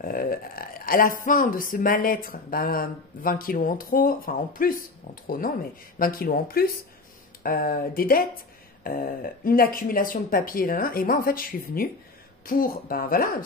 à la fin de ce mal-être, 20 kilos en trop, enfin en plus, en trop non, mais 20 kilos en plus, des dettes, une accumulation de papiers, et moi en fait je suis venue pour,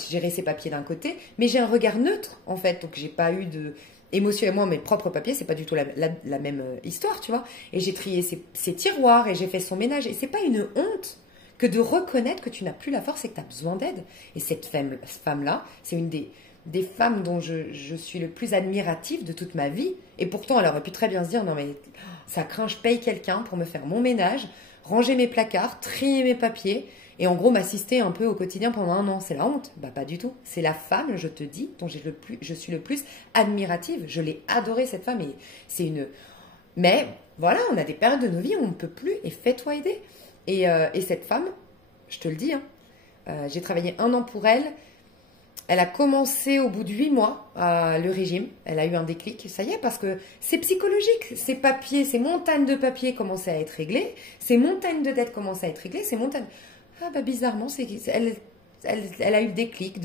gérer ces papiers d'un côté, mais j'ai un regard neutre en fait, donc j'ai pas eu de... Émotionnellement, mes propres papiers, c'est pas du tout la même histoire, tu vois. Et j'ai trié ses tiroirs et j'ai fait son ménage. Et c'est pas une honte que de reconnaître que tu n'as plus la force et que tu as besoin d'aide. Et cette femme-là, c'est une des femmes dont je suis le plus admirative de toute ma vie. Et pourtant, elle aurait pu très bien se dire, non mais ça craint, je paye quelqu'un pour me faire mon ménage, ranger mes placards, trier mes papiers et en gros m'assister un peu au quotidien pendant 1 an. C'est la honte? Pas du tout. C'est la femme, je te dis, dont je suis le plus admirative. Je l'ai adorée, cette femme. Et c'est une... Mais voilà, on a des périodes de nos vies où on ne peut plus et fais-toi aider. Et cette femme, je te le dis, j'ai travaillé 1 an pour elle. Elle a commencé au bout de 8 mois le régime. Elle a eu un déclic. Ça y est, parce que c'est psychologique. Ces papiers, ces montagnes de papiers commençaient à être réglées. Ces montagnes de dettes commençaient à être réglées. Ces montagnes... bizarrement, elle a eu le déclic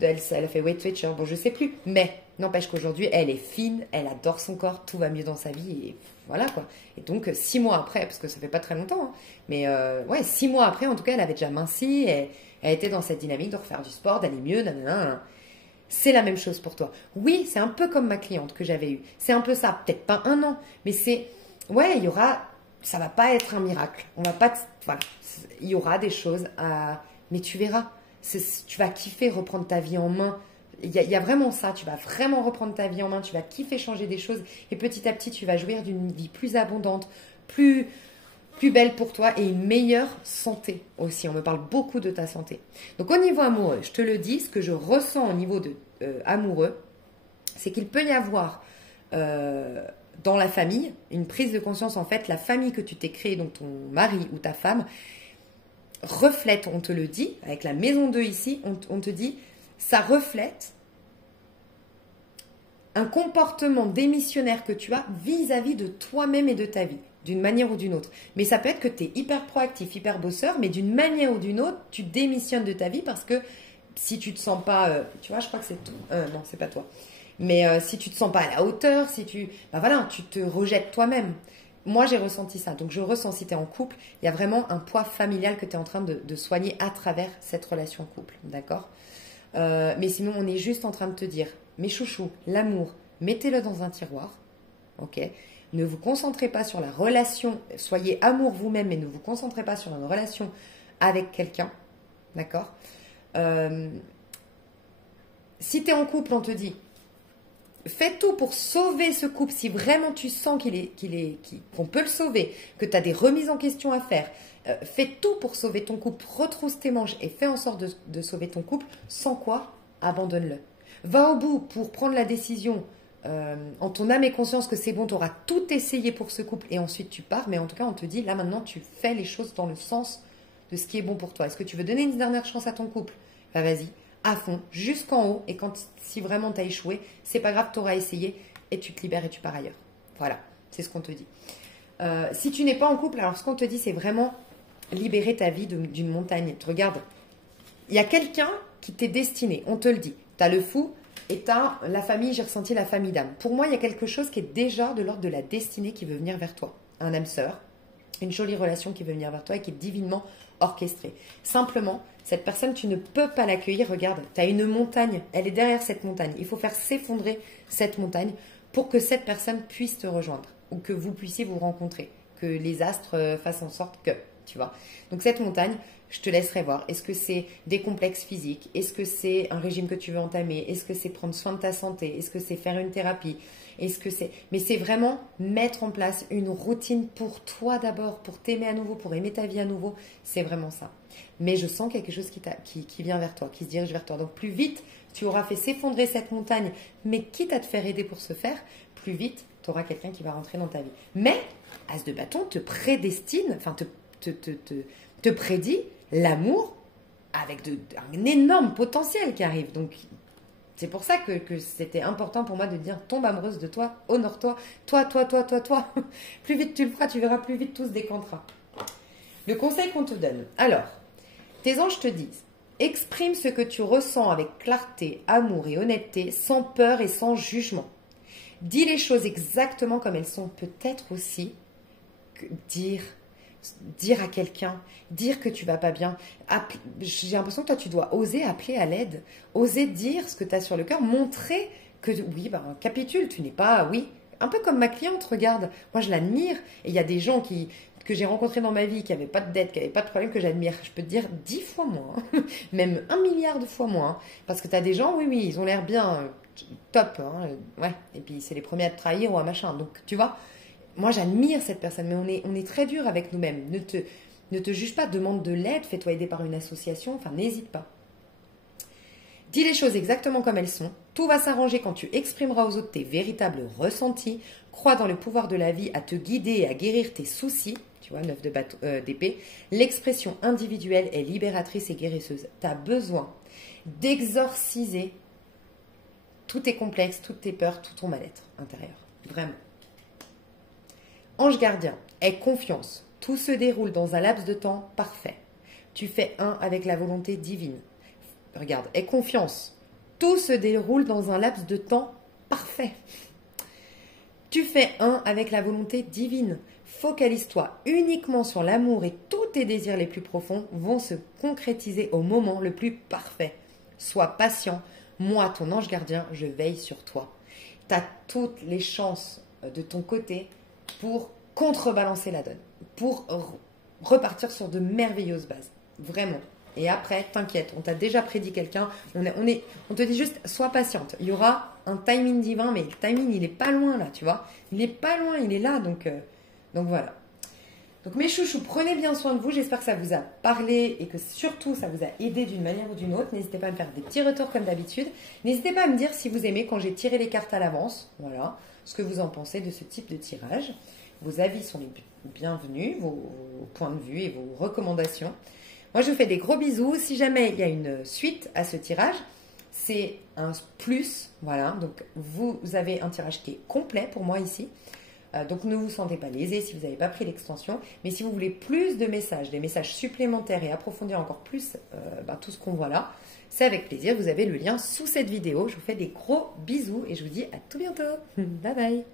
elle a fait Weight Watcher, bon je sais plus, mais n'empêche qu'aujourd'hui elle est fine, elle adore son corps, tout va mieux dans sa vie et voilà quoi. Et donc 6 mois après, parce que ça fait pas très longtemps, mais 6 mois après en tout cas elle avait déjà minci, elle était dans cette dynamique de refaire du sport, d'aller mieux, nanana. C'est la même chose pour toi. Oui, c'est un peu comme ma cliente que j'avais eue, c'est un peu ça, peut-être pas 1 an, mais c'est, il y aura, ça va pas être un miracle, on va pas, voilà. Il y aura des choses mais tu verras, tu vas kiffer reprendre ta vie en main. Il y a vraiment ça, tu vas vraiment reprendre ta vie en main, tu vas kiffer changer des choses et petit à petit tu vas jouir d'une vie plus abondante, plus belle pour toi et une meilleure santé aussi. On me parle beaucoup de ta santé. Donc au niveau amoureux, je te le dis, ce que je ressens au niveau de amoureux, c'est qu'il peut y avoir dans la famille une prise de conscience. En fait, la famille que tu t'es créée, donc ton mari ou ta femme, reflète, on te le dit, avec la maison 2 ici, on te dit, ça reflète un comportement démissionnaire que tu as vis-à-vis de toi-même et de ta vie, d'une manière ou d'une autre. Mais ça peut être que tu es hyper proactif, hyper bosseur, mais d'une manière ou d'une autre, tu démissionnes de ta vie parce que si tu te sens pas, tu vois, je crois que c'est tout. Non, c'est pas toi. Mais si tu te sens pas à la hauteur, si tu, tu te rejettes toi-même. Moi, j'ai ressenti ça. Donc, je ressens, si tu es en couple, il y a vraiment un poids familial que tu es en train de soigner à travers cette relation couple. D'accord? Mais sinon, on est juste en train de te dire, mes chouchous, l'amour, mettez-le dans un tiroir. Ok? Ne vous concentrez pas sur la relation. Soyez amour vous-même, mais ne vous concentrez pas sur une relation avec quelqu'un. D'accord? Si tu es en couple, on te dit, fais tout pour sauver ce couple. Si vraiment tu sens qu'on peut le sauver, que tu as des remises en question à faire, fais tout pour sauver ton couple. Retrousse tes manches et fais en sorte de sauver ton couple. Sans quoi, abandonne-le. Va au bout pour prendre la décision en ton âme et conscience que c'est bon, tu auras tout essayé pour ce couple et ensuite tu pars. Mais en tout cas, on te dit, là maintenant, tu fais les choses dans le sens de ce qui est bon pour toi. Est-ce que tu veux donner une dernière chance à ton couple? Vas-y. À fond, jusqu'en haut, et si vraiment tu as échoué, c'est pas grave, tu auras essayé, et tu te libères et tu pars ailleurs. Voilà, c'est ce qu'on te dit. Si tu n'es pas en couple, alors ce qu'on te dit, c'est vraiment libérer ta vie d'une montagne. Regarde, il y a quelqu'un qui t'est destiné, on te le dit. Tu as le fou et tu as la famille, j'ai ressenti la famille d'âme. Pour moi, il y a quelque chose qui est déjà de l'ordre de la destinée qui veut venir vers toi. Un âme sœur, une jolie relation qui veut venir vers toi et qui est divinement orchestré. Simplement, cette personne, tu ne peux pas l'accueillir. Regarde, tu as une montagne, elle est derrière cette montagne. Il faut faire s'effondrer cette montagne pour que cette personne puisse te rejoindre ou que vous puissiez vous rencontrer, que les astres fassent en sorte que, tu vois. Donc cette montagne, je te laisserai voir. Est-ce que c'est des complexes physiques? Est-ce que c'est un régime que tu veux entamer? Est-ce que c'est prendre soin de ta santé? Est-ce que c'est faire une thérapie? Est-ce que c'est... Mais c'est vraiment mettre en place une routine pour toi d'abord, pour t'aimer à nouveau, pour aimer ta vie à nouveau. C'est vraiment ça. Mais je sens quelque chose qui vient vers toi, qui se dirige vers toi. Donc plus vite tu auras fait s'effondrer cette montagne, mais quitte à te faire aider pour ce faire, plus vite tu auras quelqu'un qui va rentrer dans ta vie. Mais As de bâton te prédestine, enfin te prédit l'amour avec un énorme potentiel qui arrive. Donc c'est pour ça que c'était important pour moi de dire tombe amoureuse de toi, honore-toi, toi. Plus vite tu le feras, tu verras, plus vite tout se décantera. Le conseil qu'on te donne. Alors, tes anges te disent, exprime ce que tu ressens avec clarté, amour et honnêteté, sans peur et sans jugement. Dis les choses exactement comme elles sont. Peut-être aussi que dire à quelqu'un, dire que tu vas pas bien. J'ai l'impression que toi, tu dois oser appeler à l'aide, oser dire ce que tu as sur le cœur, montrer que oui, capitule, tu n'es pas, oui. Un peu comme ma cliente, regarde, moi je l'admire et il y a des gens que j'ai rencontrés dans ma vie qui n'avaient pas de dette, qui n'avaient pas de problème, que j'admire. Je peux te dire 10 fois moins, même 1 milliard de fois moins. Parce que tu as des gens, oui, ils ont l'air bien, top, hein, ouais. Et puis c'est les premiers à te trahir ou à machin. Donc tu vois, moi j'admire cette personne, mais on est très dur avec nous-mêmes. Ne te juge pas, demande de l'aide, fais-toi aider par une association, enfin n'hésite pas. Dis les choses exactement comme elles sont. Tout va s'arranger quand tu exprimeras aux autres tes véritables ressentis. Crois dans le pouvoir de la vie à te guider et à guérir tes soucis. Tu vois, 9 d'épée. L'expression individuelle est libératrice et guérisseuse. Tu as besoin d'exorciser tous tes complexes, toutes tes peurs, tout ton mal-être intérieur. Vraiment. Ange gardien, aie confiance. Tout se déroule dans un laps de temps parfait. Tu fais un avec la volonté divine. Regarde, aie confiance. Tout se déroule dans un laps de temps parfait. Tu fais un avec la volonté divine. Focalise-toi uniquement sur l'amour et tous tes désirs les plus profonds vont se concrétiser au moment le plus parfait. Sois patient. Moi, ton ange gardien, je veille sur toi. Tu as toutes les chances de ton côté pour contrebalancer la donne, pour repartir sur de merveilleuses bases. Vraiment. Et après, t'inquiète, on t'a déjà prédit quelqu'un. On te dit juste, sois patiente. Il y aura un timing divin, mais le timing, il est pas loin là, tu vois. Il est pas loin, il est là, donc voilà. Donc mes chouchous, prenez bien soin de vous. J'espère que ça vous a parlé et que surtout, ça vous a aidé d'une manière ou d'une autre. N'hésitez pas à me faire des petits retours comme d'habitude. N'hésitez pas à me dire si vous aimez quand j'ai tiré les cartes à l'avance. Voilà, ce que vous en pensez de ce type de tirage. Vos avis sont les bienvenus, vos points de vue et vos recommandations. Moi, je vous fais des gros bisous. Si jamais il y a une suite à ce tirage, c'est un plus. Voilà, donc vous avez un tirage qui est complet pour moi ici. Donc ne vous sentez pas lésé si vous n'avez pas pris l'extension. Mais si vous voulez plus de messages, des messages supplémentaires et approfondir encore plus tout ce qu'on voit là, c'est avec plaisir. Vous avez le lien sous cette vidéo. Je vous fais des gros bisous et je vous dis à tout bientôt. Bye bye.